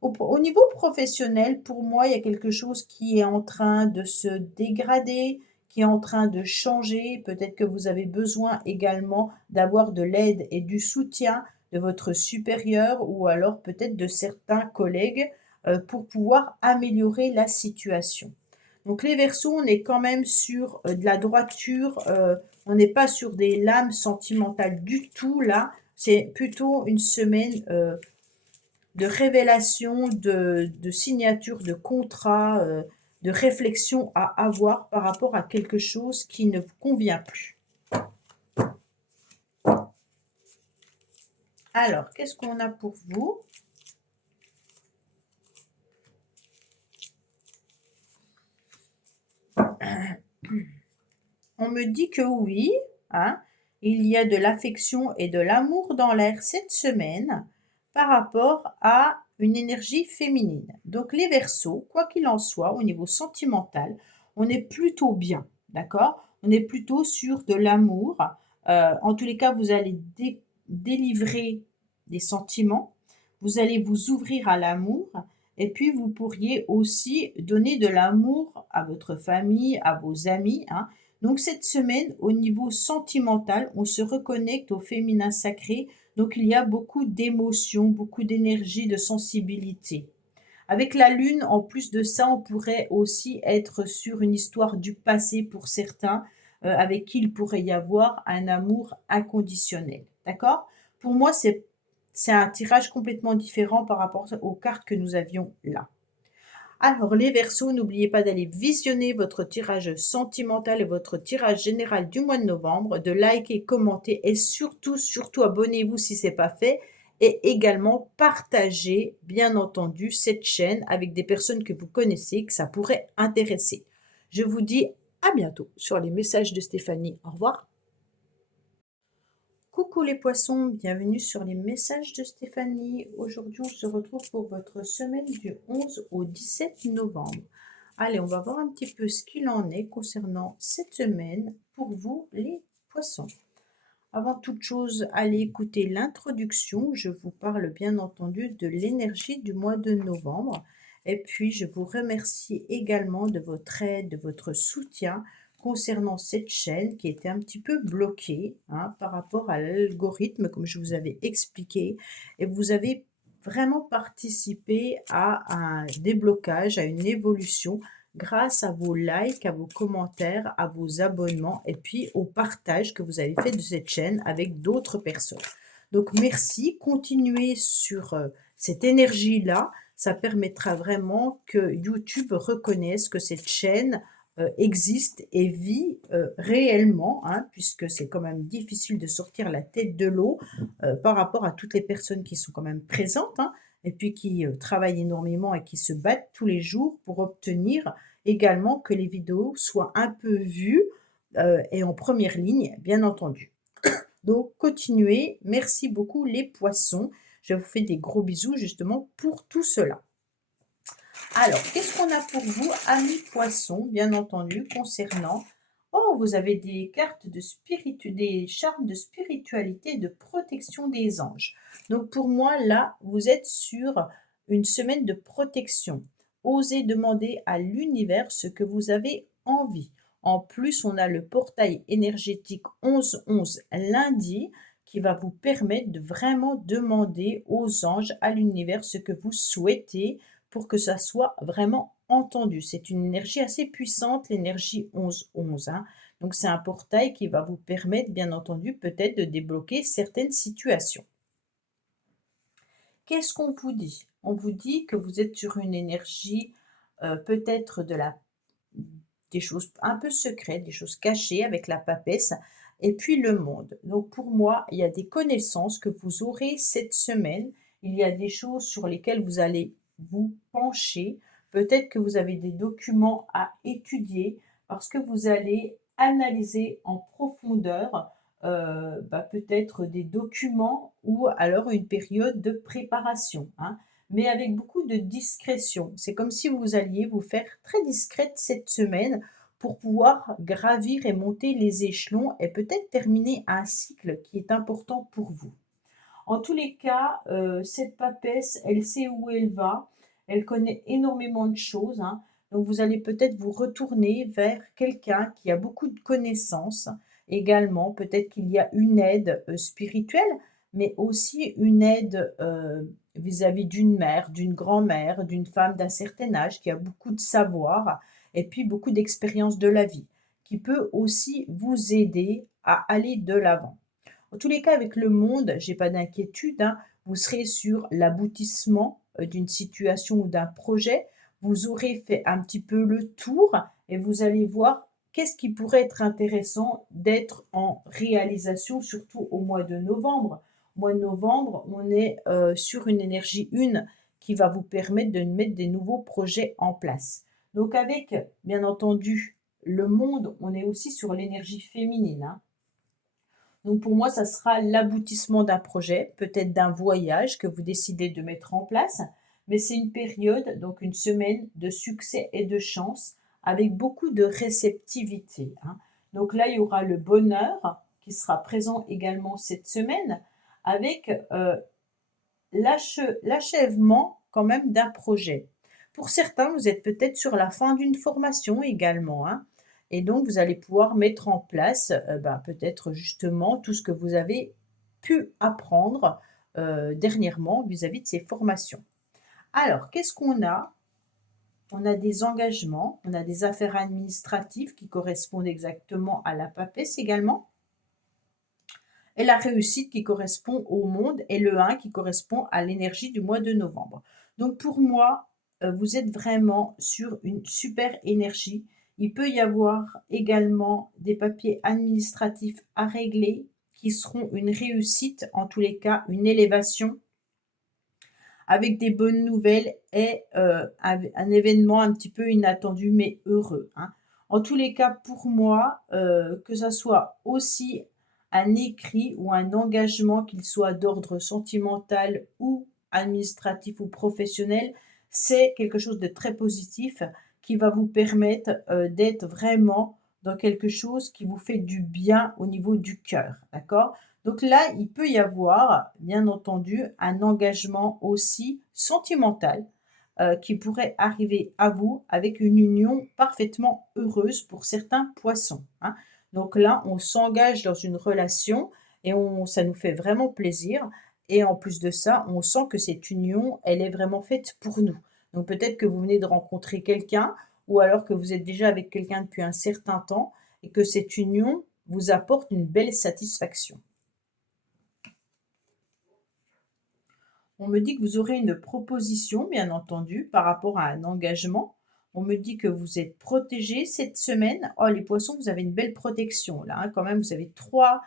au niveau professionnel, pour moi, il y a quelque chose qui est en train de se dégrader, qui est en train de changer. Peut-être que vous avez besoin également d'avoir de l'aide et du soutien de votre supérieur ou alors peut-être de certains collègues pour pouvoir améliorer la situation. Donc les Verseaux, on est quand même sur de la droiture, on n'est pas sur des lames sentimentales du tout là. C'est plutôt une semaine de révélation, de signature de contrat, de réflexion à avoir par rapport à quelque chose qui ne vous convient plus. Alors, qu'est-ce qu'on a pour vous? On me dit que oui, hein, il y a de l'affection et de l'amour dans l'air cette semaine par rapport à une énergie féminine. Donc les Verseaux, quoi qu'il en soit, au niveau sentimental, on est plutôt bien, d'accord? On est plutôt sur de l'amour. En tous les cas, vous allez délivrer des sentiments, vous allez vous ouvrir à l'amour, et puis vous pourriez aussi donner de l'amour à votre famille, à vos amis, hein. Donc cette semaine, au niveau sentimental, on se reconnecte au féminin sacré. Donc il y a beaucoup d'émotions, beaucoup d'énergie, de sensibilité. Avec la lune, en plus de ça, on pourrait aussi être sur une histoire du passé pour certains, avec qui il pourrait y avoir un amour inconditionnel. D'accord? Pour moi, c'est un tirage complètement différent par rapport aux cartes que nous avions là. Alors, les Verseaux, n'oubliez pas d'aller visionner votre tirage sentimental et votre tirage général du mois de novembre, de liker, commenter et surtout, surtout abonnez-vous si ce n'est pas fait et également partagez, bien entendu, cette chaîne avec des personnes que vous connaissez, que ça pourrait intéresser. Je vous dis à bientôt sur les messages de Stéphanie. Au revoir. Coucou les poissons, bienvenue sur les messages de Stéphanie. Aujourd'hui, on se retrouve pour votre semaine du 11 au 17 novembre. Allez, on va voir un petit peu ce qu'il en est concernant cette semaine pour vous les poissons. Avant toute chose, allez écouter l'introduction. Je vous parle bien entendu de l'énergie du mois de novembre. Et puis, je vous remercie également de votre aide, de votre soutien concernant cette chaîne qui était un petit peu bloquée, hein, par rapport à l'algorithme, comme je vous avais expliqué. Et vous avez vraiment participé à un déblocage, à une évolution grâce à vos likes, à vos commentaires, à vos abonnements et puis au partage que vous avez fait de cette chaîne avec d'autres personnes. Donc merci, continuez sur cette énergie-là. Ça permettra vraiment que YouTube reconnaisse que cette chaîne existe et vit réellement, hein, puisque c'est quand même difficile de sortir la tête de l'eau par rapport à toutes les personnes qui sont quand même présentes, hein, et puis qui travaillent énormément et qui se battent tous les jours pour obtenir également que les vidéos soient un peu vues et en première ligne, bien entendu. Donc, continuez. Merci beaucoup les poissons. Je vous fais des gros bisous justement pour tout cela. Alors, qu'est-ce qu'on a pour vous, amis poissons, bien entendu, concernant... Oh, vous avez des cartes de des charmes de spiritualité, de protection des anges. Donc, pour moi, là, vous êtes sur une semaine de protection. Osez demander à l'univers ce que vous avez envie. En plus, on a le portail énergétique 11-11 lundi qui va vous permettre de vraiment demander aux anges, à l'univers, ce que vous souhaitez pour que ça soit vraiment entendu. C'est une énergie assez puissante, l'énergie 11-11, hein. Donc, c'est un portail qui va vous permettre, bien entendu, peut-être de débloquer certaines situations. Qu'est-ce qu'on vous dit? On vous dit que vous êtes sur une énergie peut-être des choses un peu secrètes, des choses cachées avec la papesse et puis le monde. Donc pour moi, il y a des connaissances que vous aurez cette semaine. Il y a des choses sur lesquelles vous allez vous pencher. Peut-être que vous avez des documents à étudier parce que vous allez analyser en profondeur peut-être des documents ou alors une période de préparation, hein, mais avec beaucoup de discrétion. C'est comme si vous alliez vous faire très discrète cette semaine pour pouvoir gravir et monter les échelons et peut-être terminer un cycle qui est important pour vous. En tous les cas, cette papesse, elle sait où elle va, elle connaît énormément de choses, hein, donc vous allez peut-être vous retourner vers quelqu'un qui a beaucoup de connaissances également. Peut-être qu'il y a une aide spirituelle, mais aussi une aide vis-à-vis d'une mère, d'une grand-mère, d'une femme d'un certain âge qui a beaucoup de savoir et puis beaucoup d'expérience de la vie, qui peut aussi vous aider à aller de l'avant. En tous les cas, avec le monde, j'ai pas d'inquiétude, hein, vous serez sur l'aboutissement, d'une situation ou d'un projet. Vous aurez fait un petit peu le tour et vous allez voir qu'est-ce qui pourrait être intéressant d'être en réalisation, surtout au mois de novembre. Au mois de novembre, on est, sur une énergie 1 qui va vous permettre de mettre des nouveaux projets en place. Donc avec, bien entendu, le monde, on est aussi sur l'énergie féminine, hein. Donc pour moi, ça sera l'aboutissement d'un projet, peut-être d'un voyage que vous décidez de mettre en place, mais c'est une période, donc une semaine de succès et de chance avec beaucoup de réceptivité, hein. Donc là, il y aura le bonheur qui sera présent également cette semaine avec l'achèvement quand même d'un projet. Pour certains, vous êtes peut-être sur la fin d'une formation également, hein, et donc vous allez pouvoir mettre en place, peut-être justement tout ce que vous avez pu apprendre, dernièrement vis-à-vis de ces formations. Alors, qu'est-ce qu'on a? On a des engagements, on a des affaires administratives qui correspondent exactement à la papesse également et la réussite qui correspond au monde et le 1 qui correspond à l'énergie du mois de novembre. Donc pour moi, vous êtes vraiment sur une super énergie. Il peut y avoir également des papiers administratifs à régler qui seront une réussite, en tous les cas une élévation avec des bonnes nouvelles et un événement un petit peu inattendu mais heureux, hein. En tous les cas, pour moi, que ça soit aussi un écrit ou un engagement, qu'il soit d'ordre sentimental ou administratif ou professionnel, c'est quelque chose de très positif qui va vous permettre, d'être vraiment dans quelque chose qui vous fait du bien au niveau du cœur, d'accord? Donc là, il peut y avoir, bien entendu, un engagement aussi sentimental, qui pourrait arriver à vous avec une union parfaitement heureuse pour certains poissons, hein. Donc là, on s'engage dans une relation et ça nous fait vraiment plaisir et en plus de ça, on sent que cette union, elle est vraiment faite pour nous. Donc peut-être que vous venez de rencontrer quelqu'un ou alors que vous êtes déjà avec quelqu'un depuis un certain temps et que cette union vous apporte une belle satisfaction. On me dit que vous aurez une proposition, bien entendu, par rapport à un engagement. On me dit que vous êtes protégés cette semaine. Oh, les poissons, vous avez une belle protection là, hein, quand même, vous avez trois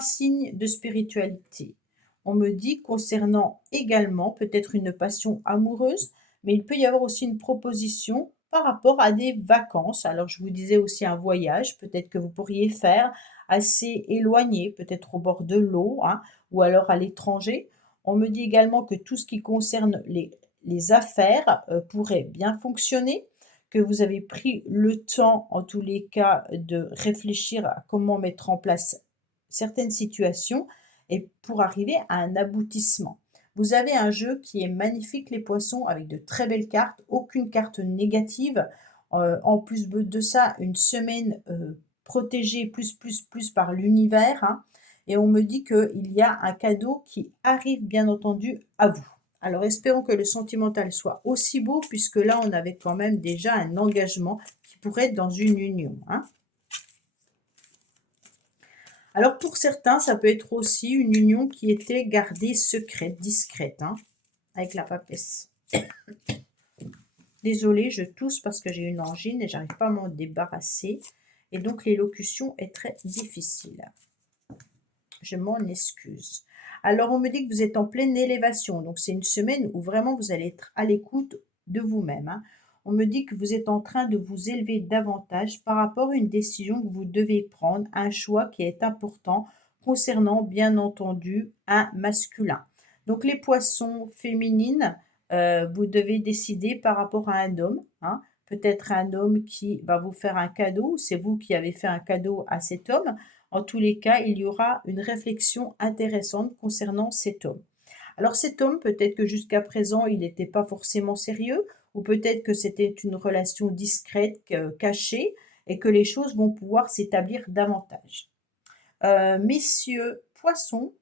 signes de spiritualité. On me dit concernant également peut-être une passion amoureuse, mais il peut y avoir aussi une proposition par rapport à des vacances. Alors, je vous disais aussi un voyage, peut-être que vous pourriez faire assez éloigné, peut-être au bord de l'eau, hein, ou alors à l'étranger. On me dit également que tout ce qui concerne les affaires pourrait bien fonctionner, que vous avez pris le temps, en tous les cas, de réfléchir à comment mettre en place certaines situations et pour arriver à un aboutissement. Vous avez un jeu qui est magnifique, les poissons, avec de très belles cartes, aucune carte négative. En plus de ça, une semaine protégée plus par l'univers, hein, et on me dit qu'il y a un cadeau qui arrive bien entendu à vous. Alors espérons que le sentimental soit aussi beau puisque là on avait quand même déjà un engagement qui pourrait être dans une union, hein. Alors pour certains, ça peut être aussi une union qui était gardée secrète, discrète, hein, avec la papesse. Désolée, je tousse parce que j'ai une angine et j'arrive pas à m'en débarrasser. Et donc l'élocution est très difficile. Je m'en excuse. Alors, on me dit que vous êtes en pleine élévation. Donc, c'est une semaine où vraiment vous allez être à l'écoute de vous-même, hein. On me dit que vous êtes en train de vous élever davantage par rapport à une décision que vous devez prendre, un choix qui est important concernant, bien entendu, un masculin. Donc, les poissons féminines, vous devez décider par rapport à un homme, hein. Peut-être un homme qui va vous faire un cadeau, c'est vous qui avez fait un cadeau à cet homme. En tous les cas, il y aura une réflexion intéressante concernant cet homme. Alors cet homme, peut-être que jusqu'à présent, il n'était pas forcément sérieux, ou peut-être que c'était une relation discrète, cachée, et que les choses vont pouvoir s'établir davantage. Messieurs poissons,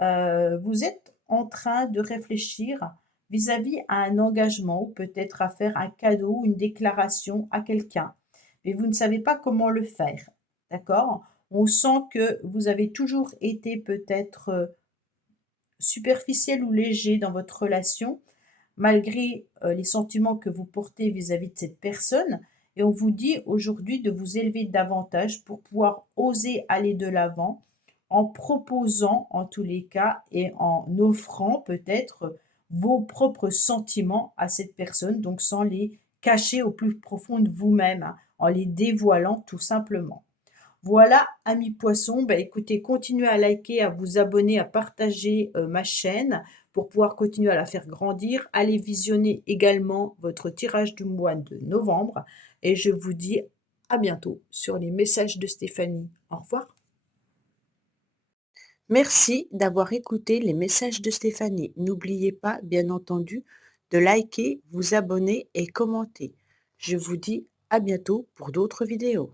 vous êtes en train de réfléchir vis-à-vis à un engagement ou peut-être à faire un cadeau ou une déclaration à quelqu'un, mais vous ne savez pas comment le faire, d'accord? On sent que vous avez toujours été peut-être, superficiel ou léger dans votre relation, malgré, les sentiments que vous portez vis-à-vis de cette personne et on vous dit aujourd'hui de vous élever davantage pour pouvoir oser aller de l'avant en proposant en tous les cas et en offrant peut-être vos propres sentiments à cette personne, donc sans les cacher au plus profond de vous-même, hein, en les dévoilant tout simplement. Voilà, amis poissons, bah, écoutez, continuez à liker, à vous abonner, à partager, ma chaîne pour pouvoir continuer à la faire grandir. Allez visionner également votre tirage du mois de novembre et je vous dis à bientôt sur les messages de Stéphanie. Au revoir. Merci d'avoir écouté les messages de Stéphanie. N'oubliez pas, bien entendu, de liker, vous abonner et commenter. Je vous dis à bientôt pour d'autres vidéos.